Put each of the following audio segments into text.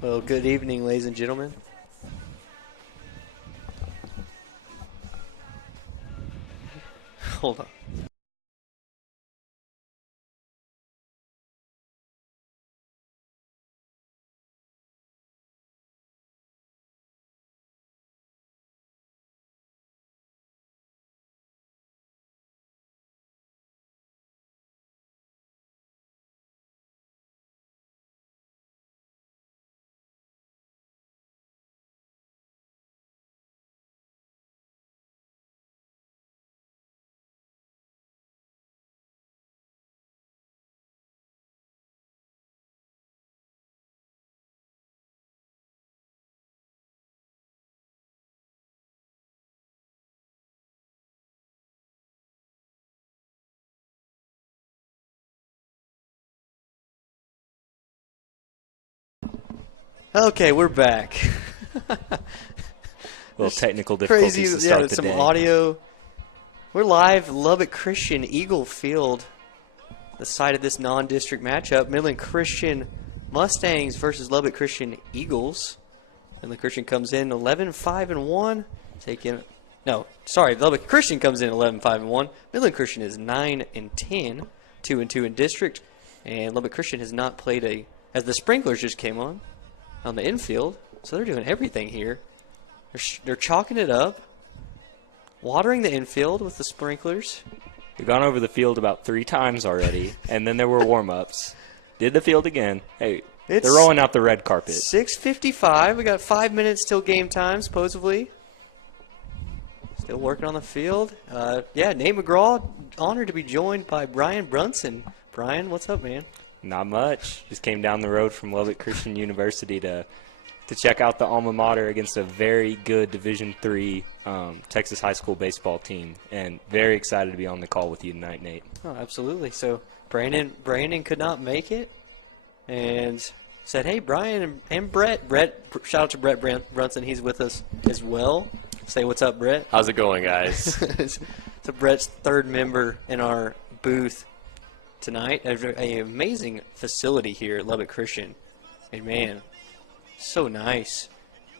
Well, good evening, ladies and gentlemen. Hold on. Okay, we're back. Little technical Crazy, difficulties to start yeah, the some day. audio. We're live, Lubbock Christian Eagle Field, the site of this non-district matchup. Midland Christian Mustangs versus Lubbock Christian Eagles. Midland Christian comes in 11-5-1, Lubbock Christian comes in 11-5-1. Midland Christian is 9-10, 2-2 in district, and Lubbock Christian has not played as the sprinklers just came on the infield, so they're doing everything here. They're chalking it up, watering the infield with the sprinklers. We've gone over the field about 3 times already, and then there were warm-ups. Did the field again. Hey, they're rolling out the red carpet. 6:55. We got 5 minutes till game time, supposedly. Still working on the field. Nate McGraw, honored to be joined by Brian Brunson. Brian, what's up, man? Not much. Just came down the road from Lubbock Christian University to check out the alma mater against a very good Division III Texas high school baseball team, and very excited to be on the call with you tonight, Nate. Oh, absolutely. So Brandon could not make it, and said, "Hey, Brian and Brett. Shout out to Brett Brunson. He's with us as well. Say what's up, Brett." How's it going, guys? So Brett's third member in our booth tonight. An amazing facility here at Lubbock Christian, and man, so nice.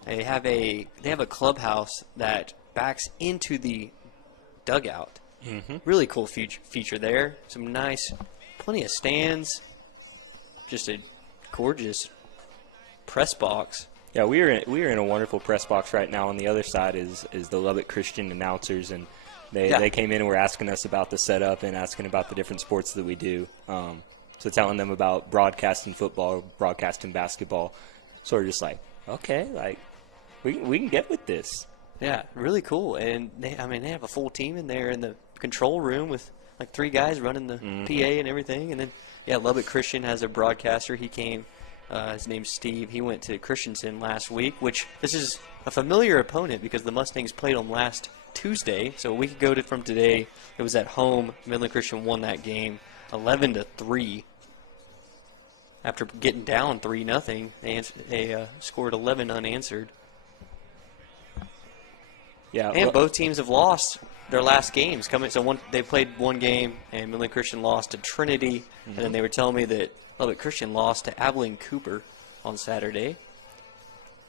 They have a clubhouse that backs into the dugout. Mm-hmm. Really cool feature there. Some nice, plenty of stands. Just a gorgeous press box. Yeah, we are in a wonderful press box right now. On the other side is the Lubbock Christian announcers, and they came in and were asking us about the setup and asking about the different sports that we do. So telling them about broadcasting football, broadcasting basketball. So we're just like, okay, like we can get with this. Yeah, really cool. And they have a full team in there in the control room with like 3 guys running the PA and everything. And then Lubbock Christian has a broadcaster. He came. His name's Steve. He went to Christensen last week, which this is a familiar opponent because the Mustangs played them last Tuesday. So a week ago from today, it was at home. Midland Christian won that game 11-3. After getting down 3-0, they scored 11 unanswered. Yeah, and both teams have lost their last games. They played one game, and Midland Christian lost to Trinity, and then they were telling me that Lubbock Christian lost to Abilene Cooper on Saturday.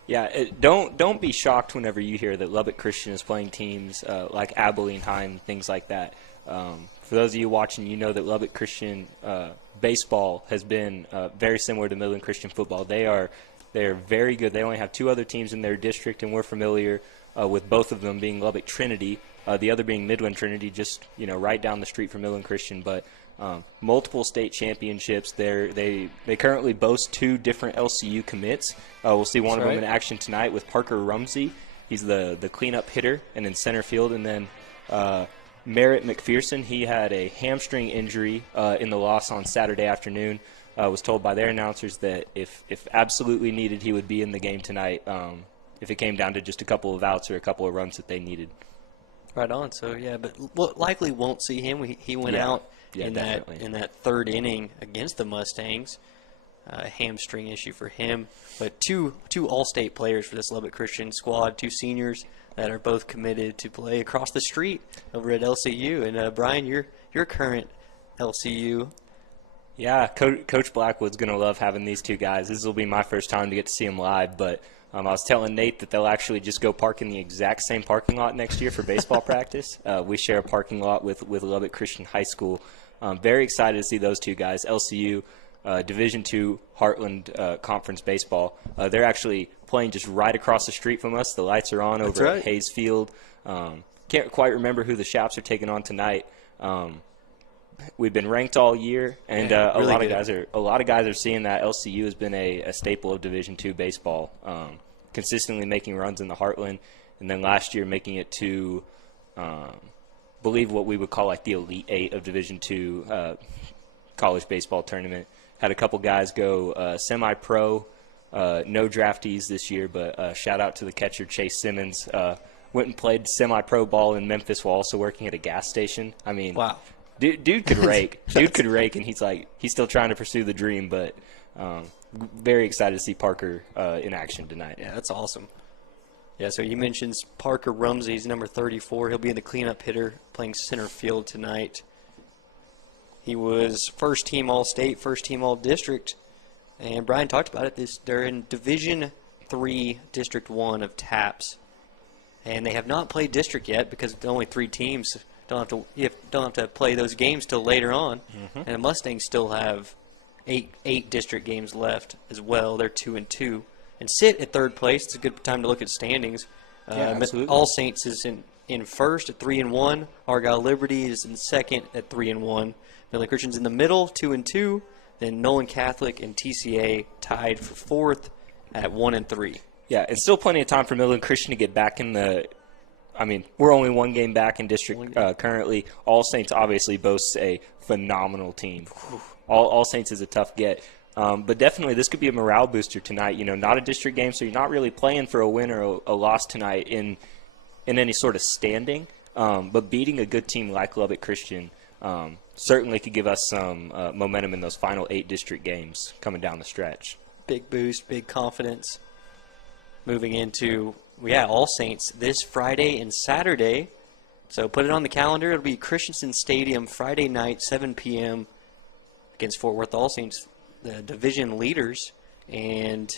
Yeah, don't be shocked whenever you hear that Lubbock Christian is playing teams like Abilene High and things like that. For those of you watching, you know that Lubbock Christian baseball has been very similar to Midland Christian football. They are very good. They only have 2 other teams in their district, and we're familiar with both of them being Lubbock Trinity, the other being Midland Trinity, just right down the street from Midland Christian. But multiple state championships. They currently boast 2 different LCU commits. We'll see one of them in action tonight with Parker Rumsey. He's the cleanup hitter and in center field, and then Merritt McPherson. He had a hamstring injury in the loss on Saturday afternoon. Was told by their announcers that if absolutely needed, he would be in the game tonight. If it came down to just a couple of outs or a couple of runs that they needed. Right on. So but likely won't see him. He went out in that 3rd inning against the Mustangs. A hamstring issue for him. But two all-state players for this Lubbock Christian squad, 2 seniors that are both committed to play across the street over at LCU. And Brian, your current LCU. Yeah, Coach Blackwood's going to love having these two guys. This will be my first time to get to see them live, but I was telling Nate that they'll actually just go park in the exact same parking lot next year for baseball practice. We share a parking lot with Lubbock Christian High School. Very excited to see those two guys. LCU, Division II Heartland Conference baseball. They're actually playing just right across the street from us. The lights are on over at Hayes Field. Can't quite remember who the Chaps are taking on tonight. We've been ranked all year, and a lot of guys are seeing that LCU has been a staple of Division II baseball, consistently making runs in the Heartland, and then last year making it to, believe what we would call like the Elite Eight of Division II college baseball tournament. Had a couple guys go semi-pro, no draftees this year, but shout out to the catcher Chase Simmons. Went and played semi-pro ball in Memphis while also working at a gas station. I mean, wow. Dude could rake. Dude could rake, and he's still trying to pursue the dream. But very excited to see Parker in action tonight. Yeah, that's awesome. Yeah, so you mentioned Parker Rumsey. He's number 34. He'll be the cleanup hitter playing center field tonight. He was first team All-State, first team All-District, and Brian talked about it. They're in Division III, District 1 of TAPS, and they have not played district yet because there are only 3 teams. Don't have to play those games till later on. And the Mustangs still have eight district games left as well. They're 2-2 and sit at third place. It's a good time to look at standings. Absolutely. All Saints is in first at 3-1. Argyle Liberty is in second at 3-1. Midland Christian's in the middle, 2-2. Then Nolan Catholic and TCA tied for fourth at 1-3. Yeah, and still plenty of time for Midland Christian to get back in the. I mean, we're only one game back in district currently. All Saints obviously boasts a phenomenal team. All Saints is a tough get. But definitely this could be a morale booster tonight. You know, not a district game, so you're not really playing for a win or a loss tonight in any sort of standing. But beating a good team like Lubbock Christian certainly could give us some momentum in those final 8 district games coming down the stretch. Big boost, big confidence. Moving into All Saints this Friday and Saturday. So put it on the calendar. It'll be Christensen Stadium Friday night, 7 p.m. against Fort Worth All Saints, the division leaders. And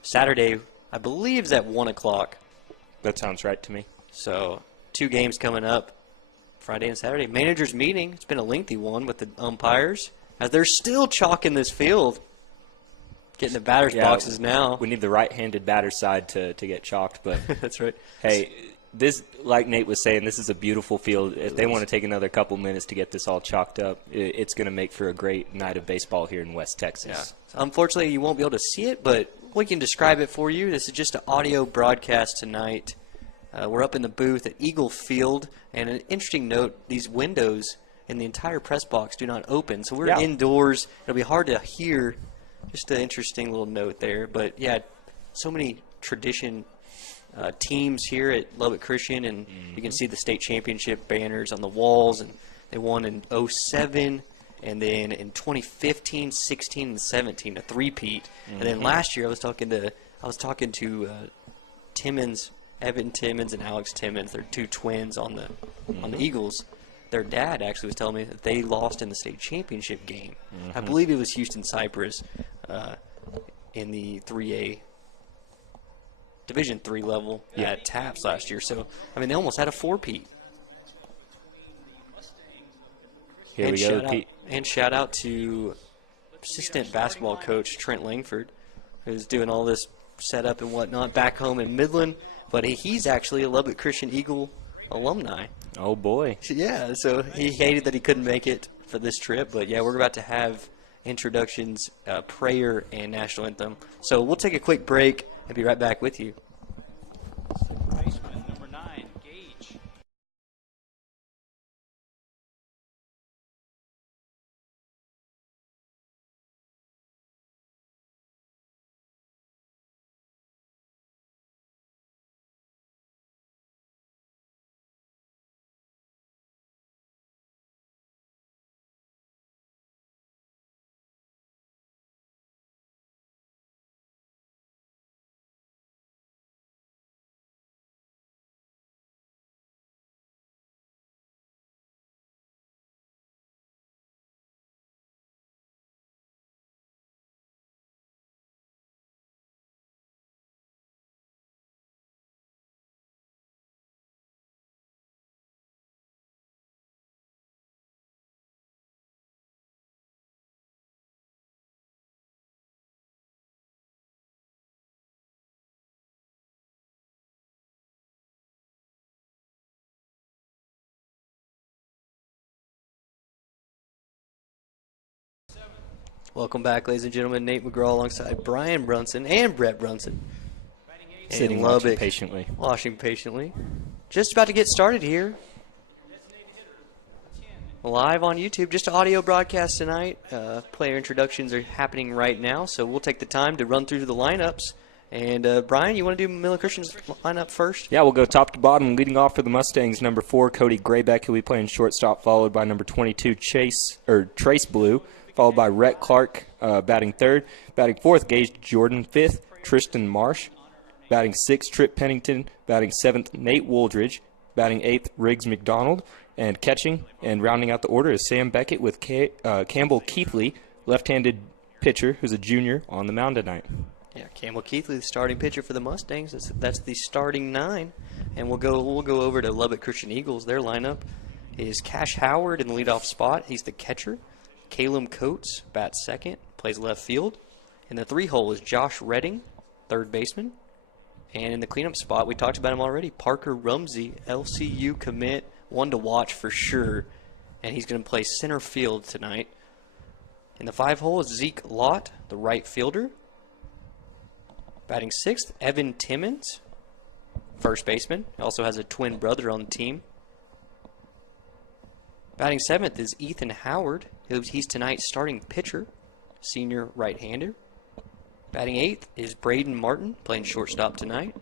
Saturday, I believe, is at 1 o'clock. That sounds right to me. So 2 games coming up, Friday and Saturday. Managers meeting. It's been a lengthy one with the umpires, as they're still chalking this field. Getting the batters boxes now. We need the right-handed batter side to get chalked, but that's right. Hey, this, like Nate was saying, this is a beautiful field. If they want to take another couple minutes to get this all chalked up, it's going to make for a great night of baseball here in West Texas. Yeah. So unfortunately, you won't be able to see it, but we can describe it for you. This is just an audio broadcast tonight. We're up in the booth at Eagle Field, and an interesting note: these windows in the entire press box do not open, so we're indoors. It'll be hard to hear. Just an interesting little note there. But, yeah, so many tradition teams here at Lubbock Christian, and you can see the state championship banners on the walls. And they won in 2007, and then in 2015, 16, and 17, a three-peat. And then last year I was talking to Timmons, Evan Timmons and Alex Timmons. They're 2 twins on the Eagles. Their dad actually was telling me that they lost in the state championship game. I believe it was Houston Cypress in the 3A Division III level at TAPS last year. So, I mean, they almost had a 4-peat. Here we go, Pete. And shout out to assistant basketball coach Trent Langford, who's doing all this setup and whatnot back home in Midland. But he's actually a Lubbock Christian Eagle alumni. Oh, boy. Yeah, so he hated that he couldn't make it for this trip. But, yeah, we're about to have introductions, prayer, and national anthem. So we'll take a quick break and be right back with you. Welcome back, ladies and gentlemen. Nate McGraw alongside Brian Brunson and Brett Brunson. Sitting watching patiently. Watching patiently. Just about to get started here. Live on YouTube. Just an audio broadcast tonight. Player introductions are happening right now, so we'll take the time to run through the lineups. And, Brian, you want to do Midland Christian's lineup first? Yeah, we'll go top to bottom. Leading off for the Mustangs, number 4, Cody Graybeck, who'll be playing shortstop, followed by number 22, Trace Blue, followed by Rhett Clark, batting third. Batting fourth, Gage Jordan. Fifth, Tristan Marsh. Batting sixth, Trip Pennington. Batting seventh, Nate Wooldridge. Batting eighth, Riggs McDonald. And catching and rounding out the order is Sam Beckett with Campbell Keithley, left-handed pitcher who's a junior on the mound tonight. Yeah, Campbell Keithley, the starting pitcher for the Mustangs. That's the starting 9. And we'll go over to Lubbock Christian Eagles. Their lineup is Cash Howard in the leadoff spot. He's the catcher. Caleb Coates bats second, plays left field. In the 3-hole is Josh Redding, third baseman. And in the cleanup spot, we talked about him already, Parker Rumsey, LCU commit, one to watch for sure. And he's going to play center field tonight. In the 5-hole is Zeke Lott, the right fielder. Batting sixth, Evan Timmons, first baseman. Also has a twin brother on the team. Batting seventh is Ethan Howard. He's tonight's starting pitcher, senior right-hander. Batting eighth is Braden Martin, playing shortstop tonight.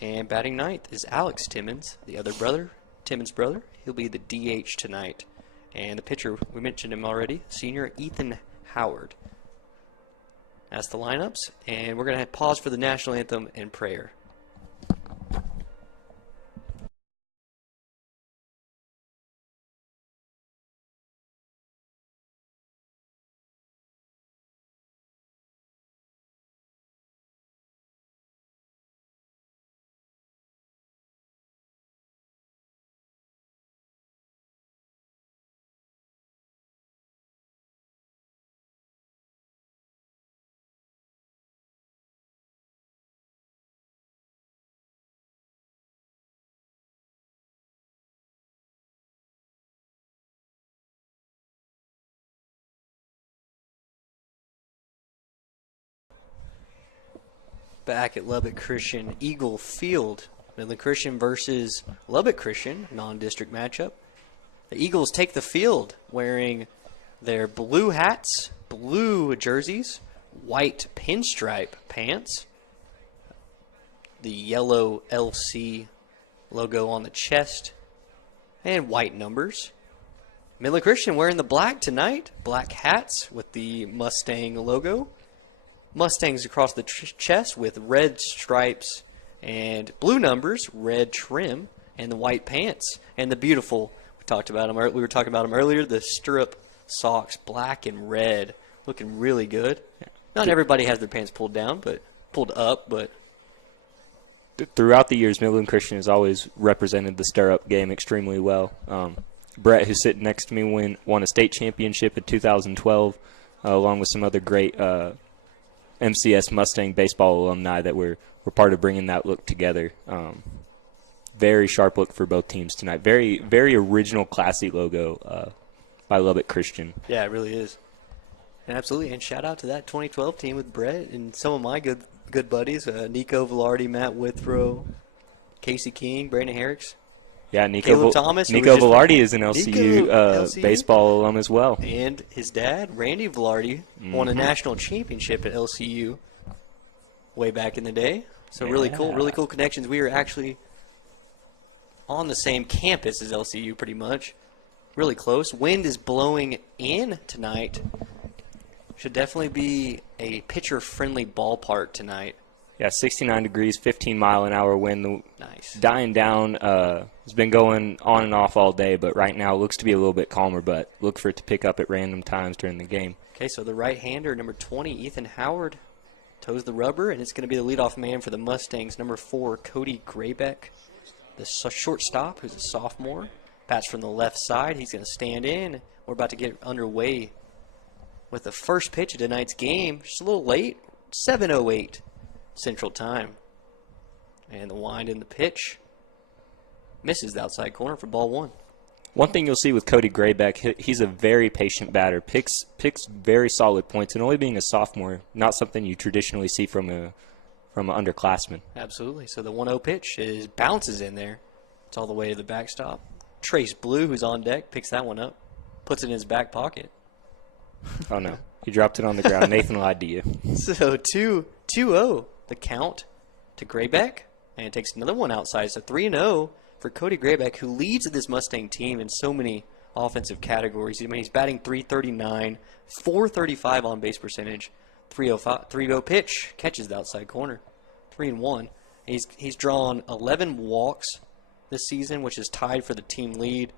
And batting ninth is Alex Timmons, the other brother, Timmons' brother. He'll be the DH tonight. And the pitcher, we mentioned him already, senior Ethan Howard. That's the lineups, and we're going to pause for the national anthem and prayer. Back at Lubbock Christian Eagle Field. Midland Christian versus Lubbock Christian, non-district matchup. The Eagles take the field wearing their blue hats, blue jerseys, white pinstripe pants, the yellow LC logo on the chest, and white numbers. Midland Christian wearing the black tonight, black hats with the Mustang logo. Mustangs across the chest with red stripes and blue numbers, red trim, and the white pants. And the beautiful, we were talking about them earlier, the stirrup socks, black and red, looking really good. Not everybody has their pants pulled up, but throughout the years, Midland Christian has always represented the stirrup game extremely well. Brett, who's sitting next to me, won a state championship in 2012, along with some other great MCS Mustang baseball alumni that were part of bringing that look together. Very sharp look for both teams tonight. Very, very original, classy logo by Lubbock Christian. Yeah, it really is. And absolutely. And shout out to that 2012 team with Brett and some of my good buddies, Nico Velarde, Matt Withrow, Casey King, Brandon Herricks. Yeah, Caleb Thomas. Nico Velarde is an LCU baseball alum as well. And his dad, Randy Velarde, won a national championship at LCU way back in the day. So really cool connections. We were actually on the same campus as LCU pretty much. Really close. Wind is blowing in tonight. Should definitely be a pitcher-friendly ballpark tonight. Yeah, 69 degrees, 15-mile-an-hour wind. Nice. Dying down. It's been going on and off all day, but right now it looks to be a little bit calmer, but look for it to pick up at random times during the game. Okay, so the right-hander, number 20, Ethan Howard, toes the rubber, and it's going to be the leadoff man for the Mustangs, number 4, Cody Graybeck, the shortstop, who's a sophomore. Bats from the left side. He's going to stand in. We're about to get underway with the first pitch of tonight's game. Just a little late, 7:08. Central Time. And the wind in the pitch misses the outside corner for ball 1. One thing you'll see with Cody Graybeck, he's a very patient batter, picks very solid points, and only being a sophomore, not something you traditionally see from an underclassman. Absolutely. So the 1-0 pitch bounces in there. It's all the way to the backstop. Trace Blue, who's on deck, picks that one up, puts it in his back pocket. Oh, no. He dropped it on the ground. Nathan lied to you. So 2-0, the count to Graybeck, and it takes another one outside. So 3-0 for Cody Graybeck, who leads this Mustang team in so many offensive categories. I mean, he's batting .339, .435 on base percentage, 3-0 pitch, catches the outside corner, 3-1. He's drawn 11 walks this season, which is tied for the team lead,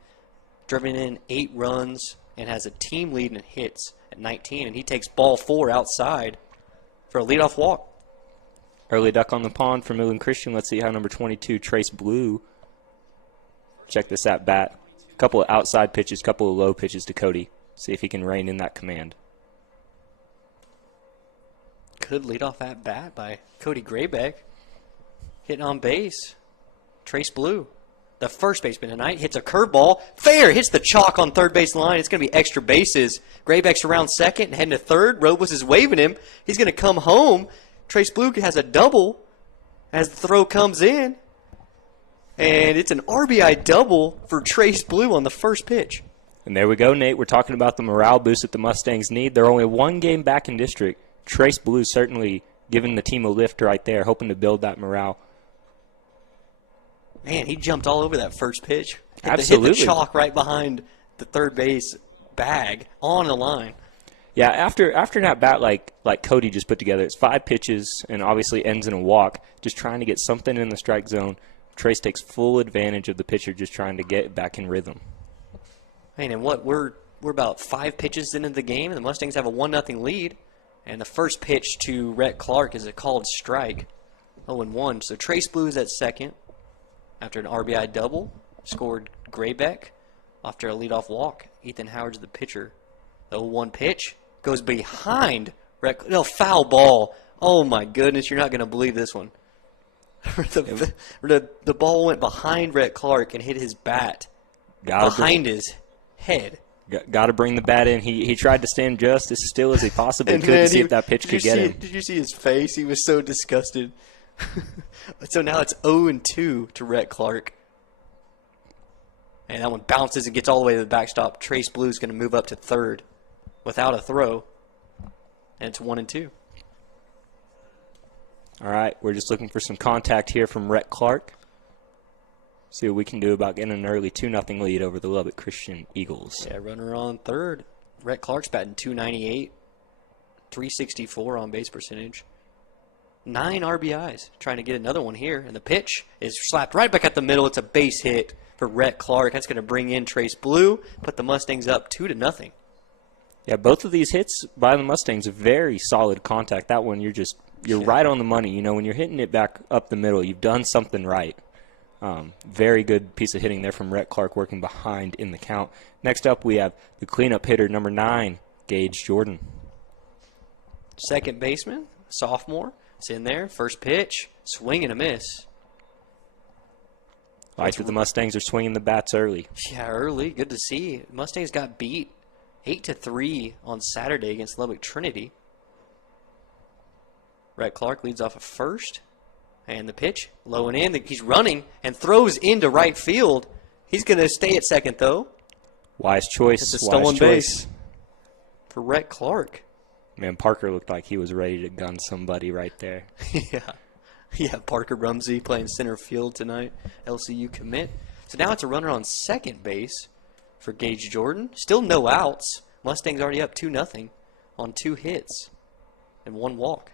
driven in 8 runs, and has a team lead in hits at 19, and he takes ball 4 outside for a leadoff walk. Early duck on the pond for Midland Christian. Let's see how number 22, Trace Blue, check this at bat. A couple of outside pitches, couple of low pitches to Cody. See if he can rein in that command. Good leadoff at bat by Cody Graybeck. Hitting on base. Trace Blue, the first baseman tonight, hits a curveball. Fair, hits the chalk on third base line. It's going to be extra bases. Graybeck's around second and heading to third. Robles is waving him. He's going to come home. Trace Blue has a double as the throw comes in. And it's an RBI double for Trace Blue on the first pitch. And there we go, Nate. We're talking about the morale boost that the Mustangs need. They're only one game back in district. Trace Blue certainly giving the team a lift right there, hoping to build that morale. Man, he jumped all over that first pitch. Absolutely. Hit the chalk right behind the third base bag on the line. Yeah, after an at-bat like Cody just put together, it's 5 pitches and obviously ends in a walk, just trying to get something in the strike zone. Trace takes full advantage of the pitcher just trying to get back in rhythm. Man, and we're about 5 pitches into the game, and the Mustangs have a 1-0 lead. And the first pitch to Rhett Clark is a called strike, 0-1. So Trace Blue is at second after an RBI double. Scored Graybeck after a leadoff walk. Ethan Howard's the pitcher. The 0-1 pitch goes behind Rhett. No, foul ball. Oh, my goodness. You're not going to believe this one. The ball went behind Rhett Clark and hit his bat behind his head. Got to bring the bat in. He tried to stand just as still as he possibly could to see if that pitch could get him. Did you see his face? He was so disgusted. So now it's 0-2 to Rhett Clark. And that one bounces and gets all the way to the backstop. Trace Blue's going to move up to third without a throw. And it's 1-2. All right, we're just looking for some contact here from Rhett Clark. See what we can do about getting an early 2-0 lead over the Lubbock Christian Eagles. Yeah, runner on third. Rhett Clark's batting .298, .364 on base percentage. 9 RBIs. Trying to get another one here. And the pitch is slapped right back at the middle. It's a base hit for Rhett Clark. That's going to bring in Trace Blue, put the Mustangs up 2-0. Yeah, both of these hits by the Mustangs are very solid contact. That one, you're right on the money. You know, when you're hitting it back up the middle, you've done something right. Very good piece of hitting there from Rhett Clark working behind in the count. Next up, we have the cleanup hitter, number 9, Gage Jordan. Second baseman, sophomore. It's in there. First pitch, swing and a miss. Like that the Mustangs are swinging the bats early. Yeah, early. Good to see. Mustangs got beat 8-3 on Saturday against Lubbock Trinity. Rhett Clark leads off at first. And the pitch, low and in. He's running and throws into right field. He's going to stay at second, though. Wise choice. It's a stolen base for Rhett Clark. Man, Parker looked like he was ready to gun somebody right there. Yeah, Parker Rumsey playing center field tonight. LCU commit. So now it's a runner on second base for Gage Jordan. Still no outs. Mustangs already up 2-0 on 2 hits and 1 walk.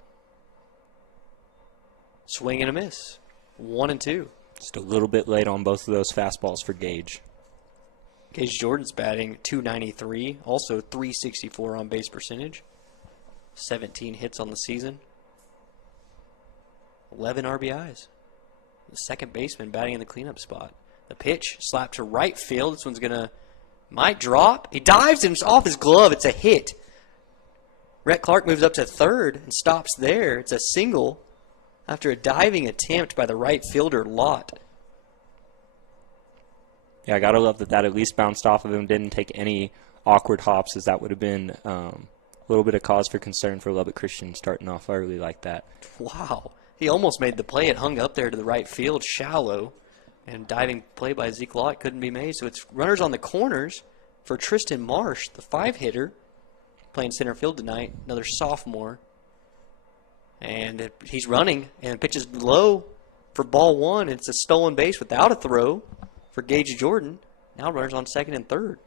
Swing and a miss. 1-2. Just a little bit late on both of those fastballs for Gage. Gage Jordan's batting .293, also .364 on base percentage. 17 hits on the season. 11 RBIs. The second baseman batting in the cleanup spot. The pitch slapped to right field. This one's might drop. He dives and it's off his glove. It's a hit. Rhett Clark moves up to third and stops there. It's a single after a diving attempt by the right fielder, Lott. Yeah, I got to love that at least bounced off of him, didn't take any awkward hops, as that would have been a little bit of cause for concern for Lubbock Christian starting off early like that. Wow. He almost made the play. It hung up there to the right field, shallow, and diving play by Zeke Lott couldn't be made. So it's runners on the corners for Tristan Marsh, the 5-hitter, playing center field tonight, another sophomore. And he's running and pitches low for ball 1. It's a stolen base without a throw for Gage Jordan. Now runners on second and third.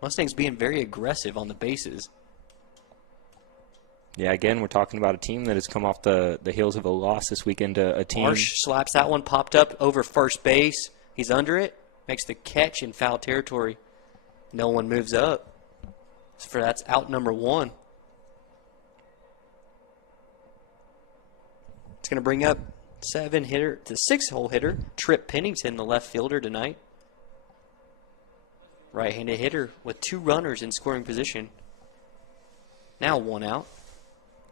Mustangs being very aggressive on the bases. Yeah, again, we're talking about a team that has come off the heels of a loss this weekend to a team. Marsh slaps that one, popped up over first base. He's under it, makes the catch in foul territory. No one moves up. So that's out number 1. It's going to bring up 6-hole hitter, Trip Pennington, the left fielder tonight. Right-handed hitter with 2 runners in scoring position. Now 1 out.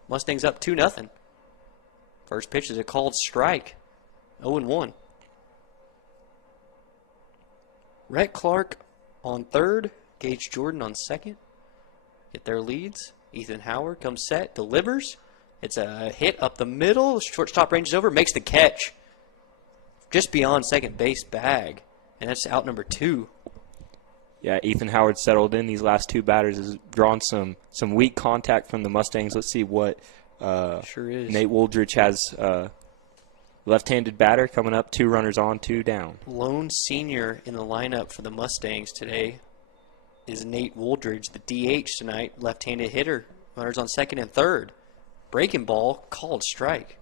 Mustangs up 2-0. First pitch is a called strike. 0-1. Rhett Clark on third. Gage Jordan on second. Get their leads. Ethan Howard comes set, delivers. It's a hit up the middle. Shortstop ranges over, makes the catch. Just beyond second base bag. And that's out number 2. Yeah, Ethan Howard settled in these last 2 batters, has drawn some weak contact from the Mustangs. Let's see what sure is. Nate Wooldridge has. Left-handed batter coming up, 2 runners on, 2 down. Lone senior in the lineup for the Mustangs today is Nate Wooldridge, the DH tonight, left-handed hitter. Runners on second and third. Breaking ball, called strike.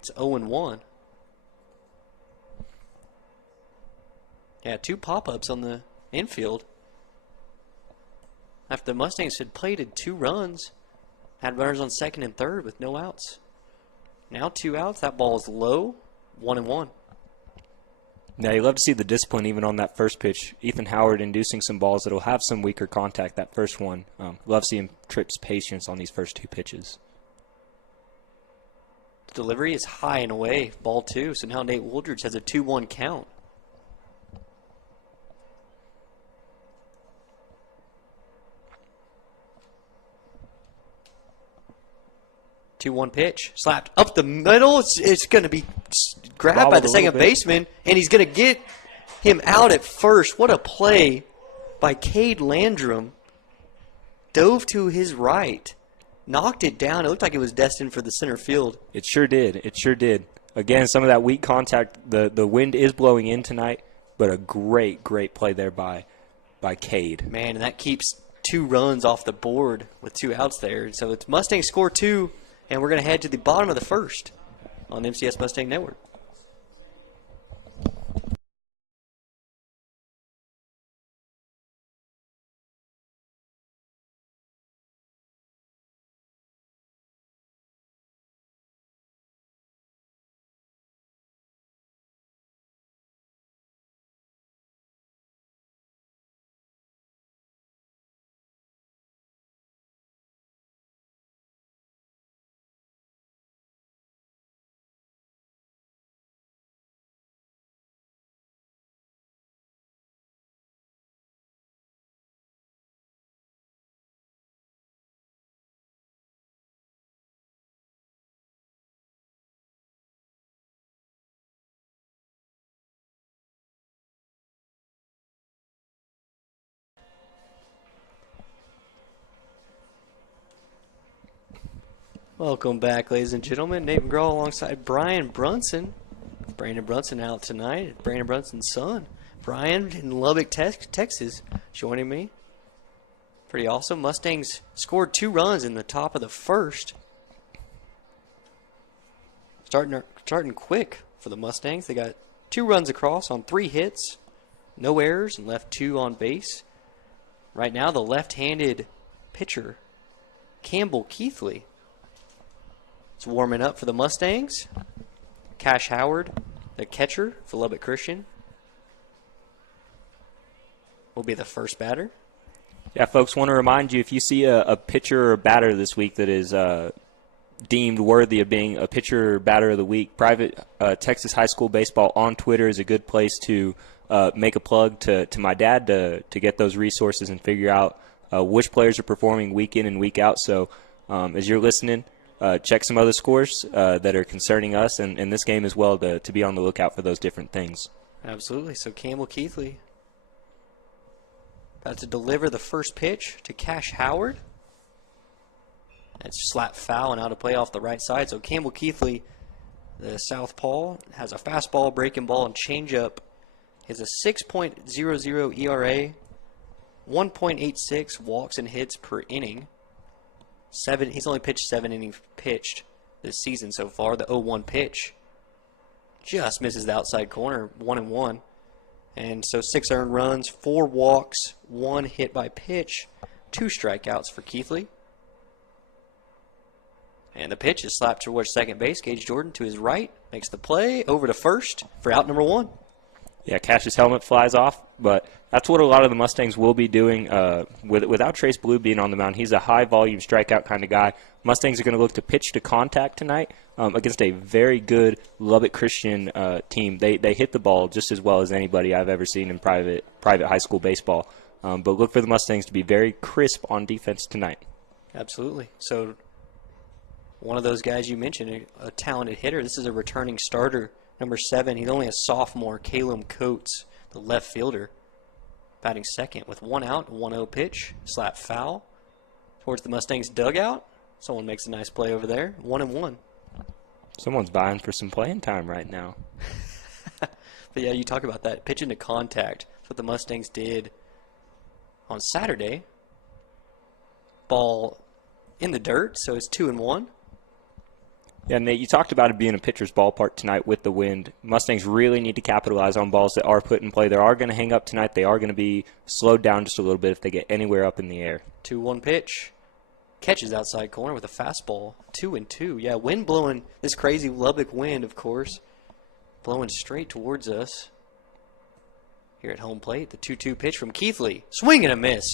It's 0-1. Yeah, 2 pop-ups on the infield. After the Mustangs had plated 2 runs, had runners on second and third with no outs. Now 2 outs. That ball is low. 1-1. Now, you love to see the discipline even on that first pitch. Ethan Howard inducing some balls that will have some weaker contact, that first one. Love seeing Tripp's patience on these first 2 pitches. The delivery is high and away. Ball 2. So now Nate Wooldridge has a 2-1 count. Two-one pitch, slapped up the middle. It's going to be grabbed by the second baseman, and he's going to get him out at first. What a play by Cade Landrum. Dove to his right, knocked it down. It looked like it was destined for the center field. It sure did. It sure did. Again, some of that weak contact. The wind is blowing in tonight, but a great play there by Cade. Man, and that keeps 2 runs off the board with 2 outs there. So it's Mustangs score 2. And we're going to head to the bottom of the first on MCS Mustang Network. Welcome back, ladies and gentlemen. Nate McGraw alongside Brian Brunson. Brandon Brunson out tonight. Brandon Brunson's son. Brian in Lubbock, Texas, joining me. Pretty awesome. Mustangs scored 2 runs in the top of the first. Starting quick for the Mustangs. They got 2 runs across on 3 hits. No errors and left 2 on base. Right now, the left-handed pitcher, Campbell Keithley, is warming up for the Mustangs. Cash Howard, the catcher for Lubbock Christian, will be the first batter. Yeah, folks, want to remind you, if you see a pitcher or batter this week that is deemed worthy of being a pitcher or batter of the week, Private Texas High School Baseball on Twitter is a good place to make a plug to my dad to get those resources and figure out which players are performing week in and week out. So as you're listening, check some other scores that are concerning us and this game as well to be on the lookout for those different things. Absolutely. So Campbell Keithley about to deliver the first pitch to Cash Howard. It's slap foul and out of play off the right side. So Campbell Keithley, the southpaw, has a fastball, breaking ball, and changeup. He has a 6.00 ERA, 1.86 walks and hits per inning. He's only pitched 7 innings pitched this season so far. The 0-1 pitch just misses the outside corner, 1-1. And so 6 earned runs, 4 walks, 1 hit by pitch, 2 strikeouts for Keithley. And the pitch is slapped towards second base. Gage Jordan to his right makes the play over to first for out number 1. Yeah, Cash's helmet flies off, but that's what a lot of the Mustangs will be doing without Trace Blue being on the mound. He's a high-volume strikeout kind of guy. Mustangs are going to look to pitch to contact tonight against a very good Lubbock Christian team. They hit the ball just as well as anybody I've ever seen in private high school baseball. But look for the Mustangs to be very crisp on defense tonight. Absolutely. So one of those guys you mentioned, a talented hitter. This is a returning starter, number 7. He's only a sophomore, Caleb Coates, the left fielder, batting second with 1 out, 1-0 pitch, slap foul towards the Mustangs dugout. Someone makes a nice play over there, 1-1. Someone's vying for some playing time right now. But yeah, you talk about that pitching to contact. That's what the Mustangs did on Saturday. Ball in the dirt, so it's 2-1. Yeah, Nate, you talked about it being a pitcher's ballpark tonight with the wind. Mustangs really need to capitalize on balls that are put in play. They are going to hang up tonight. They are going to be slowed down just a little bit if they get anywhere up in the air. 2-1 pitch. Catches outside corner with a fastball. 2-2. Yeah, wind blowing. This crazy Lubbock wind, of course, blowing straight towards us. Here at home plate, the 2-2 pitch from Keithley. Swing and a miss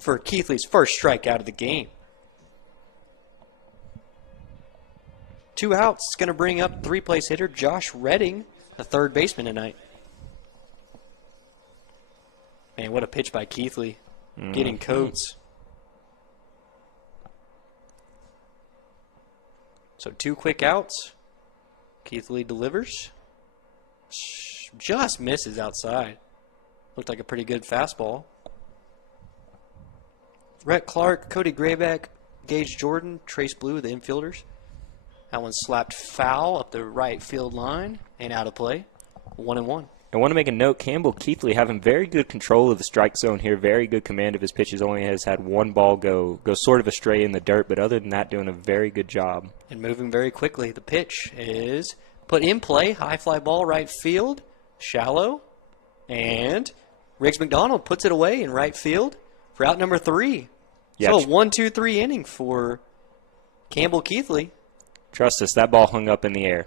for Keithley's first strikeout of the game. 2 outs. It's going to bring up 3-place hitter Josh Redding, the third baseman tonight. Man, what a pitch by Keithley. Getting Coates. So 2 quick outs. Keithley delivers. Just misses outside. Looked like a pretty good fastball. Rhett Clark, Cody Grayback, Gage Jordan, Trace Blue, the infielders. That one slapped foul up the right field line and out of play. 1-1. I want to make a note, Campbell Keithley having very good control of the strike zone here, very good command of his pitches, only has had 1 ball go sort of astray in the dirt, but other than that, doing a very good job. And moving very quickly. The pitch is put in play, high fly ball, right field, shallow, and Riggs McDonald puts it away in right field for out number 3. Yeah, so a 1-2-3 inning for Campbell Keithley. Trust us, that ball hung up in the air.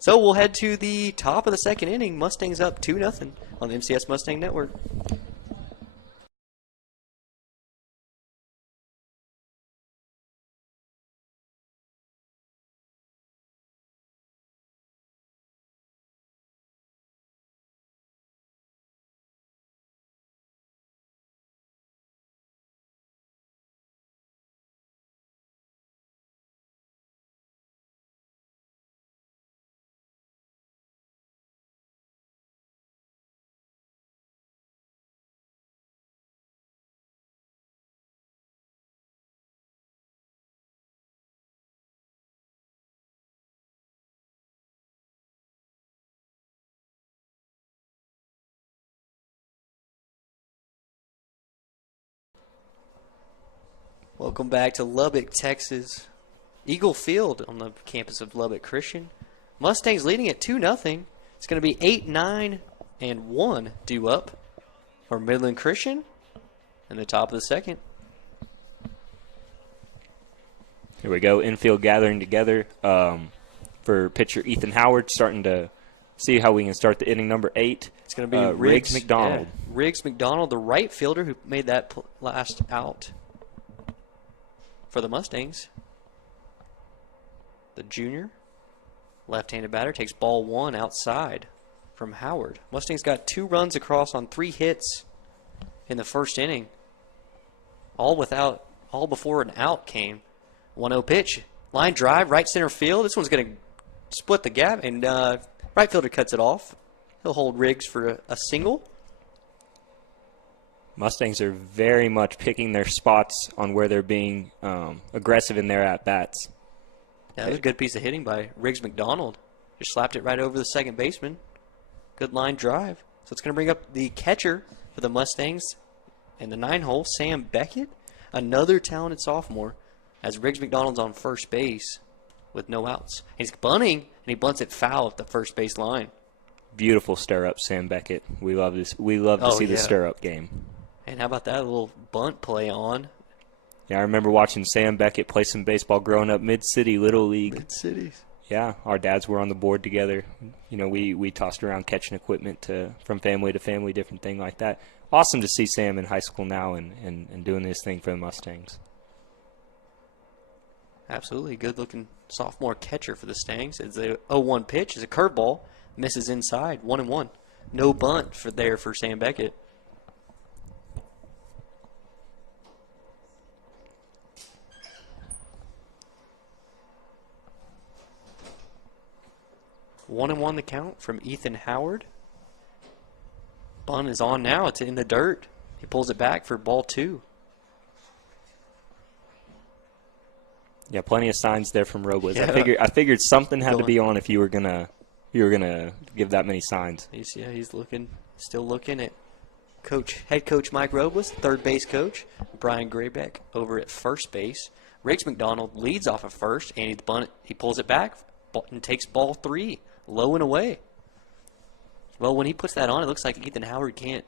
So we'll head to the top of the second inning. Mustangs up 2-0 on the MCS Mustang Network. Welcome back to Lubbock, Texas. Eagle Field on the campus of Lubbock Christian. Mustangs leading at 2-0. It's going to be 8, 9, and 1 due up for Midland Christian in the top of the second. Here we go, infield gathering together for pitcher Ethan Howard, starting to see how we can start the inning number 8. It's going to be Riggs McDonald. Yeah. Riggs McDonald, the right fielder who made that last out. for the Mustangs. The junior, left-handed batter, takes ball 1 outside from Howard. Mustangs got 2 runs across on 3 hits in the first inning. All before an out came. 1-0 pitch. Line drive, right center field. This one's going to split the gap, and right fielder cuts it off. He'll hold Riggs for a single. Mustangs are very much picking their spots on where they're being aggressive in their at-bats. Yeah, that was a good piece of hitting by Riggs McDonald. Just slapped it right over the second baseman. Good line drive. So it's going to bring up the catcher for the Mustangs in the 9-hole, Sam Beckett, another talented sophomore, as Riggs McDonald's on first base with no outs. He's bunting, and he bunts it foul at the first base line. Beautiful stir-up, Sam Beckett. We love this. We love to see the stir-up game. And how about that little bunt play on? Yeah, I remember watching Sam Beckett play some baseball growing up, Mid-City, Little League. Mid-Cities. Yeah, our dads were on the board together. You know, we tossed around catching equipment from family to family, different thing like that. Awesome to see Sam in high school now and doing this thing for the Mustangs. Absolutely. Good-looking sophomore catcher for the Stangs. It's a 0-1 pitch. It's a curveball. Misses inside. 1-1. No bunt for Sam Beckett. One and one the count from Ethan Howard. Bunt is on now. It's in the dirt. He pulls it back for ball 2. Yeah, plenty of signs there from Robles. Yeah. I figured something had to be on if you were gonna give that many signs. He's still looking at head coach Mike Robles, third base coach Brian Graybeck over at first base. Riggs McDonald leads off of first, and he pulls it back and takes ball 3, low and away. Well, when he puts that on, it looks like Ethan Howard can't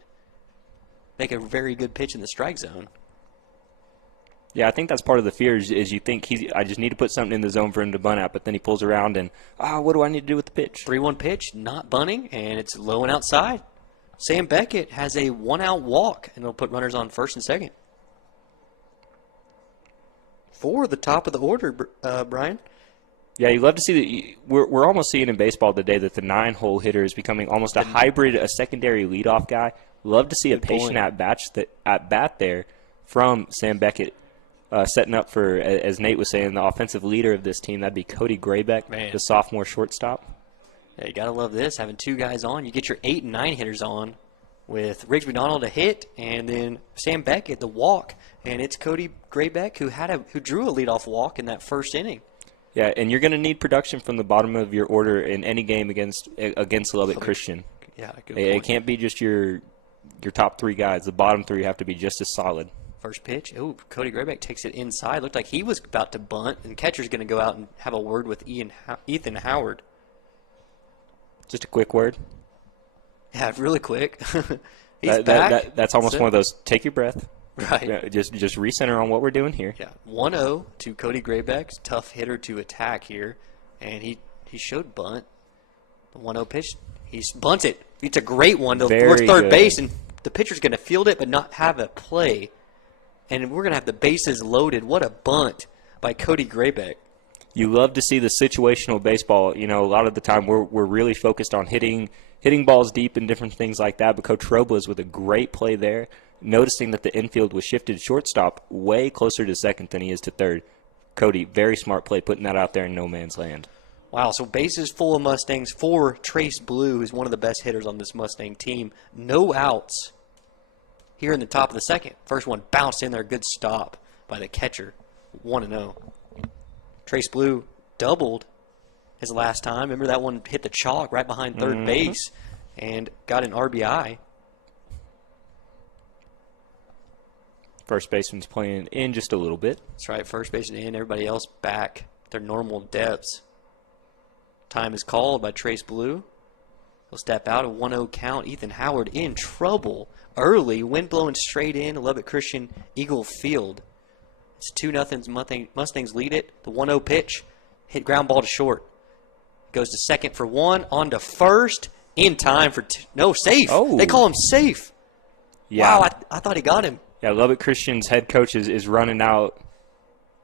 make a very good pitch in the strike zone. Yeah, I think that's part of the fear is you think I just need to put something in the zone for him to bunt at, but then he pulls around and, what do I need to do with the pitch? 3-1 pitch, not bunting, and it's low and outside. Sam Beckett has a 1-out walk, and it'll put runners on first and second. For the top of the order, Brian. Yeah, you love to see that. We're almost seeing in baseball today that the 9-hole hitter is becoming almost a hybrid, a secondary leadoff guy. Love to see a patient at bat there from Sam Beckett. Setting up for, as Nate was saying, the offensive leader of this team. That'd be Cody Graybeck, the sophomore shortstop. Yeah, you got to love this, having 2 guys on. You get your 8 and 9 hitters on with Riggs McDonald a hit and then Sam Beckett the walk. And it's Cody Graybeck who drew a leadoff walk in that first inning. Yeah, and you're going to need production from the bottom of your order in any game against Lubbock Christian. Yeah, good It point. can't be just your top 3 guys. The bottom 3 have to be just as solid. First pitch. Oh, Cody Graybeck takes it inside. Looked like he was about to bunt, and catcher's going to go out and have a word with Ethan Howard. Just a quick word. Yeah, really quick. He's back. That's almost one of those, take your breath. Right. Just recenter on what we're doing here. Yeah, 1-0 to Cody Graybeck. Tough hitter to attack here, and he showed bunt. The 1-0 pitch. He's bunted. It's a great one towards third base, and the pitcher's going to field it but not have a play. And we're going to have the bases loaded. What a bunt by Cody Graybeck. You love to see the situational baseball. You know, a lot of the time we're really focused on hitting balls deep and different things like that. But Coach Robles with a great play there, noticing that the infield was shifted to shortstop way closer to second than he is to third. Cody, very smart play, putting that out there in no man's land. Wow, so bases full of Mustangs for Trace Blue, who's one of the best hitters on this Mustang team. No outs. Here in the top of the second. First one bounced in there. Good stop by the catcher. 1-0. Trace Blue doubled his last time. Remember that one hit the chalk right behind third base and got an RBI. First baseman's playing in just a little bit. That's right. First baseman in. Everybody else back their normal depths. Time is called by Trace Blue. He'll step out. A 1-0 count. Ethan Howard in trouble early. Wind blowing straight in. Lubbock Christian Eagle Field. It's 2-0. Mustangs lead it. The 1-0 pitch. Hit ground ball to short. Goes to second for 1. On to first. In time for 2. No, safe. Oh. They call him safe. Yeah. Wow, I thought he got him. Yeah, Lubbock Christian's head coach is running out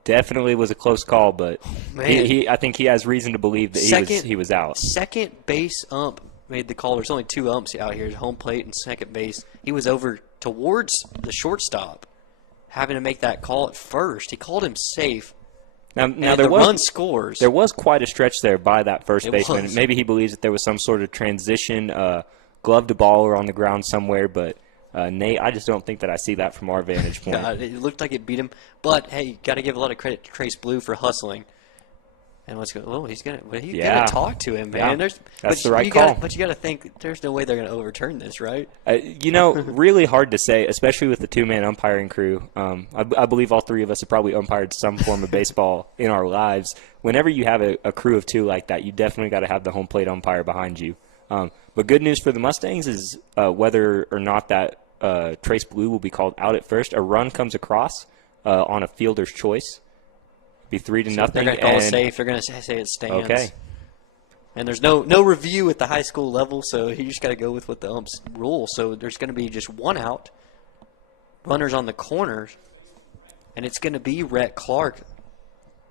definitely was a close call, but Man. I think he has reason to believe that he was out. Second base ump made the call. There's only 2 umps out here, home plate and second base. He was over towards the shortstop, having to make that call at first. He called him safe. Now the run scores. There was quite a stretch there by that first baseman. Was. Maybe he believes that there was some sort of transition, glove to ball or on the ground somewhere, but Nate, I just don't think that I see that from our vantage point. God, it looked like it beat him. But, hey, you got to give a lot of credit to Trace Blue for hustling. And let's go. Oh, he's gonna talk to him, man. Yeah, that's the right call. But you got to think there's no way they're going to overturn this, right? Really hard to say, especially with the 2-man umpiring crew. I believe all 3 of us have probably umpired some form of baseball in our lives. Whenever you have a crew of 2 like that, you definitely got to have the home plate umpire behind you. But good news for the Mustangs is whether or not that Trace Blue will be called out at first. A run comes across on a fielder's choice. Be 3-0. They're going to call it safe. They're going to say it stands. Okay. And there's no review at the high school level, so you just got to go with what the umps rule. So there's going to be just 1 out, runners on the corners, and it's going to be Rhett Clark,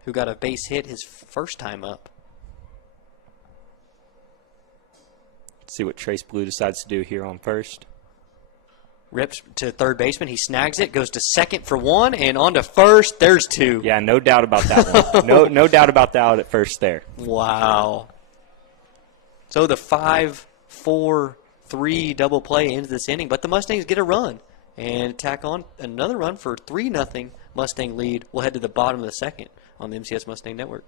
who got a base hit his first time up. Let's see what Trace Blue decides to do here on first. Rips to third baseman. He snags it, goes to second for 1, and on to first. There's 2. Yeah, no doubt about that one. No doubt about that out at first there. Wow. So the 5-4-3 double play ends this inning, but the Mustangs get a run and tack on another run for 3-0 Mustang lead. We'll head to the bottom of the second on the MCS Mustang Network.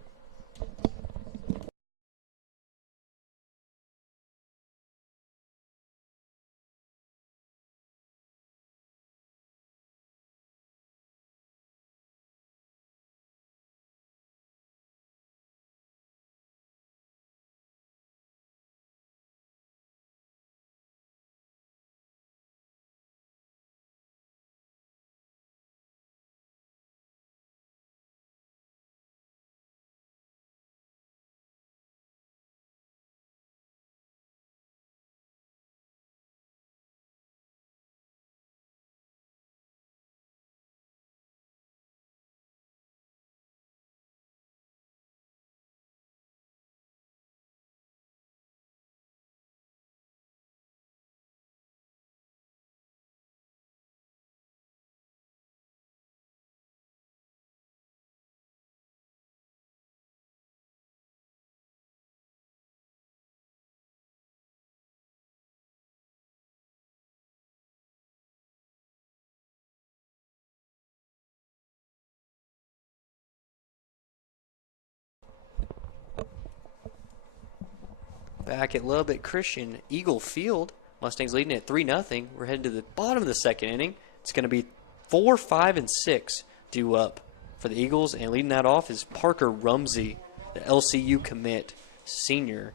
Back at Lubbock Christian Eagle Field, Mustangs leading at 3-0. We're heading to the bottom of the second inning. It's going to be 4, 5, and 6 due up for the Eagles, and leading that off is Parker Rumsey, the LCU commit, senior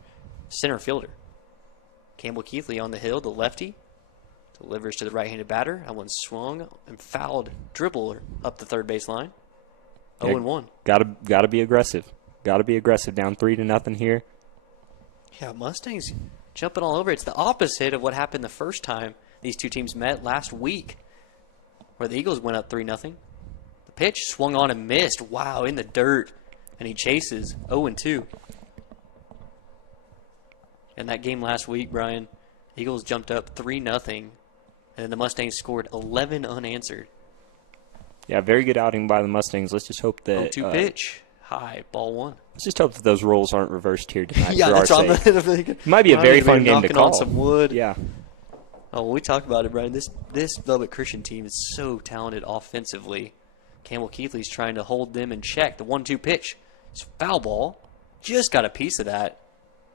center fielder. Campbell Keithley on the hill, the lefty, delivers to the right-handed batter. That one swung and fouled dribble up the third base line. 0-1. Gotta be aggressive. Gotta be aggressive. Down 3-0 here. Yeah, Mustangs jumping all over. It's the opposite of what happened the first time these two teams met last week, where the Eagles went up 3-0. The pitch swung on and missed. Wow, in the dirt. And he chases 0-2. In that game last week, Brian, Eagles jumped up 3-0, and the Mustangs scored 11 unanswered. Yeah, very good outing by the Mustangs. Let's just hope that 0-2 pitch. High, ball 1. Let's just hope that those roles aren't reversed here tonight. Yeah, for that's our all. sake. It might be a very fun game to call. On some wood. Yeah. Oh, well, we talked about it, Brian. This Lubbock Christian team is so talented offensively. Campbell Keithley's trying to hold them in check. The 1-2 pitch. It's foul ball. Just got a piece of that.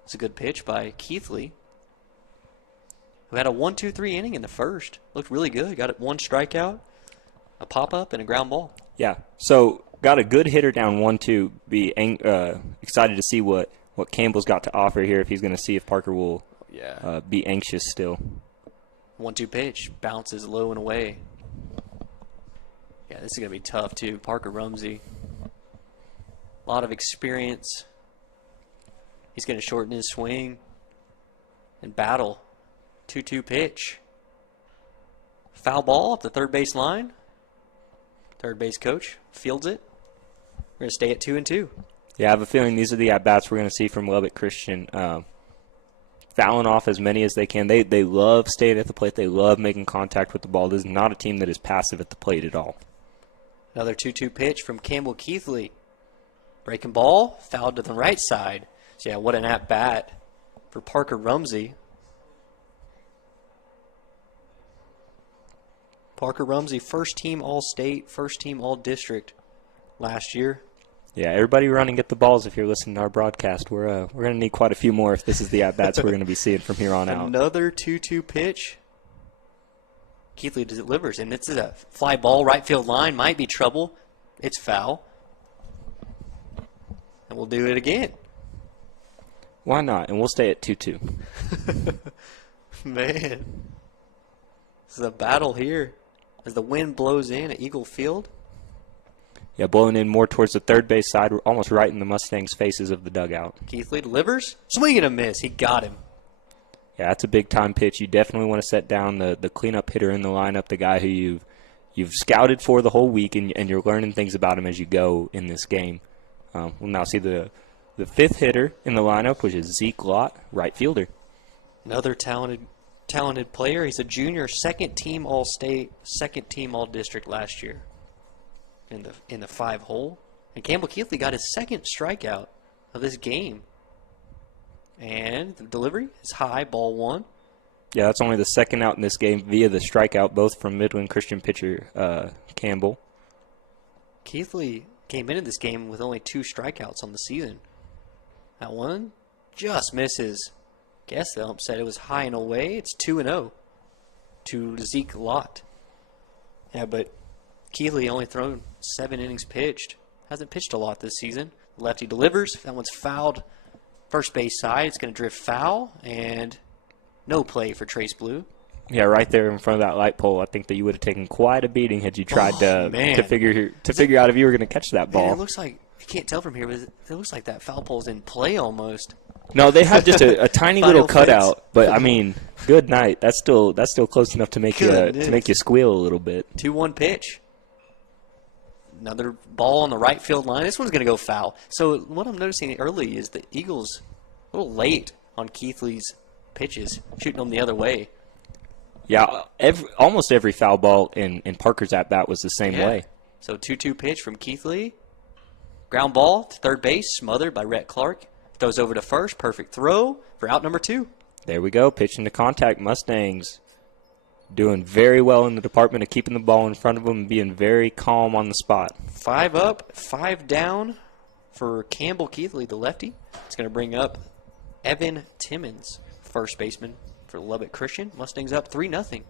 It's a good pitch by Keithley, who had a 1-2-3 inning in the first. Looked really good. Got 1 strikeout, a pop-up, and a ground ball. Yeah. So got a good hitter down 1-2. Be excited to see what Campbell's got to offer here. If he's going to see if Parker will be anxious still. 1-2 pitch bounces low and away. Yeah, this is going to be tough too. Parker Rumsey, a lot of experience. He's going to shorten his swing and battle. 2-2 pitch. Foul ball up the third base line. Third base coach fields it. We're going to stay at 2-2. Yeah, I have a feeling these are the at-bats we're going to see from Lubbock Christian. Fouling off as many as they can. They love staying at the plate. They love making contact with the ball. This is not a team that is passive at the plate at all. Another 2-2 pitch from Campbell Keithley. Breaking ball, fouled to the right side. So, yeah, what an at-bat for Parker Rumsey. Parker Rumsey, first-team All-State, first-team All-District last year. Yeah, everybody run and get the balls if you're listening to our broadcast. We're going to need quite a few more if this is the at-bats we're going to be seeing from here on out. Another 2-2 pitch. Keithley delivers, and this is a fly ball, right field line, might be trouble. It's foul. And we'll do it again. Why not? And we'll stay at 2-2. Man. This is a battle here as the wind blows in at Eagle Field. Yeah, blowing in more towards the third base side, almost right in the Mustangs' faces of the dugout. Keithley delivers. Swing and a miss. He got him. Yeah, that's a big-time pitch. You definitely want to set down the cleanup hitter in the lineup, the guy who you've scouted for the whole week, and you're learning things about him as you go in this game. We'll now see the fifth hitter in the lineup, which is Zeke Lott, right fielder. Another talented player. He's a junior, second-team All-State, second-team All-District last year in the 5-hole. And Campbell Keithley got his second strikeout of this game. And the delivery is high, ball one. Yeah, that's only the second out in this game via the strikeout, both from Midland Christian pitcher Campbell. Keithley came into this game with only 2 strikeouts on the season. That one just misses. Guess the ump said it was high and away. It's 2-0 to Zeke Lott. Yeah, but Keithley only thrown 7 innings pitched. Hasn't pitched a lot this season. Lefty delivers. That one's fouled. First base side. It's going to drift foul. And no play for Trace Blue. Yeah, right there in front of that light pole. I think that you would have taken quite a beating had you tried to figure out if you were going to catch that ball. Man, it looks like, you can't tell from here, but it looks like that foul pole's in play almost. No, they have just a tiny little cutout, but I mean, good night. That's still close enough to make you squeal a little bit. 2-1 pitch. Another ball on the right field line. This one's going to go foul. So what I'm noticing early is the Eagles a little late on Keithley's pitches, shooting them the other way. Yeah, almost every foul ball in Parker's at-bat was the same way. So 2-2 pitch from Keithley. Ground ball to third base, smothered by Rhett Clark. Throws over to first. Perfect throw for out number 2. There we go. Pitching to contact. Mustangs doing very well in the department of keeping the ball in front of them and being very calm on the spot. 5 up, 5 down for Campbell Keithley, the lefty. It's going to bring up Evan Timmons, first baseman for Lubbock Christian. Mustangs up 3-0.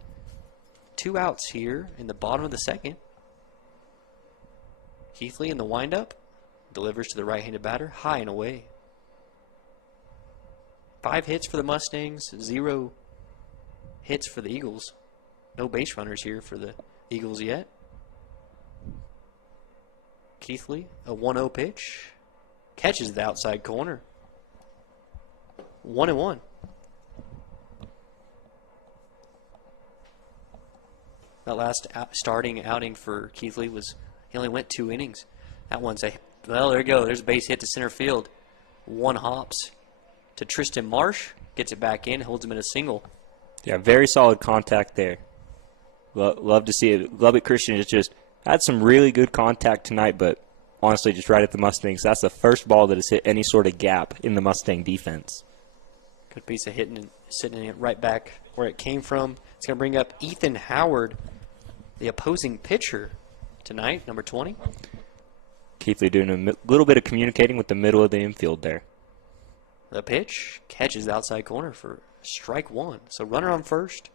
2 outs here in the bottom of the second. Keithley in the windup. Delivers to the right-handed batter. High and away. 5 hits for the Mustangs. 0 hits for the Eagles. No base runners here for the Eagles yet. Keithley, a 1-0 pitch. Catches the outside corner. 1-1. That last starting outing for Keithley he only went 2 innings. That one's well, there you go. There's a base hit to center field. 1 hops to Tristan Marsh. Gets it back in, holds him in a single. Yeah, very solid contact there. Love to see it. Lubbock Christian has just had some really good contact tonight, but honestly, just right at the Mustangs. That's the first ball that has hit any sort of gap in the Mustang defense. Good piece of hitting and sitting it right back where it came from. It's going to bring up Ethan Howard, the opposing pitcher tonight, number 20. Keithley doing a little bit of communicating with the middle of the infield there. The pitch catches the outside corner for strike 1. So runner on first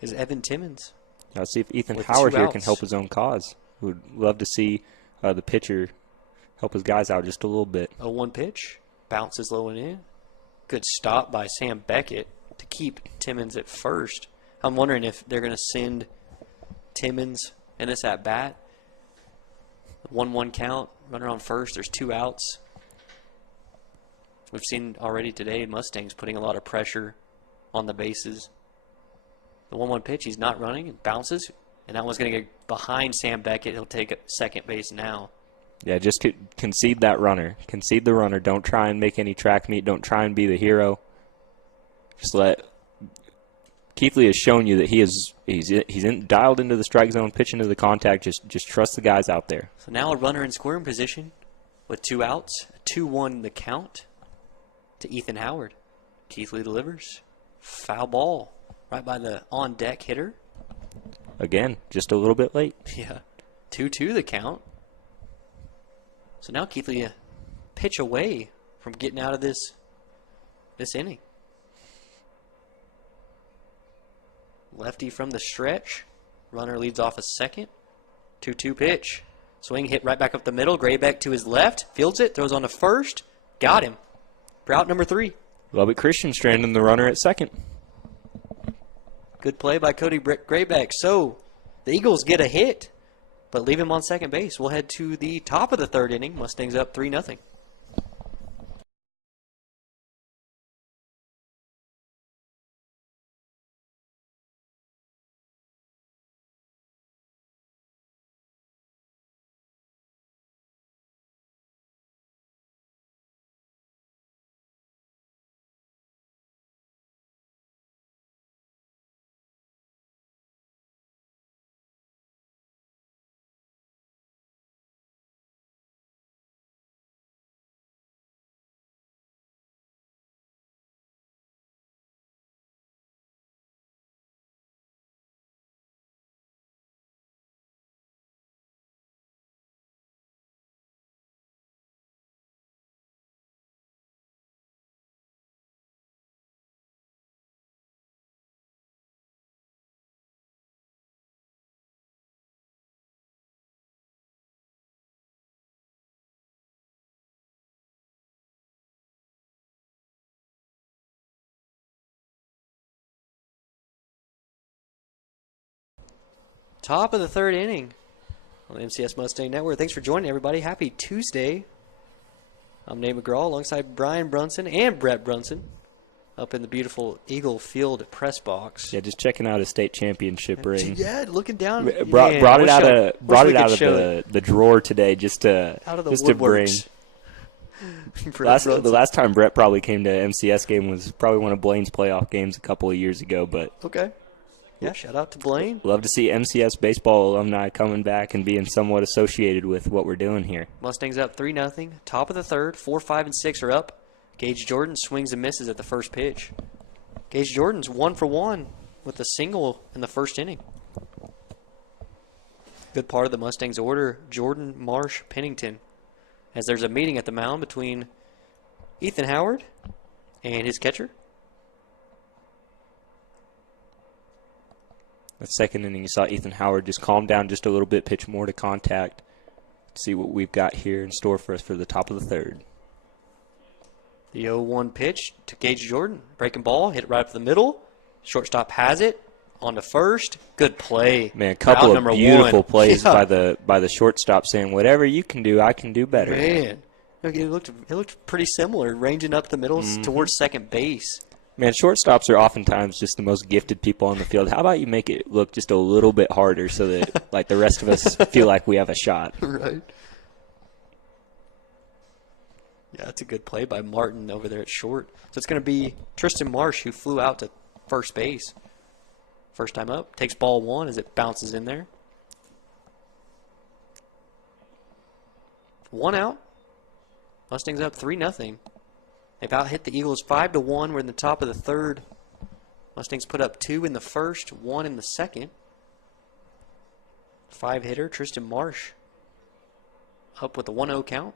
is Evan Timmons. Let's see if Ethan Howard here can help his own cause. Would love to see the pitcher help his guys out just a little bit. 0-1 pitch. Bounces low and in. Good stop by Sam Beckett to keep Timmons at first. I'm wondering if they're going to send Timmons in this at-bat. 1-1 count. Runner on first. There's 2 outs. We've seen already today Mustangs putting a lot of pressure on the bases. The 1-1 pitch, he's not running. It bounces. And that one's going to get behind Sam Beckett. He'll take second base now. Yeah, just concede that runner. Concede the runner. Don't try and make any track meet. Don't try and be the hero. Just let Keithley has shown you that he's dialed into the strike zone, pitching to the contact. Just trust the guys out there. So now a runner in scoring position with 2 outs, 2-1 the count to Ethan Howard. Keithley delivers. Foul ball right by the on-deck hitter. Again, just a little bit late. Yeah, 2-2 the count. So now Keithley a pitch away from getting out of this inning. Lefty from the stretch. Runner leads off a second. 2-2 pitch. Swing hit right back up the middle. Graybeck to his left. Fields it. Throws on to first. Got him. For out number 3. Lubbock Christian stranding the runner at second. Good play by Cody Graybeck. So the Eagles get a hit, but leave him on second base. We'll head to the top of the 3rd inning. Mustangs up 3-0. Top of the 3rd inning on the MCS Mustang Network. Thanks for joining, everybody. Happy Tuesday. I'm Nate McGraw alongside Brian Brunson and Brett Brunson up in the beautiful Eagle Field press box. Yeah, just checking out a state championship ring. Yeah, looking down. Brought it out of the drawer today just to bring. The last time Brett probably came to MCS game was probably one of Blaine's playoff games a couple of years ago. But okay. Yeah, shout out to Blaine. Love to see MCS baseball alumni coming back and being somewhat associated with what we're doing here. Mustangs up 3-0. Top of the 3rd. 4, 5, and 6 are up. Gage Jordan swings and misses at the first pitch. Gage Jordan's 1 for 1 with a single in the 1st inning. Good part of the Mustangs order, Jordan, Marsh, Pennington. As there's a meeting at the mound between Ethan Howard and his catcher. The 2nd inning, you saw Ethan Howard just calm down just a little bit, pitch more to contact. Let's see what we've got here in store for us for the top of the 3rd. The 0-1 pitch to Gage Jordan. Breaking ball, hit it right up the middle. Shortstop has it. On to first. Good play. Man, a couple of beautiful plays by the shortstop saying, whatever you can do, I can do better. Man, it looked pretty similar, ranging up the middle towards second base. Man, shortstops are oftentimes just the most gifted people on the field. How about you make it look just a little bit harder so that like the rest of us feel like we have a shot? Right. Yeah, that's a good play by Martin over there at short. So it's going to be Tristan Marsh who flew out to first base. First time up. Takes ball 1 as it bounces in there. 1 out. Mustangs up 3-0. They've out-hit the Eagles 5-1. We're in the top of the 3rd. Mustangs put up 2 in the 1st, 1 in the 2nd. 5-hitter Tristan Marsh up with a 1-0 count.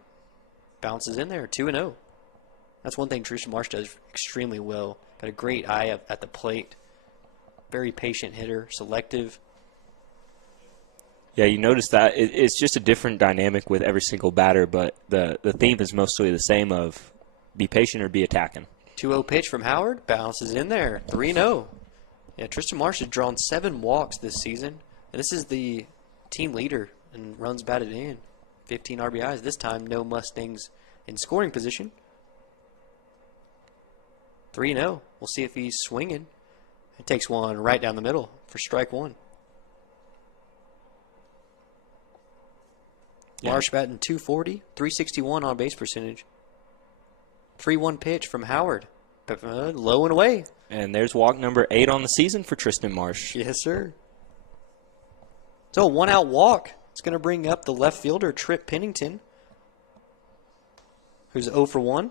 Bounces in there, 2-0. That's one thing Tristan Marsh does extremely well. Got a great eye at the plate. Very patient hitter, selective. Yeah, you notice that it's just a different dynamic with every single batter, but the theme is mostly the same of be patient or be attacking. 2-0 pitch from Howard. Bounces in there. 3-0. Yeah, Tristan Marsh has drawn 7 walks this season. And this is the team leader in runs batted in. 15 RBIs. This time, no Mustangs in scoring position. 3-0. We'll see if he's swinging. It takes one right down the middle for strike 1. Yeah. Marsh batting 240, 361 on base percentage. 3-1 pitch from Howard. Low and away. And there's walk number 8 on the season for Tristan Marsh. Yes, sir. So a 1-out walk. It's going to bring up the left fielder, Trip Pennington, who's 0 for 1.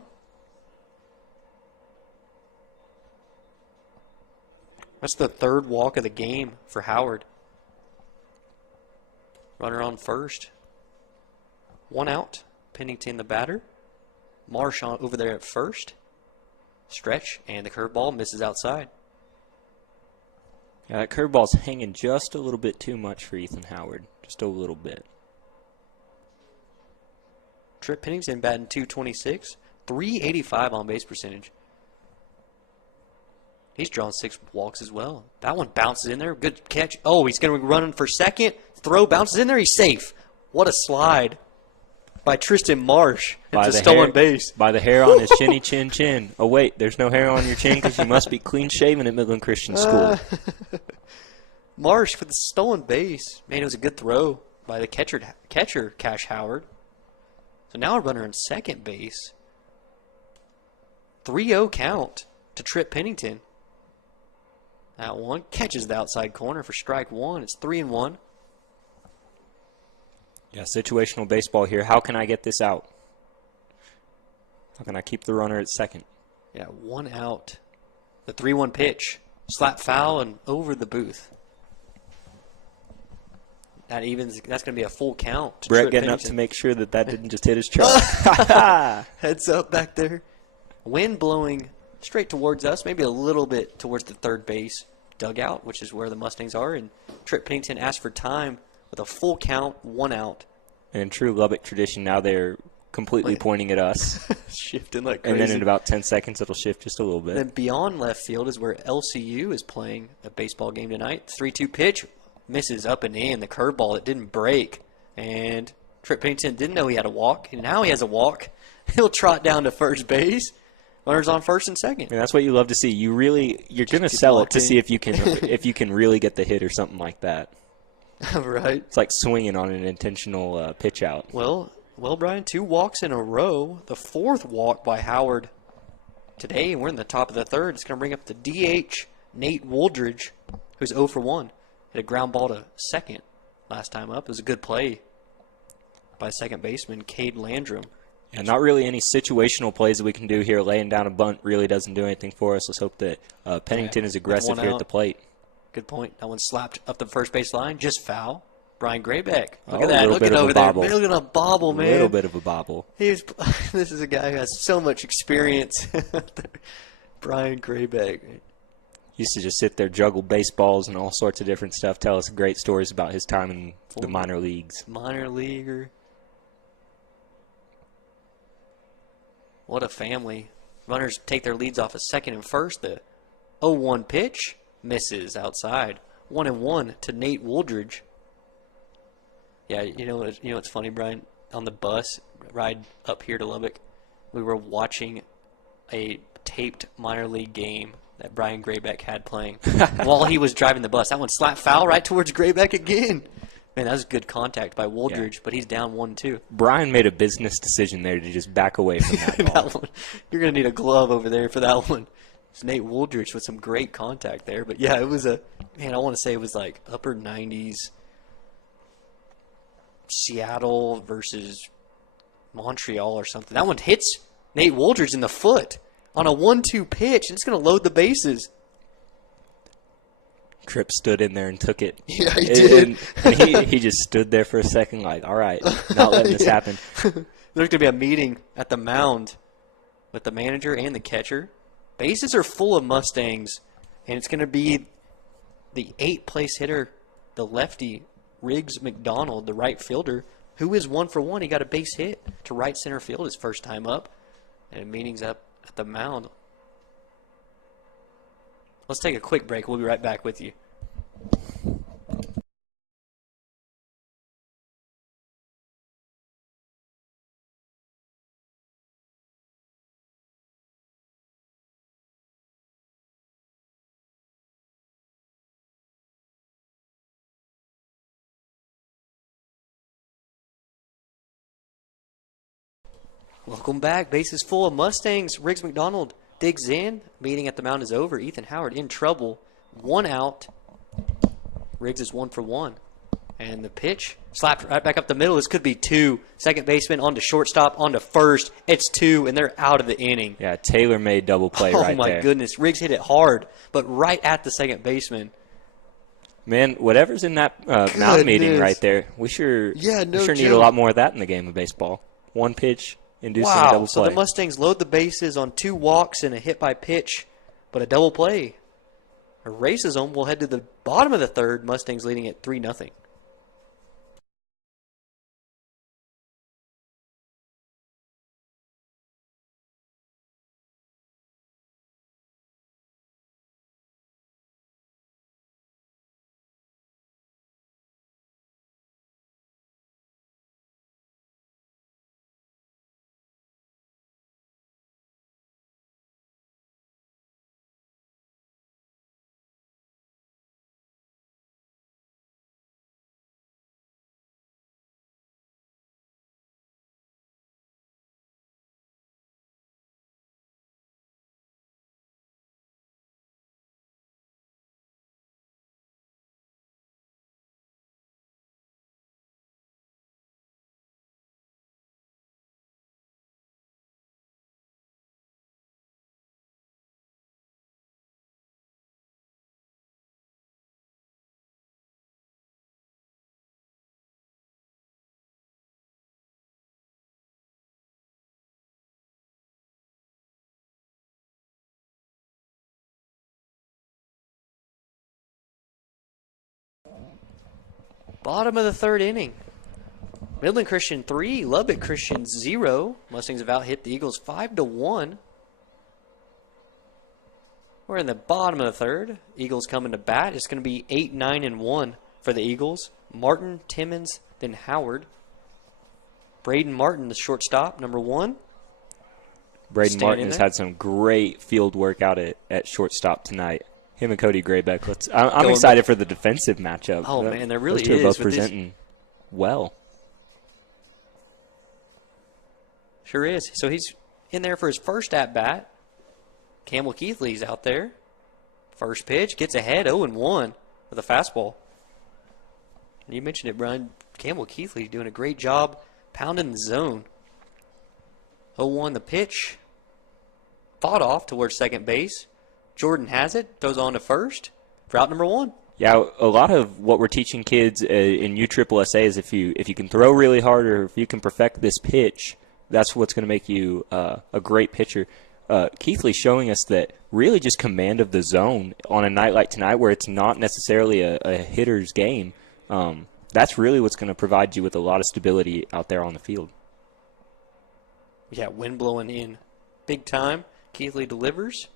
That's the third walk of the game for Howard. Runner on first. 1 out. Pennington the batter. Marsh on over there at first. Stretch, and the curveball misses outside. Yeah, that curveball's hanging just a little bit too much for Ethan Howard. Just a little bit. Trip Pennington batting 226, 385 on base percentage. He's drawn 6 walks as well. That one bounces in there. Good catch. Oh, he's going to be running for second. Throw bounces in there. He's safe. What a slide by Tristan Marsh. It's a stolen base. By the hair on his chinny chin chin. Oh, wait, there's no hair on your chin because you must be clean shaven at Midland Christian School. Marsh for the stolen base. Man, it was a good throw by the catcher Cash Howard. So now a runner on second base. 3-0 count to Trip Pennington. That one catches the outside corner for strike 1. It's 3-1. Yeah, situational baseball here. How can I get this out? How can I keep the runner at second? Yeah, 1 out. The 3-1 pitch. Slap foul and over the booth. That's going to be a full count. Brett Trip getting up Pennington. to make sure that didn't just hit his truck. Heads up back there. Wind blowing straight towards us, maybe a little bit towards the third base dugout, which is where the Mustangs are. And Trip Pennington asked for time with a full count, 1 out. And in true Lubbock tradition, now they're completely pointing at us. Shifting like crazy. And then in about 10 seconds, it'll shift just a little bit. Then beyond left field is where LCU is playing a baseball game tonight. 3-2 pitch. Misses up and in. The curveball that didn't break. And Trip Pennington didn't know he had a walk. And now he has a walk. He'll trot down to first base. Runners on first and second. And that's what you love to see. You're going to sell it to see if you can really get the hit or something like that. Right. It's like swinging on an intentional pitch out. Well, Brian, 2 walks in a row. The 4th walk by Howard today, and we're in the top of the 3rd. It's going to bring up the DH, Nate Wooldridge, who's 0 for 1. Hit a ground ball to second last time up. It was a good play by second baseman Cade Landrum. Yeah, not really any situational plays that we can do here. Laying down a bunt really doesn't do anything for us. Let's hope that Pennington is aggressive here at the plate. Good point. That one slapped up the first base line. Just foul. Brian Graybeck. Look Oh, at that. a little Look bit at of over a there. bobble. Man, look at a bobble, man. A little bit of a bobble. This is a guy who has so much experience. Brian Graybeck. Used to just sit there, juggle baseballs and all sorts of different stuff, tell us great stories about his time in the minor leagues. Minor leaguer. What a family. Runners take their leads off of second and first. The 0-1 pitch misses outside. 1-1 to Nate Wooldridge. Yeah, you know what's funny, Brian? On the bus ride up here to Lubbock, we were watching a taped minor league game that Brian Graybeck had playing while he was driving the bus. That one slapped foul right towards Graybeck again. Man, that was good contact by Wooldridge, but he's down 1-2. Brian made a business decision there to just back away from that ball. That one, you're going to need a glove over there for that one. It's Nate Wooldridge with some great contact there. But, yeah, it was I want to say it was like upper 90s. Seattle versus Montreal or something. That one hits Nate Wooldridge in the foot on a 1-2 pitch, and it's going to load the bases. Tripp stood in there and took it. Yeah, he did. And he just stood there for a second like, all right, not letting this happen. There's going to be a meeting at the mound with the manager and the catcher. Bases are full of Mustangs, and it's going to be the 8th place hitter, the lefty, Riggs McDonald, the right fielder, who is 1 for 1. He got a base hit to right center field his first time up, and a meeting's up at the mound. Let's take a quick break. We'll be right back with you. Welcome back. Base is full of Mustangs. Riggs McDonald digs in. Meeting at the mound is over. Ethan Howard in trouble. 1 out. Riggs is 1 for 1. And the pitch slapped right back up the middle. This could be 2. Second baseman onto shortstop, onto first. It's 2, and they're out of the inning. Yeah, tailor-made double play right there. Oh, my goodness. Riggs hit it hard, but right at the second baseman. Man, whatever's in that mound meeting right there, we sure need a lot more of that in the game of baseball. One pitch, inducing a double play. So the Mustangs load the bases on 2 walks and a hit by pitch, but a double play erases them. We'll head to the bottom of the third. Mustangs leading at 3-0. Bottom of the third inning. Midland Christian 3, Lubbock Christian 0. Mustangs have out-hit the Eagles 5-1. We're in the bottom of the third. Eagles coming to bat. It's going to be 8-9-1 for the Eagles. Martin, Timmons, then Howard. Braden Martin, the shortstop, number 1. Braden Martin has had some great field work out at shortstop tonight. Him and Cody Graybeck. I'm excited for the defensive matchup. Oh, man, there really is. Those two are both presenting well. Sure is. So he's in there for his first at-bat. Campbell Keithley's out there. First pitch, gets ahead 0-1 with a fastball. You mentioned it, Brian. Campbell Keithley doing a great job pounding the zone. 0-1 the pitch. Fought off towards second base. Jordan has it, throws on to first for out number 1. Yeah, a lot of what we're teaching kids in USSSA is if you can throw really hard or if you can perfect this pitch, that's what's going to make you a great pitcher. Keithley showing us that really just command of the zone on a night like tonight where it's not necessarily a hitter's game, that's really what's going to provide you with a lot of stability out there on the field. Yeah, wind blowing in big time. Keithley delivers.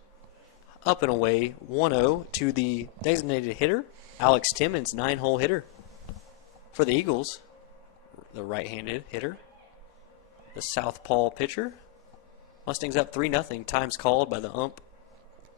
Up and away, 1-0 to the designated hitter, Alex Timmons, 9-hole hitter for the Eagles, the right-handed hitter, the southpaw pitcher. Mustangs up 3-0. Time's called by the ump.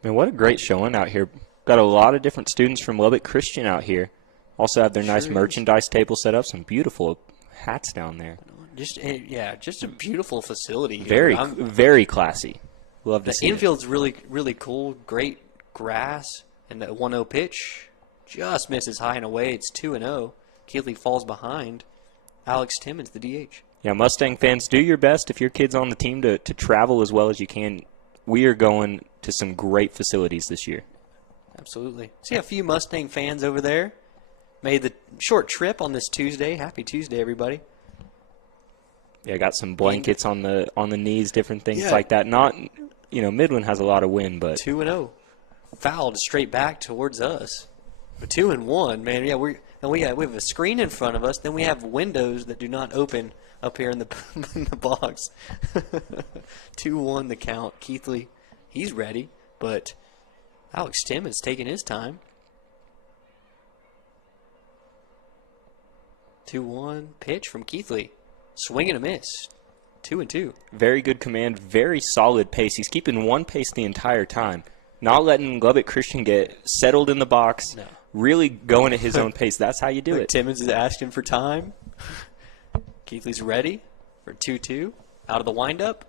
Man, what a great showing out here. Got a lot of different students from Lubbock Christian out here. Also have their nice merchandise table set up. Some beautiful hats down there. Just a beautiful facility here. Very classy. Love to see it. The infield's really, really cool. Great grass. And the 1-0 pitch just misses high and away. It's 2-0. Keithley falls behind. Alex Timmons, the DH. Yeah, Mustang fans, do your best if your kid's on the team to travel as well as you can. We are going to some great facilities this year. Absolutely. See a few Mustang fans over there. Made the short trip on this Tuesday. Happy Tuesday, everybody. Yeah, got some blankets on the knees, different things like that. Not, Midland has a lot of wind, but 2-0, fouled straight back towards us. But 2-1, man. Yeah, we have a screen in front of us. Then we have windows that do not open up here in the in the box. 2-1 the count. Keithley, he's ready, but Alex Timmons taking his time. 2-1 pitch from Keithley. Swing and a miss. 2-2. Very good command, very solid pace. He's keeping one pace the entire time. Not letting Lubbock Christian get settled in the box. No. Really going at his own pace. That's how you do it. Timmons is asking for time. Keithley's ready for 2-2. Out of the windup.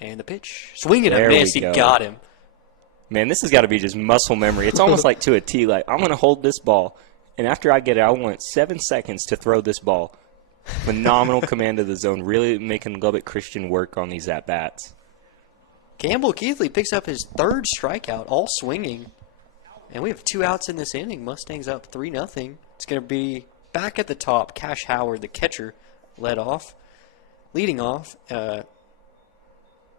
And the pitch. Swinging There a we miss. He go. got him. Man, this has got to be just muscle memory. It's almost like to a T. Like, I'm going to hold this ball, and after I get it, I want 7 seconds to throw this ball. Phenomenal command of the zone, really making Lubbock Christian work on these at-bats. Campbell Keithley picks up his 3rd strikeout, all swinging. And we have 2 outs in this inning. Mustangs up 3-0. It's going to be back at the top. Cash Howard, the catcher, leading off.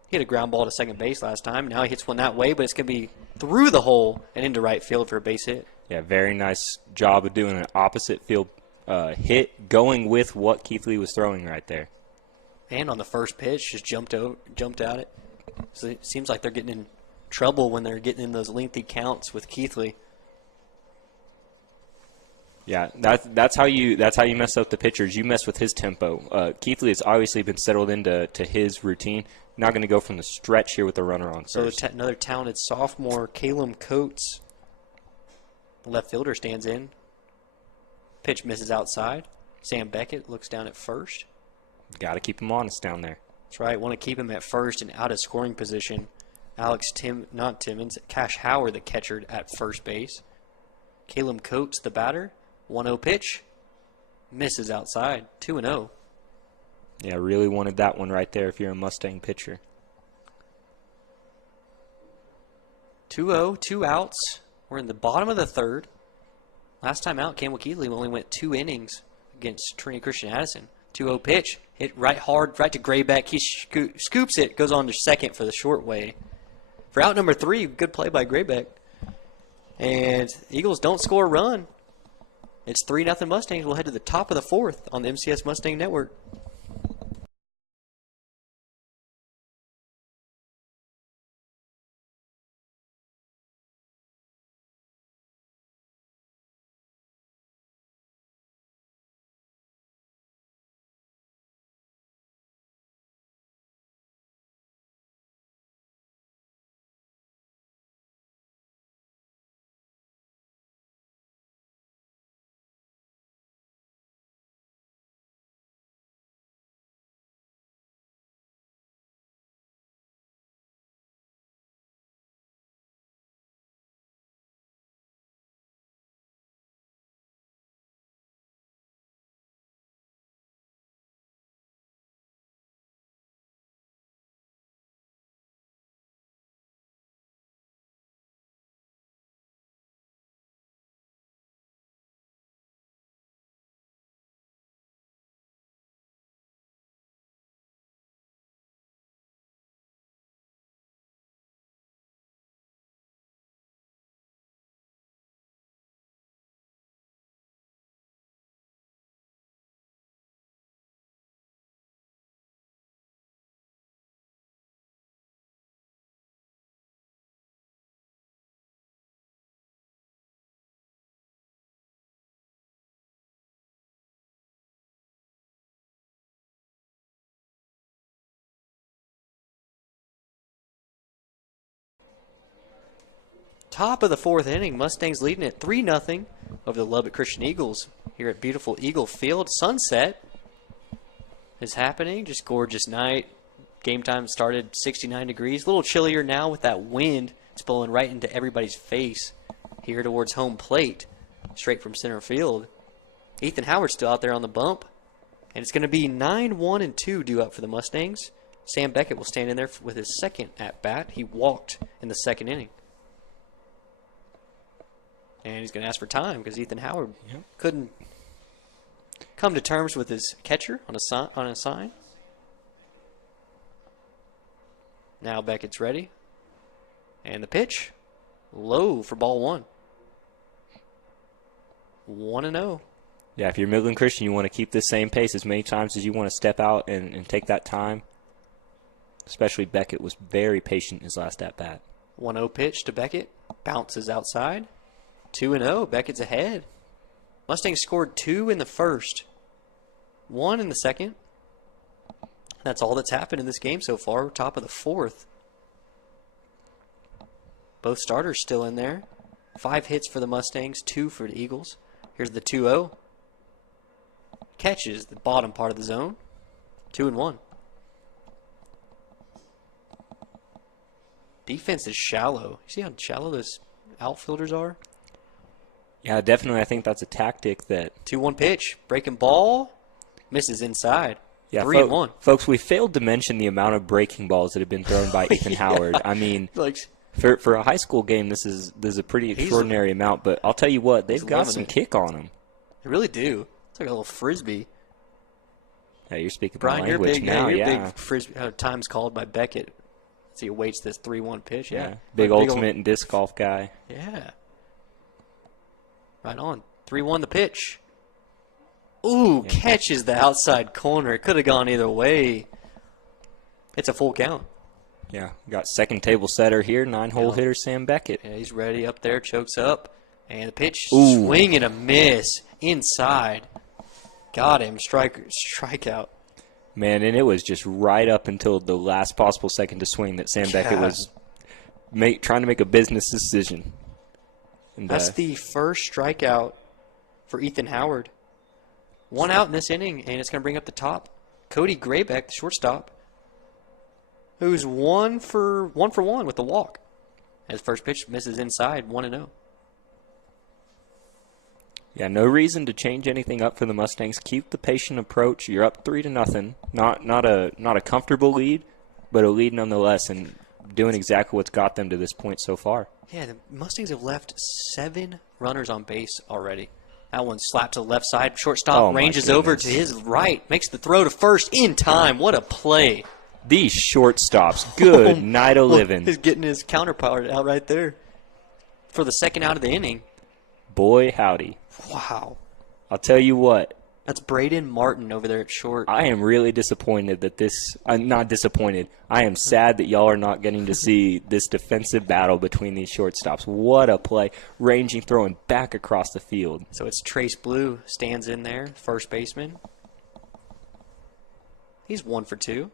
He had a ground ball to second base last time. Now he hits one that way, but it's going to be through the hole and into right field for a base hit. Yeah, very nice job of doing an opposite field hit, going with what Keithley was throwing right there. And on the first pitch, just jumped at it. So it seems like they're getting in trouble when they're getting in those lengthy counts with Keithley. Yeah, that's how you mess up the pitchers. You mess with his tempo. Keithley has obviously been settled into his routine. Not going to go from the stretch here with the runner on first. So another talented sophomore, Caleb Coates, the left fielder, stands in. Pitch misses outside. Sam Beckett looks down at first. Got to keep him honest down there. That's right. Want to keep him at first and out of scoring position. Cash Howard, the catcher, at first base. Caleb Coates, the batter. 1-0 pitch. Misses outside. 2-0. Yeah, really wanted that one right there if you're a Mustang pitcher. 2-0, 2 outs. We're in the bottom of the 3rd. Last time out, Campbell Keithley only went 2 innings against Trinity Christian Addison. 2-0 pitch. Hit right hard, right to Graybeck. He scoops it, goes on to second for the short way. For out number 3, good play by Graybeck. And Eagles don't score a run. It's 3-0 Mustangs. We'll head to the top of the 4th on the MCS Mustang Network. Top of the 4th inning, Mustangs leading at 3-0 over the Lubbock Christian Eagles here at beautiful Eagle Field. Sunset is happening. Just gorgeous night. Game time started 69 degrees. A little chillier now with that wind. It's blowing right into everybody's face here towards home plate, straight from center field. Ethan Howard's still out there on the bump. And it's going to be 9-1-2 due up for the Mustangs. Sam Beckett will stand in there with his second at-bat. He walked in the 2nd inning. And he's going to ask for time because Ethan Howard couldn't come to terms with his catcher on a sign. Now Beckett's ready. And the pitch. Low for ball 1. 1-0. Yeah, if you're Midland Christian, you want to keep this same pace as many times as you want to step out and take that time. Especially Beckett was very patient in his last at-bat. 1-0 pitch to Beckett. Bounces outside. 2-0. Beckett's ahead. Mustangs scored 2 in the 1st. 1 in the 2nd. That's all that's happened in this game so far. We're top of the 4th. Both starters still in there. 5 hits for the Mustangs, 2 for the Eagles. Here's the 2-0. Catches the bottom part of the zone. 2-1. defense is shallow. You see how shallow those outfielders are? Yeah, definitely. I think that's a tactic that 2-1 pitch. Breaking ball. Misses inside. Yeah, 3-1. Folks, we failed to mention the amount of breaking balls that have been thrown by Ethan Howard. I mean, like, for a high school game, this is a pretty extraordinary amount. But I'll tell you what, they've got some kick on them. They really do. It's like a little frisbee. Yeah, you're speaking Brian, my language now. You're big frisbee. Times called by Beckett. So he awaits this 3-1 pitch. Yeah, big ultimate and disc golf guy. Yeah. Right on. 3-1 the pitch. Ooh, catches the outside corner. It could have gone either way. It's a full count. Yeah, got second table setter here, 9-hole hitter Sam Beckett. Yeah, he's ready up there, chokes up. And the pitch, swing and a miss. Inside. Got him. Strikeout. Man, and it was just right up until the last possible second to swing that Sam Beckett was trying to make a business decision. And, that's the first strikeout for Ethan Howard. 1 out in this inning, and it's going to bring up the top. Cody Graybeck, the shortstop, who's 1 for 1 with the walk. His first pitch misses inside, 1-0. Yeah, no reason to change anything up for the Mustangs. Keep the patient approach. You're up 3-0. Not a comfortable lead, but a lead nonetheless, and doing exactly what's got them to this point so far. Yeah, the Mustangs have left 7 runners on base already. That one slapped to the left side. Shortstop ranges over to his right. Makes the throw to first in time. What a play. These shortstops. Good night of living. He's getting his counterpart out right there for the second out of the inning. Boy, howdy. Wow. I'll tell you what. That's Braden Martin over there at short. I am really disappointed that I'm not disappointed. I am sad that y'all are not getting to see this defensive battle between these shortstops. What a play. Ranging, throwing back across the field. So it's Trace Blue stands in there, first baseman. He's 1 for 2.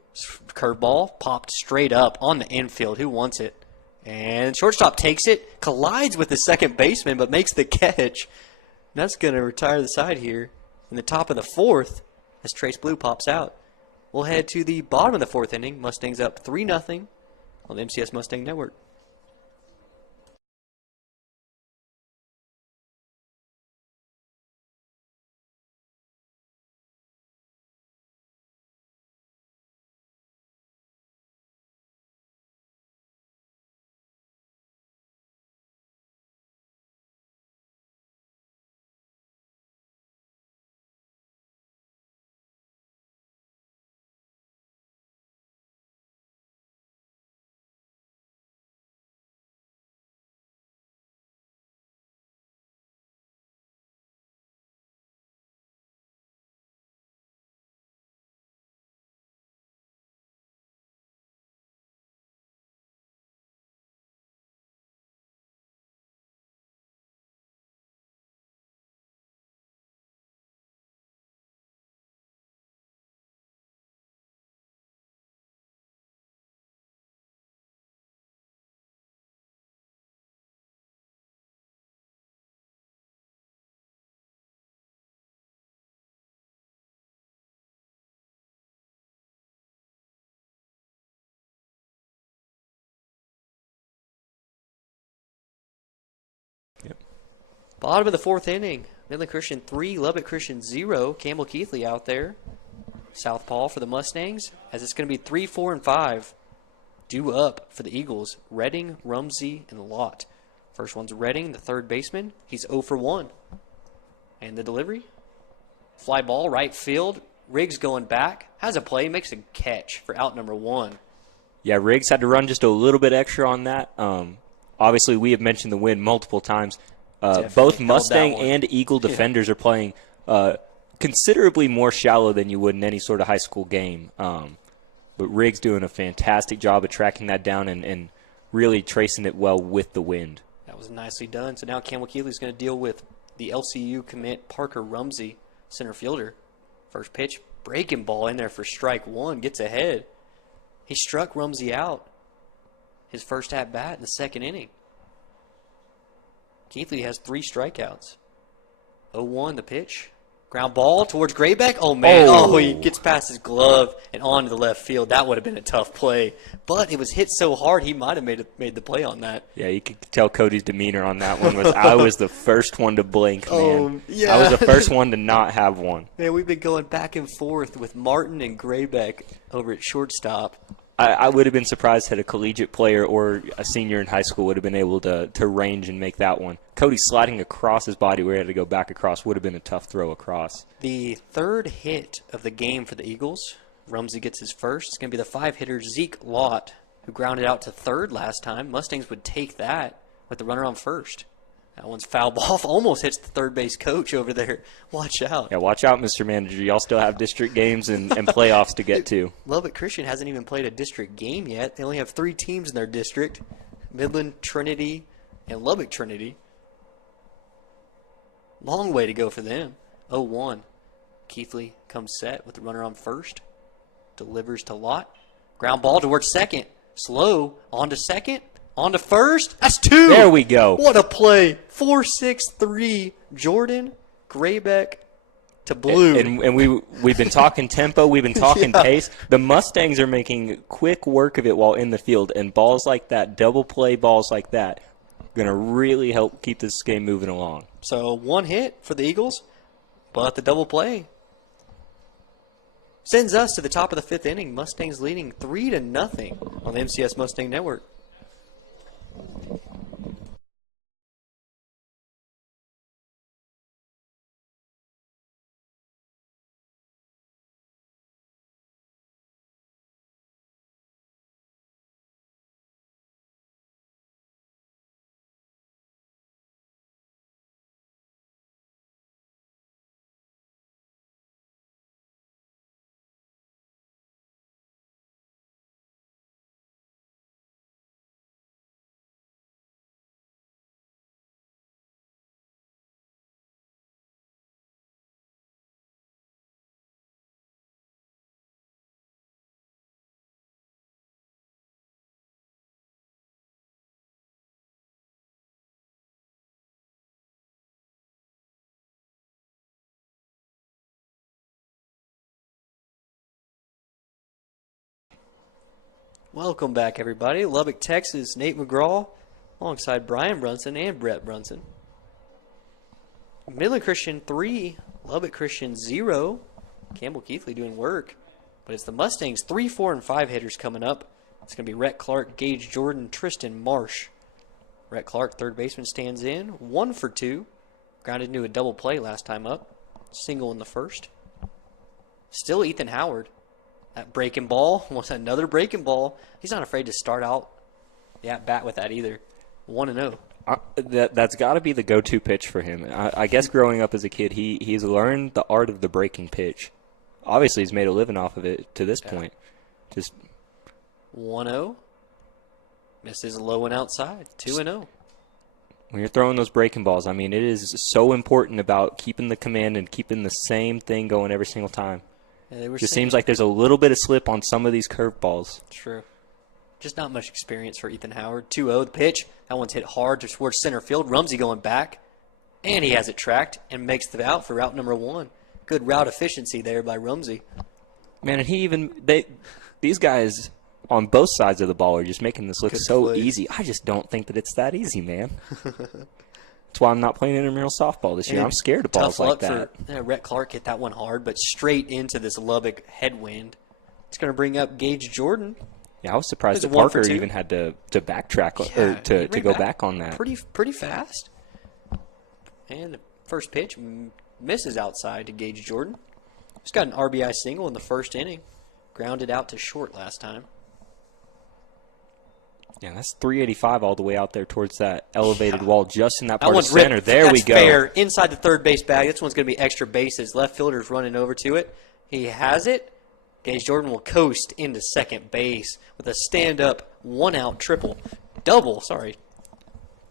Curveball popped straight up on the infield. Who wants it? And shortstop takes it, collides with the second baseman, but makes the catch. That's going to retire the side here. In the top of the 4th, as Trace Blue pops out. We'll head to the bottom of the 4th inning. Mustangs up 3-0 on the MCS Mustang Network. Bottom of the 4th inning. Midland Christian 3, Lubbock Christian 0. Campbell Keithley out there. Southpaw for the Mustangs. As it's going to be 3, 4, and 5. Due up for the Eagles. Redding, Rumsey, and Lott. First one's Redding, the third baseman. He's 0 for 1. And the delivery. Fly ball, right field. Riggs going back. Has a play, makes a catch for out number 1. Yeah, Riggs had to run just a little bit extra on that. Obviously, we have mentioned the wind multiple times. Both Mustang and Eagle defenders are playing considerably more shallow than you would in any sort of high school game. But Riggs doing a fantastic job of tracking that down and really tracing it well with the wind. That was nicely done. So now Campbell Keithley's going to deal with the LCU commit Parker Rumsey, center fielder. First pitch, breaking ball in there for strike 1, gets ahead. He struck Rumsey out his first at-bat in the 2nd inning. Keithley has 3 strikeouts. 0-1 the pitch. Ground ball towards Graybeck. Oh, man. Oh. He gets past his glove and onto the left field. That would have been a tough play. But it was hit so hard, he might have made the play on that. Yeah, you could tell Cody's demeanor on that one was I was the first one to blink, man. Yeah. I was the first one to not have one. Man, we've been going back and forth with Martin and Graybeck over at shortstop. I would have been surprised had a collegiate player or a senior in high school would have been able to range and make that one. Cody sliding across his body where he had to go back across would have been a tough throw across. The third hit of the game for the Eagles. Rumsey gets his first. It's going to be the 5-hitter Zeke Lott, who grounded out to third last time. Mustangs would take that with the runner on first. That one's foul ball. Almost hits the third base coach over there. Watch out. Yeah, watch out, Mr. Manager. Y'all still have district games and playoffs to get to. Lubbock Christian hasn't even played a district game yet. They only have 3 teams in their district. Midland, Trinity, and Lubbock Trinity. Long way to go for them. 0-1. Keithley comes set with the runner on first. Delivers to Lott. Ground ball towards second. Slow. On to second. On to first. That's 2. There we go. What a play. 4-6-3. Jordan, Graybeck to Blue. And we've been talking tempo. We've been talking pace. The Mustangs are making quick work of it while in the field. And balls like that, double play balls like that, going to really help keep this game moving along. So 1 hit for the Eagles, but the double play sends us to the top of the 5th inning. Mustangs leading 3-0 on the MCS Mustang Network. Welcome back, everybody. Lubbock, Texas, Nate McGraw alongside Brian Brunson and Brett Brunson. Midland Christian 3, Lubbock Christian 0. Campbell Keithley doing work. But it's the Mustangs 3, 4, and 5 hitters coming up. It's going to be Rhett Clark, Gage Jordan, Tristan Marsh. Rhett Clark, third baseman, stands in. 1 for 2. Grounded into a double play last time up. Single in the first. Still Ethan Howard. That breaking ball was another breaking ball. He's not afraid to start out the at-bat with that either. 1-0. That's got to be the go-to pitch for him. I guess growing up as a kid, he's learned the art of the breaking pitch. Obviously, he's made a living off of it to this point. Just 1-0. Misses low and outside. 2-0. When you're throwing those breaking balls, I mean, it is so important about keeping the command and keeping the same thing going every single time. Yeah, just seems like there's a little bit of slip on some of these curveballs. True. Just not much experience for Ethan Howard. 2-0 the pitch. That one's hit hard towards center field. Rumsey going back. And he has it tracked and makes the out for route number 1. Good route efficiency there by Rumsey. Man, and these guys on both sides of the ball are just making this look so easy. I just don't think that it's that easy, man. That's why I'm not playing intramural softball this year. I'm scared of balls like that. Rhett Clark hit that one hard, but straight into this Lubbock headwind. It's going to bring up Gage Jordan. Yeah, I was surprised that Parker even had to backtrack or to go back on that. Pretty fast. And the first pitch misses outside to Gage Jordan. He's got an RBI single in the first inning. Grounded out to short last time. Yeah, that's 385 all the way out there towards that elevated wall, just in that part of center. Ripped. There we go. Fair. Inside the third base bag. This one's going to be extra bases. Left fielder's running over to it. He has it. Gage Jordan will coast into second base with a stand-up, one-out triple. Double, sorry.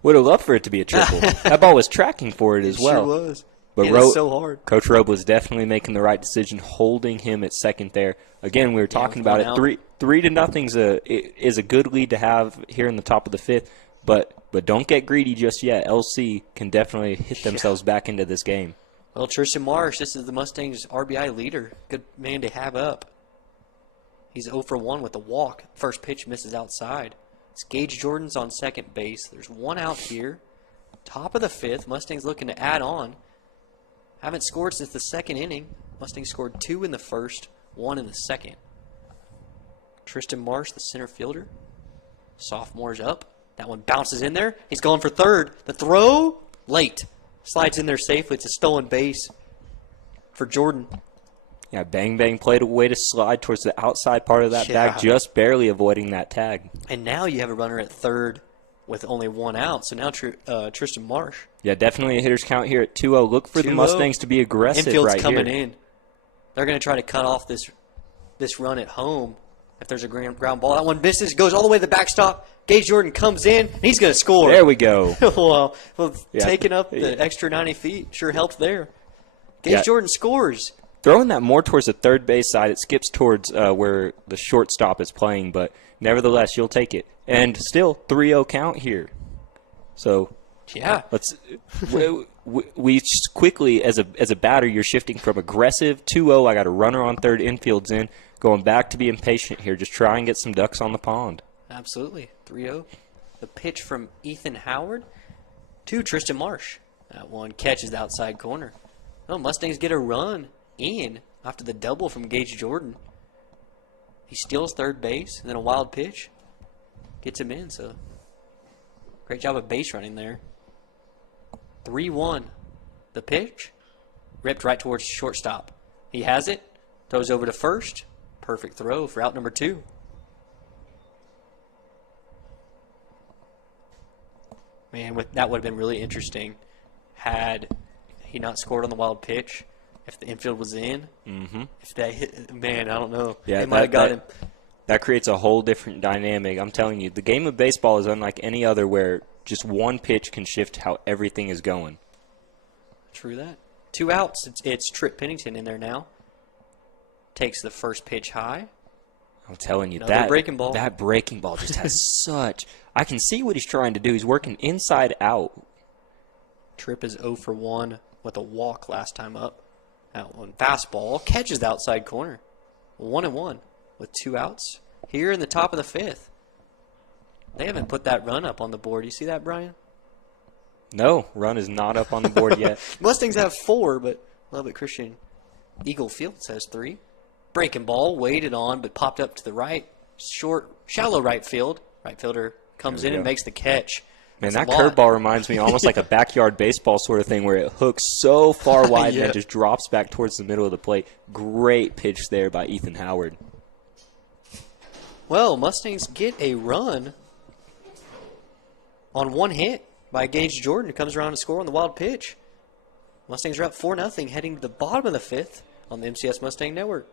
Would have loved for it to be a triple. That ball was tracking for it as well. Sure was. But it was so hard. Coach Robe was definitely making the right decision, holding him at second there. Again, we were talking about it. 3-0 is a good lead to have here in the top of the fifth, but don't get greedy just yet. LC can definitely hit themselves back into this game. Well, Tristan Marsh, this is the Mustangs' RBI leader. Good man to have up. He's 0 for 1 with a walk. First pitch misses outside. It's Gage Jordan's on second base. There's one out here. Top of the fifth. Mustangs looking to add on. Haven't scored since the second inning. Mustangs scored 2 in the first, 1 in the second. Tristan Marsh, the center fielder. Sophomore's up. That one bounces in there. He's going for third. The throw, late. Slides in there safely. It's a stolen base for Jordan. Yeah, Bang Bang played a way to slide towards the outside part of that bag, just barely avoiding that tag. And now you have a runner at third with only one out. So now Tristan Marsh. Yeah, definitely a hitter's count here at 2-0. Look for the Mustangs to be aggressive Infield's right coming here. in. They're going to try to cut off this run at home. If there's a ground ball, that one misses, goes all the way to the backstop. Gage Jordan comes in, and he's going to score. There we go. well, taking up the extra 90 feet sure helped there. Gage Jordan scores. Throwing that more towards the third base side, it skips towards where the shortstop is playing, but nevertheless, you'll take it. And still, 3-0 count here. So, yeah, let's we quickly, as a batter, you're shifting from aggressive 2-0. I got a runner on third, infield's in. Going back to be impatient here. Just try and get some ducks on the pond. Absolutely. 3-0. The pitch from Ethan Howard to Tristan Marsh. That one catches the outside corner. Well, Mustangs get a run in after the double from Gage Jordan. He steals third base, and then a wild pitch gets him in. So, great job of base running there. 3-1. The pitch ripped right towards shortstop. He has it. Throws over to first. Perfect throw for out number 2. Man, that would have been really interesting had he not scored on the wild pitch. If the infield was in, if that hit, man, I don't know. Yeah, they might have got him. That creates a whole different dynamic. I'm telling you, the game of baseball is unlike any other where just one pitch can shift how everything is going. True that. 2 outs. It's Trip Pennington in there now. Takes the first pitch high. I'm telling you, that breaking ball just has such. I can see what he's trying to do. He's working inside out. Tripp is 0 for 1 with a walk last time up. That one fastball catches the outside corner. 1-1 with 2 outs here in the top of the 5th. They haven't put that run up on the board. You see that, Brian? No, run is not up on the board yet. Mustangs have 4, but Lubbock Christian Eagle Fields has 3. Breaking ball, waited on, but popped up to the right. Shallow right field. Right fielder comes in and makes the catch. Man, that curveball reminds me almost like a backyard baseball sort of thing where it hooks so far wide and then just drops back towards the middle of the plate. Great pitch there by Ethan Howard. Well, Mustangs get a run on one hit by Gage Jordan, who comes around to score on the wild pitch. Mustangs are up 4-0 heading to the bottom of the 5th on the MCS Mustang Network.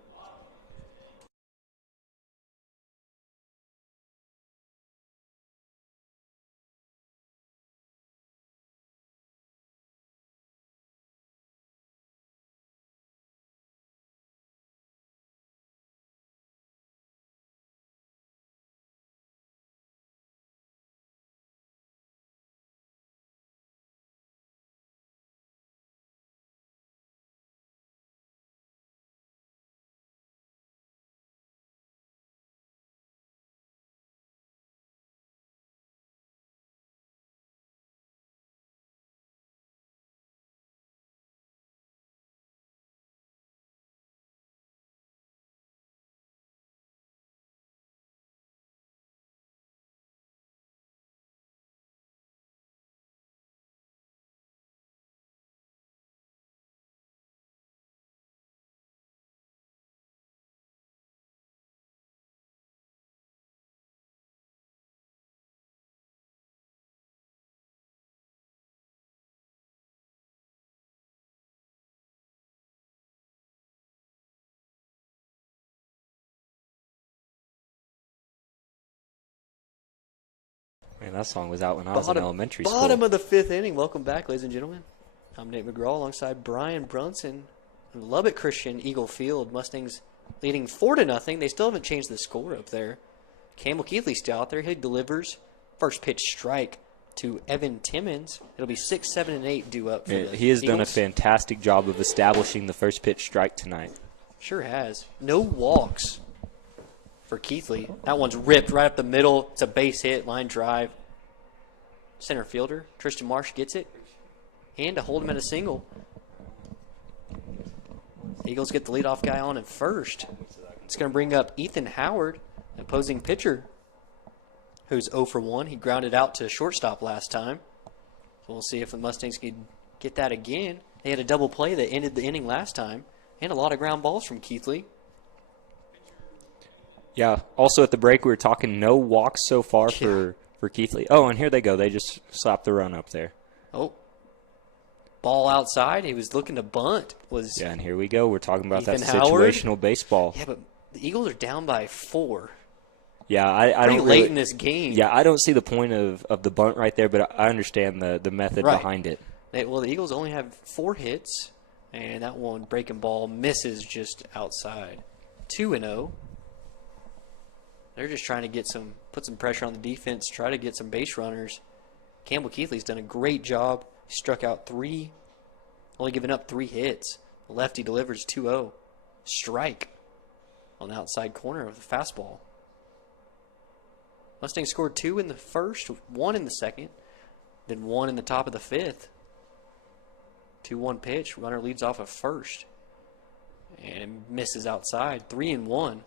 Man, that song was out when I was in elementary school. Bottom of the 5th inning. Welcome back, ladies and gentlemen. I'm Nate McGraw alongside Brian Brunson. Lubbock Christian Eagle Field. Mustangs leading 4-0. They still haven't changed the score up there. Campbell Keithley's still out there. He delivers. First pitch strike to Evan Timmons. It'll be 6, 7, and 8 due up for the He has done a Eagles. fantastic job of establishing the first pitch strike tonight. Sure has. No walks for Keithley. That one's ripped right up the middle. It's a base hit, line drive. Center fielder, Tristan Marsh gets it. And to hold him at a single. Eagles get the leadoff guy on at first. It's going to bring up Ethan Howard, opposing pitcher, who's 0 for 1. He grounded out to shortstop last time. So we'll see if the Mustangs can get that again. They had a double play that ended the inning last time, and a lot of ground balls from Keithley. Yeah, also at the break we were talking no walks so far for Keithley. Oh, and here they go. They just slapped the run up there. Oh. Ball outside. He was looking to bunt. Yeah, and here we go. We're talking about Ethan that Howard. situational baseball. Yeah, but the Eagles are down by 4. Yeah, I Pretty don't late really, in this game. Yeah, I don't see the point of the bunt right there, but I understand the method behind it. Well, the Eagles only have 4 hits, and that one breaking ball misses just outside. 2-0. They're just trying to put some pressure on the defense, try to get some base runners. Campbell Keithley's done a great job. He struck out 3, only giving up 3 hits. The lefty delivers 2-0. Strike on the outside corner of the fastball. Mustangs scored 2 in the first, 1 in the second, then 1 in the top of the 5th. 2-1 pitch. Runner leads off at first. And it misses outside. 3-1.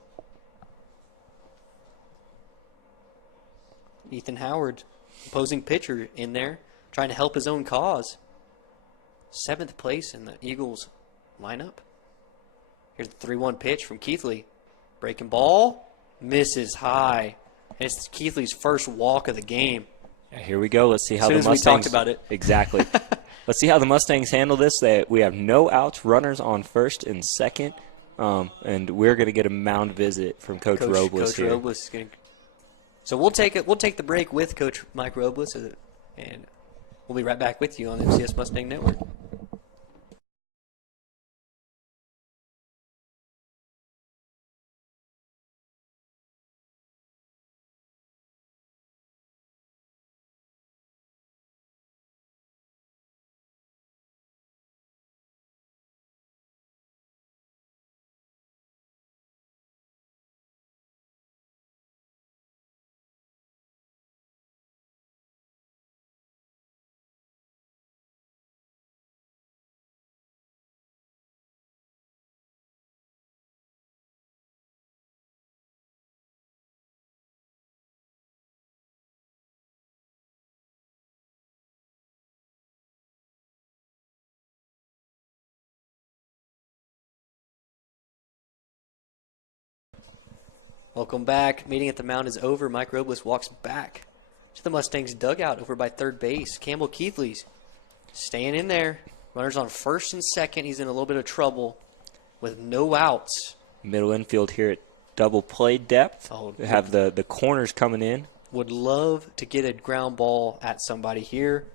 Ethan Howard, opposing pitcher, in there, trying to help his own cause. 7th place in the Eagles lineup. Here's the 3-1 pitch from Keithley. Breaking ball. Misses high. And it's Keithley's first walk of the game. Yeah, here we go. Let's see how the Mustangs. As soon as we talked about it. Exactly. Let's see how the Mustangs handle this. We have no outs, runners on first and second, and we're going to get a mound visit from Coach Robles here. Robles is going to. So we'll take the break with Coach Mike Robles, and we'll be right back with you on the MCS Mustang Network. Welcome back. Meeting at the mound is over. Mike Robles walks back to the Mustangs dugout over by third base. Campbell Keithley's staying in there. Runners on first and second. He's in a little bit of trouble with no outs. Middle infield here at double play depth. We have the corners coming in. Would love to get a ground ball at somebody here.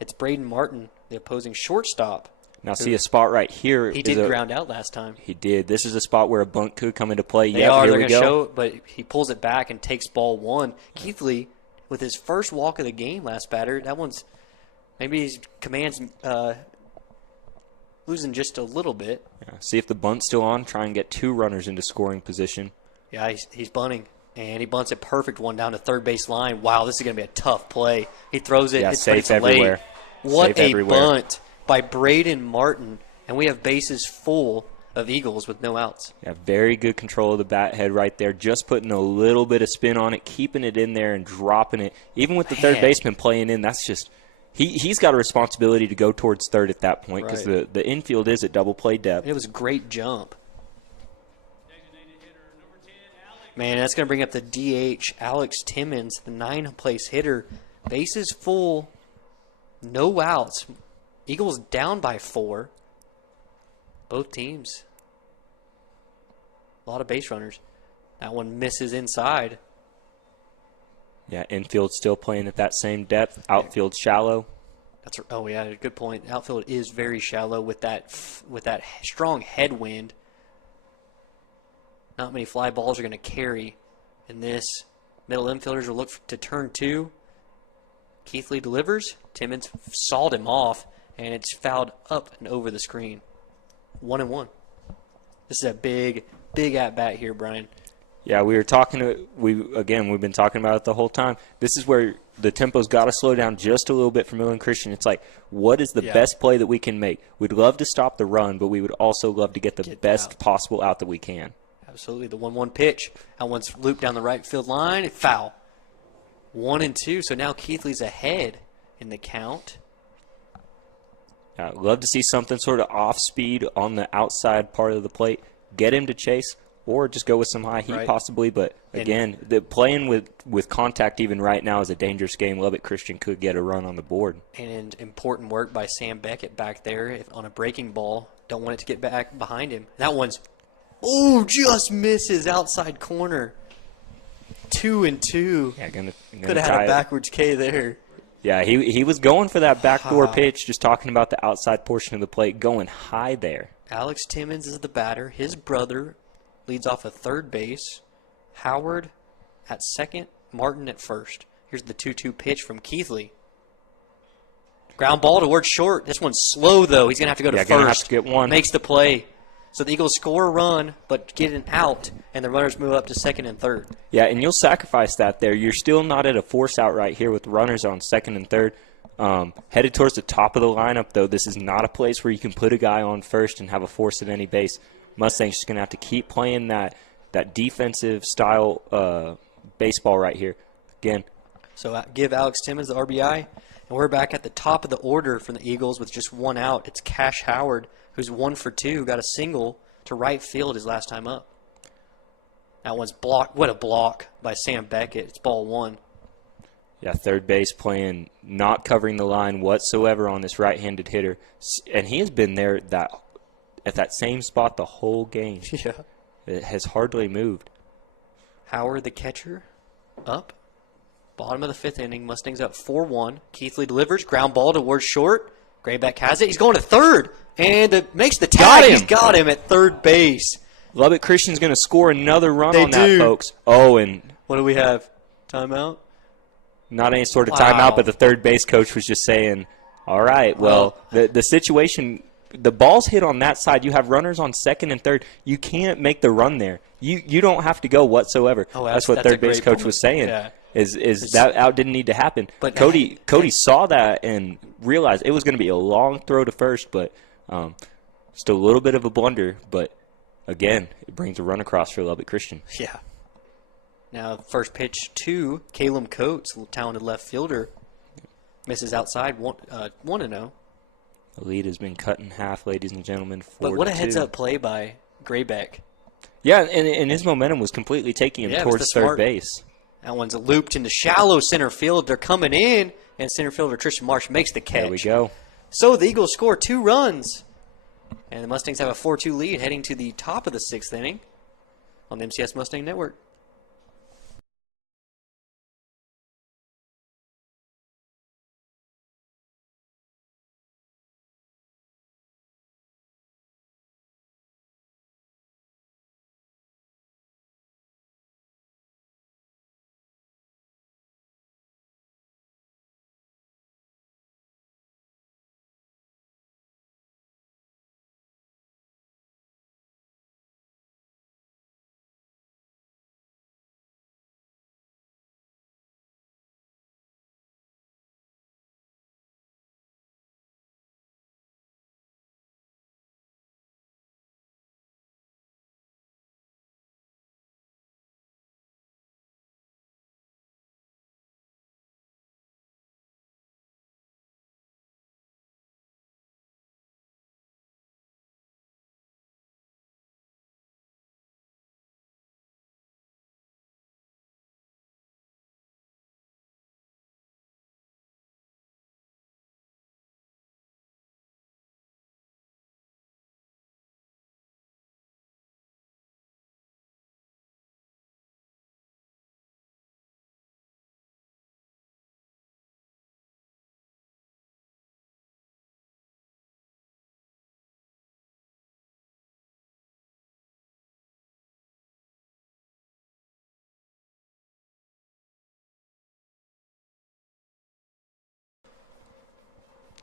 It's Braden Martin, the opposing shortstop. Now see a spot right here. He did ground out last time. He did. This is a spot where a bunt could come into play. They're going to show it, but he pulls it back and takes ball 1. Keithley, with his first walk of the game last batter, that one's maybe his command's losing just a little bit. Yeah. See if the bunt's still on. Try and get 2 runners into scoring position. Yeah, he's bunting. And he bunts a perfect one down to third base line. Wow, this is going to be a tough play. He throws it. Yeah, safe everywhere. What a bunt by Braden Martin. And we have bases full of Eagles with no outs. Yeah, very good control of the bat head right there. Just putting a little bit of spin on it, keeping it in there and dropping it. Even with the third baseman playing in, that's just he's got a responsibility to go towards third at that point because the infield is at double play depth. It was a great jump. Man, that's going to bring up the DH, Alex Timmons, the 9th place hitter. Bases full, no outs. Eagles down by 4. Both teams. A lot of base runners. That one misses inside. Yeah, infield still playing at that same depth. Outfield shallow. Oh yeah, good point. Outfield is very shallow with that strong headwind. Not many fly balls are going to carry in this. Middle infielders will look to turn 2. Keithley delivers. Timmons sawed him off, and it's fouled up and over the screen. 1-1. This is a big at-bat here, Brian. Yeah, we've been talking about it the whole time. This is where the tempo's got to slow down just a little bit for Midland Christian. It's like, what is the best play that we can make? We'd love to stop the run, but we would also love to get the best possible out that we can. Absolutely. The 1-1 pitch. That one's looped down the right field line. Foul. 1-2. So now Keithley's ahead in the count. I'd love to see something sort of off speed on the outside part of the plate. Get him to chase. Or just go with some high heat possibly. But, again, playing with contact even right now is a dangerous game. Lubbock Christian could get a run on the board. And important work by Sam Beckett back there on a breaking ball. Don't want it to get back behind him. That one's, just misses outside corner. 2-2. Yeah, could have had a backwards K there. Yeah, he was going for that backdoor pitch, just talking about the outside portion of the plate, going high there. Alex Timmons is the batter. His brother leads off at third base. Howard at second. Martin at first. Here's the 2-2 pitch from Keithley. Ground ball towards short. This one's slow, though. He's going to have to go to first. Gonna have to get one. Makes the play. So the Eagles score a run, but get an out, and the runners move up to second and third. Yeah, and you'll sacrifice that there. You're still not at a force out right here with runners on second and third. Headed towards the top of the lineup, though, this is not a place where you can put a guy on first and have a force at any base. Mustang's just going to have to keep playing that defensive style baseball right here. Again. So give Alex Timmons the RBI, and we're back at the top of the order from the Eagles with just one out. It's Cash Howard, who's 1 for 2, got a single to right field his last time up. That one's blocked. What a block by Sam Beckett. It's ball 1. Yeah, third base playing, not covering the line whatsoever on this right-handed hitter. And he has been there at that same spot the whole game. Yeah. It has hardly moved. Howard, the catcher, up. Bottom of the 5th inning. Mustangs up 4-1. Keithley delivers. Ground ball towards short. Grayback has it. He's going to third. And makes the tag. He's got him at third base. Lubbock Christian's going to score another run on that, folks. Oh, and what do we have? Timeout? Not any sort of timeout, but the third base coach was just saying, all right, well, the situation, the ball's hit on that side. You have runners on second and third. You can't make the run there. You don't have to go whatsoever. That's what third base coach was saying. Yeah. Is that out didn't need to happen. But Cody saw that and realized it was going to be a long throw to first, but still a little bit of a blunder. But, again, it brings a run across for Lubbock Christian. Yeah. Now, first pitch to Caleb Coates, a talented left fielder. Misses outside, 1-0. The lead has been cut in half, ladies and gentlemen. 4-2. But what a heads-up play by Grayback. Yeah, and his momentum was completely taking him towards third base. That one's looped into shallow center field. They're coming in, and center fielder Tristan Marsh makes the catch. There we go. So the Eagles score 2 runs, and the Mustangs have a 4-2 lead heading to the top of the 6th inning on the MCS Mustang Network.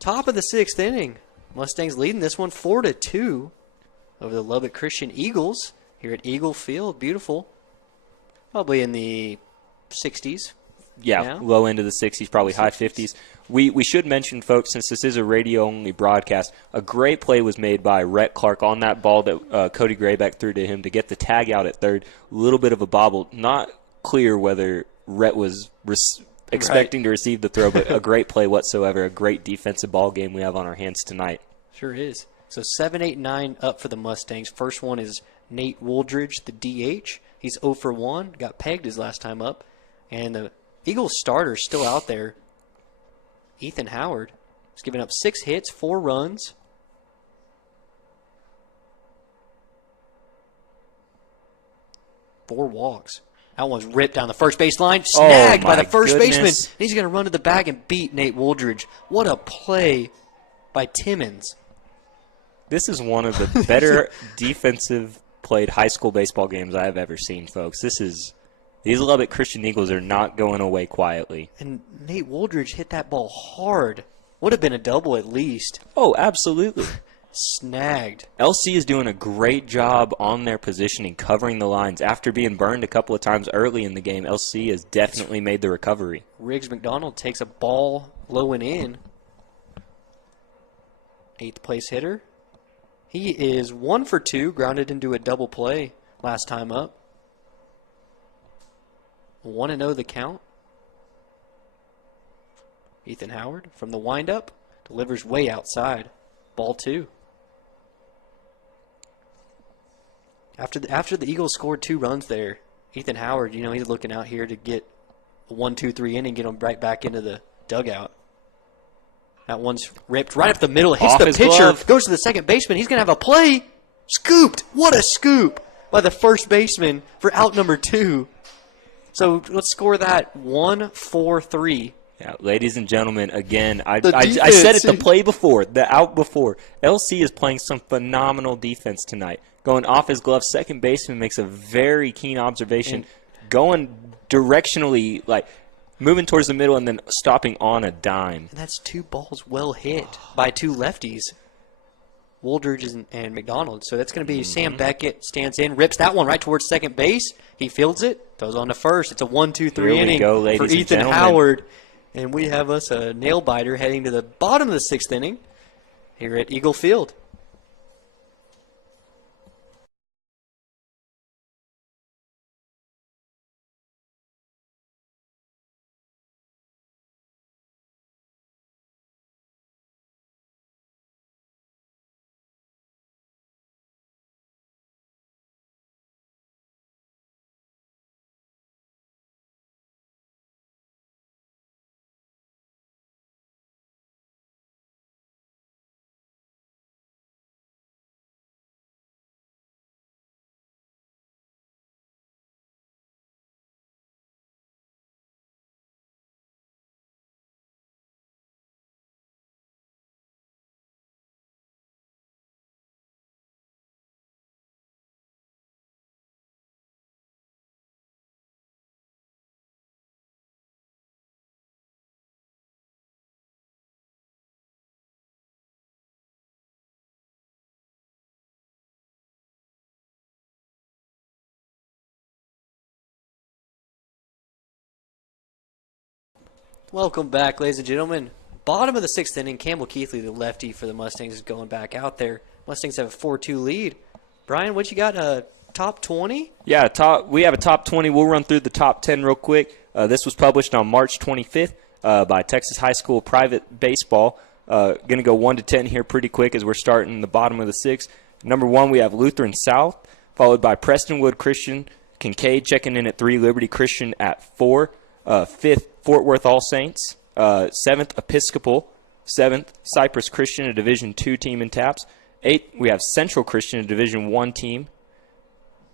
Top of the 6th inning. Mustangs leading this one 4-2 over the Lubbock Christian Eagles here at Eagle Field. Beautiful. Probably in the 60s. Yeah, now. Low end of the 60s, probably high 50s. We should mention, folks, since this is a radio-only broadcast, a great play was made by Rhett Clark on that ball that Cody Grayback threw to him to get the tag out at third. A little bit of a bobble. Not clear whether Rhett was expecting to receive the throw, but a great play whatsoever. A great defensive ball game we have on our hands tonight. Sure is. So 7, 8, 9 up for the Mustangs. First one is Nate Wooldridge, the DH. He's 0 for 1. Got pegged his last time up. And the Eagles starter still out there. Ethan Howard has given up 6 hits, 4 runs. Four walks. That one's ripped down the first base line. Snagged by the first baseman. He's going to run to the bag and beat Nate Wooldridge. What a play by Timmons. This is one of the better defensive played high school baseball games I have ever seen, folks. These Lubbock Christian Eagles are not going away quietly. And Nate Wooldridge hit that ball hard. Would have been a double at least. Oh, absolutely. Snagged. LC is doing a great job on their positioning, covering the lines. After being burned a couple of times early in the game, LC has definitely made the recovery. Riggs McDonald takes a ball low and in. 8th place hitter. He is 1 for 2, grounded into a double play last time up. 1-0 the count. Ethan Howard from the windup delivers way outside. Ball 2. After the Eagles scored 2 runs there, Ethan Howard, he's looking out here to get a 1-2-3 inning, get him right back into the dugout. That one's ripped right up the middle. Hits the pitcher. Glove. Goes to the second baseman. He's going to have a play. Scooped. What a scoop by the first baseman for out number 2. So let's score that 1-4-3. Yeah, ladies and gentlemen, again, I said it the play before, the out before. LC is playing some phenomenal defense tonight. Going off his glove, second baseman makes a very keen observation, going directionally, like moving towards the middle and then stopping on a dime. And that's 2 balls well hit by 2 lefties, Wooldridge and McDonald. So that's going to be Sam Beckett stands in, rips that one right towards second base. He fields it, goes on to first. It's a 1-2-3 inning for Ethan Howard. And we have us a nail-biter heading to the bottom of the 6th inning here at Eagle Field. Welcome back, ladies and gentlemen. Bottom of the 6th inning, Campbell Keithley, the lefty for the Mustangs, is going back out there. Mustangs have a 4-2 lead. Brian, what you got, top 20? Yeah, we have a top 20. We'll run through the top 10 real quick. This was published on March 25th by Texas High School Private Baseball. Going to go 1 to 10 here pretty quick as we're starting the bottom of the 6th. Number 1, we have Lutheran South, followed by Prestonwood Christian, Kincaid checking in at 3, Liberty Christian at 4, 5th, Fort Worth All Saints, 7th, Episcopal, 7th, Cypress Christian, a Division II team in TAPS. 8th, we have Central Christian, a Division I team.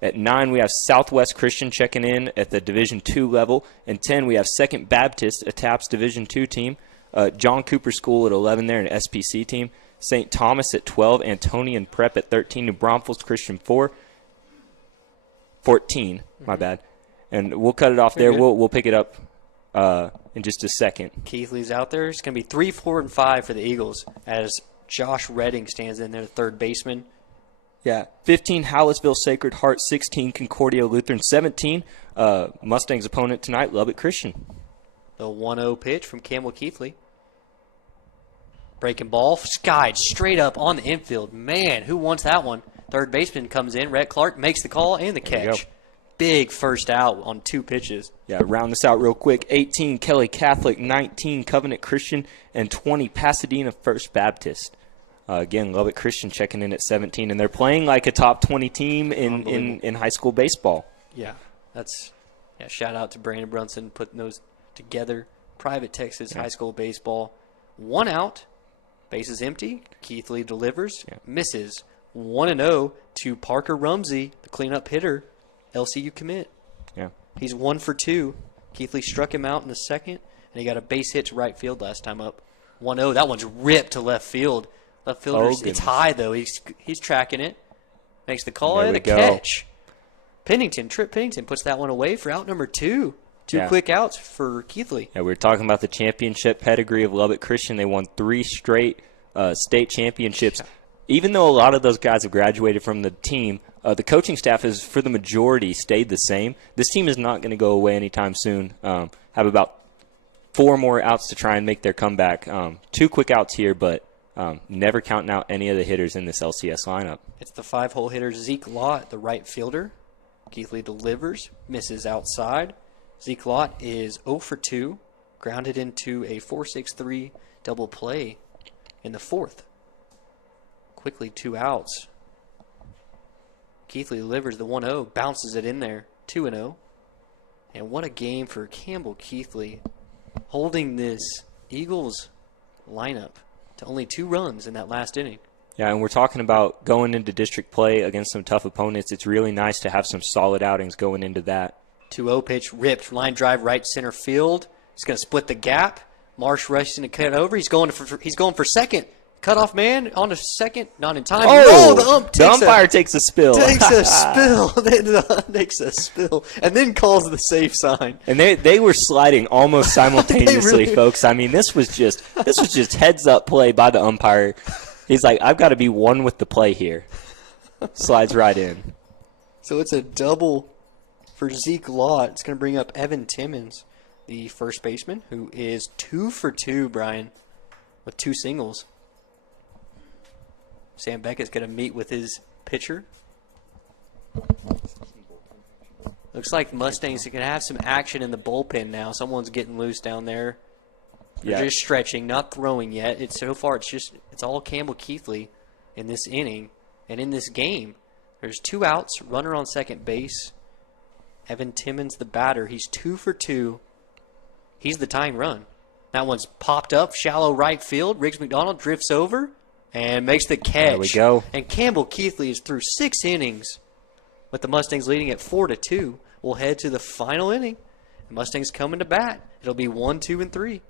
At 9, we have Southwest Christian checking in at the Division II level. And 10, we have Second Baptist, a TAPS Division II team. John Cooper School at 11 there, an SPC team. St. Thomas at 12, Antonian Prep at 13, New Braunfels Christian 14, my bad. And we'll cut it off there. We'll pick it up in just a second. Keithley's out there. It's going to be 3, 4, and 5 for the Eagles as Josh Redding stands in there, third baseman. Yeah, 15, Hallettsville Sacred Heart. 16, Concordia Lutheran. 17, Mustangs' opponent tonight, Lubbock Christian. The 1-0 pitch from Campbell Keithley. Breaking ball, skied straight up on the infield. Man, who wants that one? Third baseman comes in. Rhett Clark makes the call and the catch. Big first out on 2 pitches. Yeah, round this out real quick. 18, Kelly Catholic. 19, Covenant Christian. And 20, Pasadena First Baptist. Again, Lubbock Christian checking in at 17. And they're playing like a top 20 team in high school baseball. Yeah, shout out to Brandon Brunson putting those together. Private Texas high school baseball. 1 out. Bases empty. Keithley delivers. Misses. 1-0 to Parker Rumsey, the cleanup hitter. LCU commit. Yeah. He's 1 for 2. Keithley struck him out in the second, and he got a base hit to right field last time up. 1-0. That one's ripped to left field. Left fielder's it's high, though. He's tracking it. Makes the call and a catch. Trip Pennington puts that one away for out number 2. Two quick outs for Keithley. Yeah, we were talking about the championship pedigree of Lubbock Christian. They won 3 straight state championships. Even though a lot of those guys have graduated from the team, the coaching staff has, for the majority, stayed the same. This team is not going to go away anytime soon. Have about 4 more outs to try and make their comeback. 2 quick outs here, but never counting out any of the hitters in this LCS lineup. It's the 5-hole hitter Zeke Lott, the right fielder. Keithley delivers, misses outside. Zeke Lott is 0 for 2, grounded into a 4-6-3 double play in the 4th. Quickly 2 outs. Keithley delivers the 1-0, bounces it in there, 2-0. And what a game for Campbell Keithley, holding this Eagles lineup to only 2 runs in that last inning. Yeah, and we're talking about going into district play against some tough opponents. It's really nice to have some solid outings going into that. 2-0 pitch ripped, line drive right center field. He's going to split the gap. Marsh rushing to cut over. He's going for second. Cutoff man on to second, not in time. Oh, the umpire takes a spill. Takes a spill. Takes a spill, and then calls the safe sign. And they were sliding almost simultaneously, really, folks. I mean, this was just heads up play by the umpire. He's like, I've got to be one with the play here. Slides right in. So it's a double for Zeke Lott. It's going to bring up Evan Timmons, the first baseman, who is 2 for 2, Brian, with 2 singles. Sam Beckett's going to meet with his pitcher. Looks like Mustangs are going to have some action in the bullpen now. Someone's getting loose down there. They're just stretching, not throwing yet. So far, it's all Campbell Keithley in this inning. And in this game, there's 2 outs, runner on second base. Evan Timmons, the batter, he's 2 for 2. He's the tying run. That one's popped up, shallow right field. Riggs McDonald drifts over and makes the catch. There we go. And Campbell Keithley is through 6 innings with the Mustangs leading at 4-2. We'll head to the final inning. The Mustangs coming to bat. It'll be 1, 2, and 3.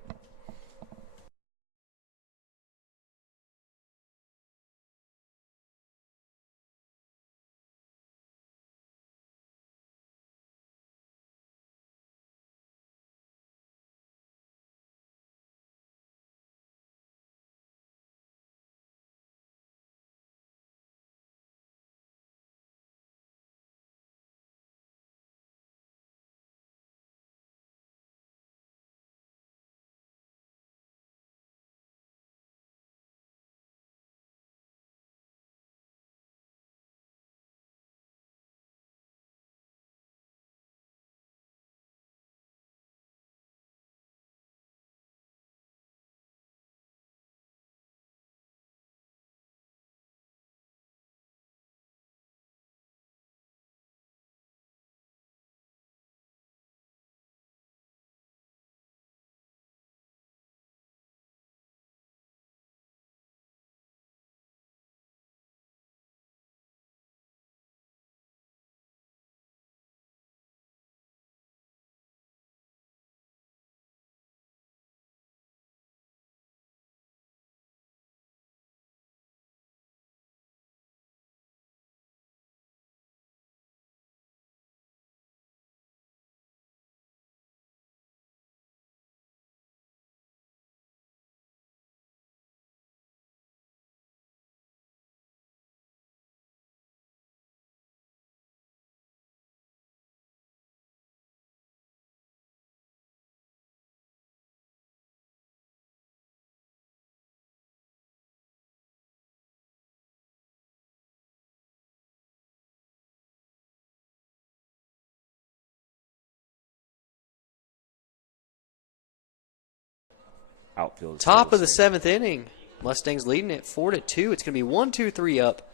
outfield. Top of the 7th inning. Mustangs leading it 4-2. It's going to be 1-2-3 up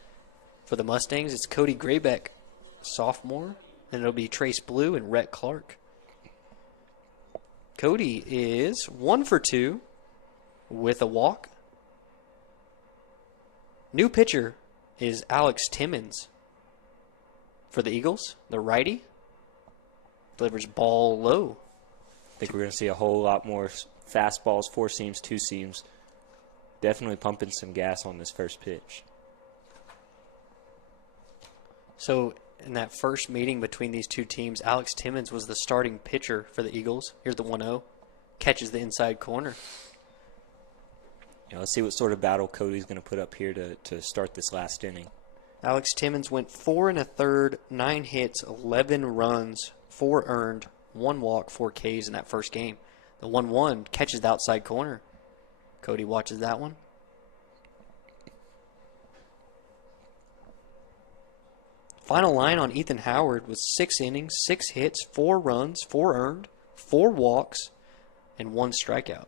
for the Mustangs. It's Cody Graybeck, sophomore, and it'll be Trace Blue and Rhett Clark. Cody is 1 for 2 with a walk. New pitcher is Alex Timmons for the Eagles, the righty. Delivers ball low. I think we're going to see a whole lot more fastballs, 4 seams, 2 seams. Definitely pumping some gas on this first pitch. So in that first meeting between these two teams, Alex Timmons was the starting pitcher for the Eagles. Here's the 1-0. Catches the inside corner. Let's see what sort of battle Cody's going to put up here to start this last inning. Alex Timmons went 4 1/3, 9 hits, 11 runs, 4 earned, 1 walk, 4 Ks in that first game. The 1-1 catches the outside corner. Cody watches that one. Final line on Ethan Howard was 6 innings, 6 hits, 4 runs, 4 earned, 4 walks, and 1 strikeout.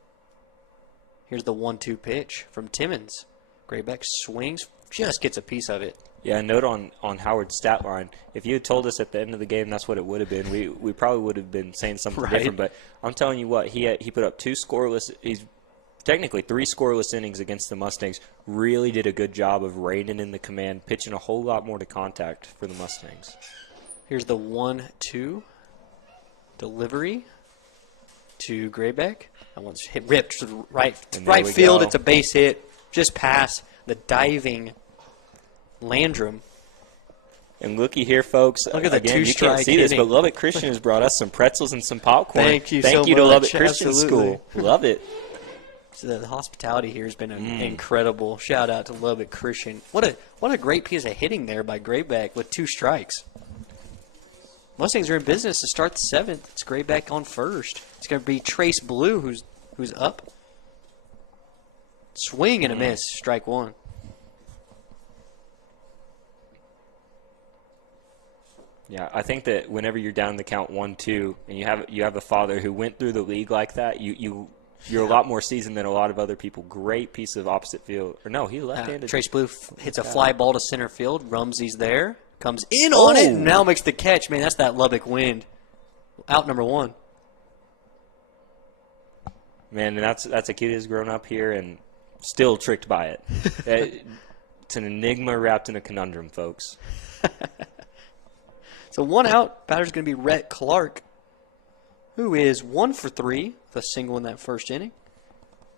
Here's the 1-2 pitch from Timmons. Graybeck swings, just gets a piece of it. Yeah, a note on Howard's stat line. If you had told us at the end of the game that's what it would have been, we probably would have been saying something different. But I'm telling you what, he put up 2 scoreless. He's technically 3 scoreless innings against the Mustangs. Really did a good job of reining in the command, pitching a whole lot more to contact for the Mustangs. Here's the 1-2 delivery to Graybeck. That one's ripped to the right field. Go. It's a base hit, just past the diving Landrum. And looky here, folks. Look at the again, you two-strike can't see this, hitting. but Lubbock Christian has brought us some pretzels and some popcorn. Thank you Thank so you to much. Lubbock Christian Absolutely. School. Love it. So the hospitality here has been incredible. Shout out to Lubbock Christian. What a great piece of hitting there by Graybeck with 2 strikes. Mustangs are in business to start the 7th. It's Graybeck on first. It's going to be Trace Blue who's up. Swing and a miss. Strike 1. Yeah, I think that whenever you're down the count 1-2 and you have a father who went through the league like that, you're a lot more seasoned than a lot of other people. Great piece of opposite field. Or no, he's left-handed. Trace Blue hits a fly ball to center field. Rumsey's there. Comes in on it and now makes the catch. Man, that's that Lubbock wind. Out number 1. Man, and that's a kid who's grown up here and still tricked by it. It's an enigma wrapped in a conundrum, folks. So 1 out. Batter's going to be Rhett Clark, who is 1 for 3 with a single in that first inning.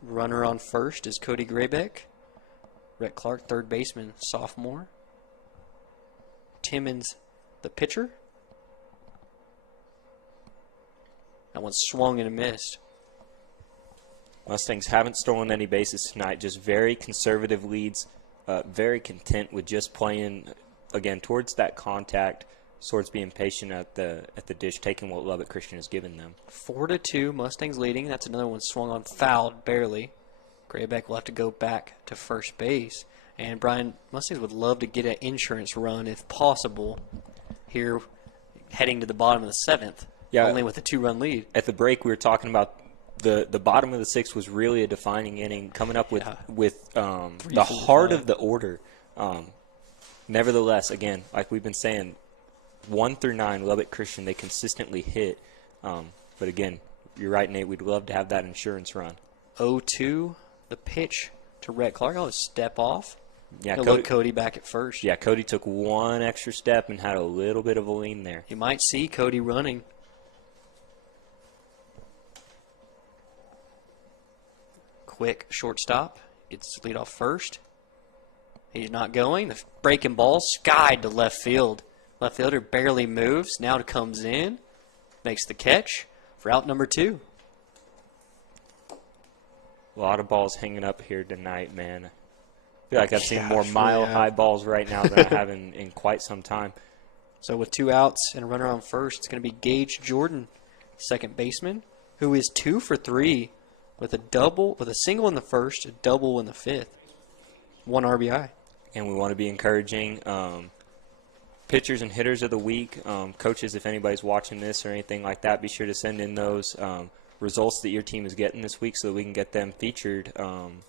Runner on first is Cody Graybeck. Rhett Clark, third baseman, sophomore. Timmons, the pitcher. That one swung and a missed. Mustangs haven't stolen any bases tonight, just very conservative leads, very content with just playing, again, towards that contact, towards being patient at the dish, taking what Lubbock Christian has given them. 4-2, Mustangs leading. That's another one swung on, fouled, barely. Graybeck will have to go back to first base. And, Brian, Mustangs would love to get an insurance run, if possible, here heading to the bottom of the 7th, only with a 2-run lead. At the break, we were talking about the bottom of the 6th was really a defining inning, coming up with the heart of the order. Nevertheless, again, like we've been saying, 1 through 9, Lubbock Christian, they consistently hit. But, again, you're right, Nate, we'd love to have that insurance run. 0-2, the pitch to Rhett Clark. I'll step off. Yeah, Cody back at first. Yeah, Cody took 1 extra step and had a little bit of a lean there. You might see Cody running. Quick shortstop. Gets lead off first. He's not going. The breaking ball skied to left field. Left fielder barely moves. Now it comes in. Makes the catch for out number 2. A lot of balls hanging up here tonight, man. I feel like I've seen more mile-high balls right now than I have in quite some time. So with 2 outs and a runner on first, it's going to be Gage Jordan, second baseman, who is 2 for 3 with a single in the first, a double in the 5th. 1 RBI. And we want to be encouraging pitchers and hitters of the week. Coaches, if anybody's watching this or anything like that, be sure to send in those. results that your team is getting this week so that we can get them featured on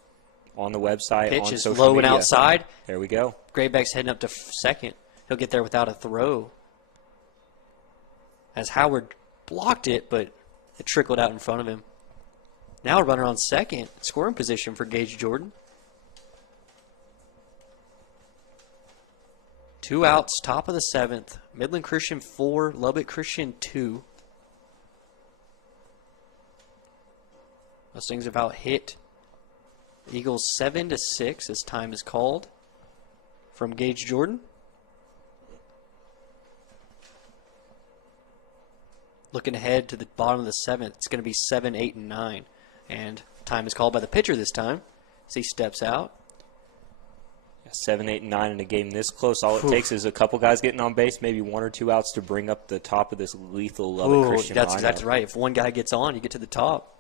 the website, Pitch on is social low media. and outside. There we go. Grayback's heading up to second. He'll get there without a throw. As Howard blocked it, but it trickled out in front of him. Now a runner on second, scoring position for Gage Jordan. 2 outs, top of the 7th. Midland Christian 4, Lubbock Christian 2. Mustangs have out hit Eagles 7-6 as time is called from Gage Jordan. Looking ahead to the bottom of the 7th, it's going to be 7, 8, and 9. And time is called by the pitcher this time as he steps out. 7, 8, and 9 in a game this close. All it takes is a couple guys getting on base, maybe 1 or 2 outs to bring up the top of this lethal Lubbock Christian That's lineup. exactly right. If one guy gets on, you get to the top.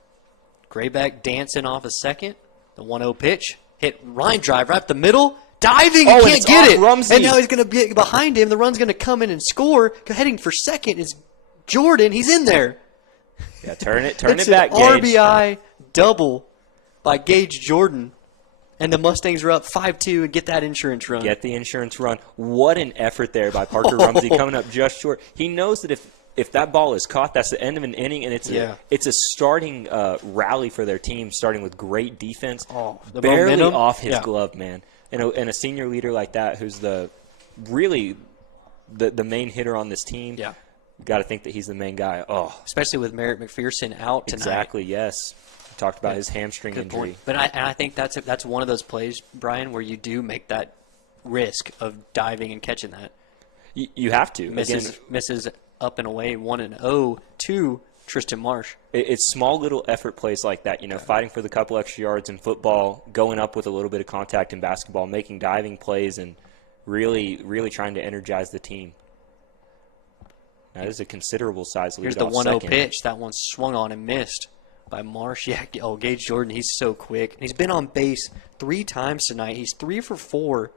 Grayback dancing off a second. The 1-0 pitch. Hit line drive right up the middle. Diving and can't get it. Rumsey. And now he's going to be behind him. The run's going to come in and score. Heading for second is Jordan. He's in there. Yeah, turn it It's back, an Gage. RBI double by Gage Jordan. And the Mustangs are up 5-2 and get that insurance run. Get the insurance run. What an effort there by Parker Rumsey coming up just short. He knows that if that ball is caught, that's the end of an inning, and it's a starting rally for their team, starting with great defense. The barely momentum. off his glove, man. And a senior leader like that, who's really the main hitter on this team. Yeah. You got to think that he's the main guy. Oh, Especially with Merritt McPherson out tonight. exactly. Yes. Talked about his hamstring Good injury. point. But I think that's one of those plays, Brian, where you do make that risk of diving and catching that. You have to. Misses up and away 1-0 to Tristan Marsh. It's small little effort plays like that, fighting for the couple extra yards in football, going up with a little bit of contact in basketball, making diving plays, and really, really trying to energize the team. That is a considerable size lead. Here's the 1-0 pitch. That one swung on and missed by Marsh. Yeah, Gage Jordan, he's so quick. He's been on base 3 times tonight. He's 3 for 4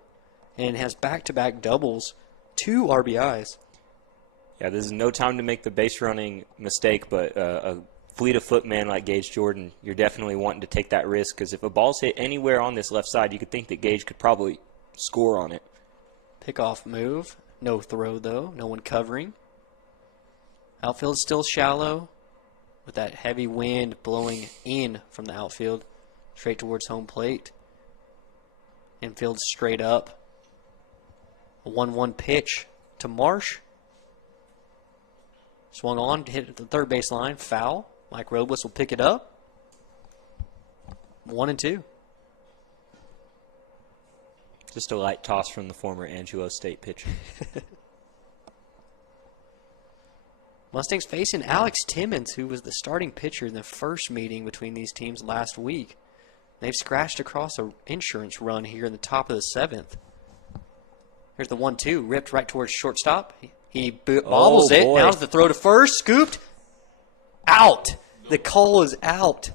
and has back-to-back doubles, 2 RBIs. Yeah, this is no time to make the base running mistake, but a fleet of foot man like Gage Jordan, you're definitely wanting to take that risk because if a ball's hit anywhere on this left side, you could think that Gage could probably score on it. Pickoff move. No throw, though. No one covering. Outfield's still shallow with that heavy wind blowing in from the outfield straight towards home plate. Infield straight up. A 1-1 pitch to Marsh. Swung on, hit the third base line, foul. Mike Robles will pick it up. 1-2. Just a light toss from the former Angelo State pitcher. Mustangs facing Alex Timmons, who was the starting pitcher in the first meeting between these teams last week. They've scratched across an insurance run here in the top of the 7th. Here's the 1-2, ripped right towards shortstop. He bobbles it. Boy. Now's the throw to first. Scooped. Out. The call is out.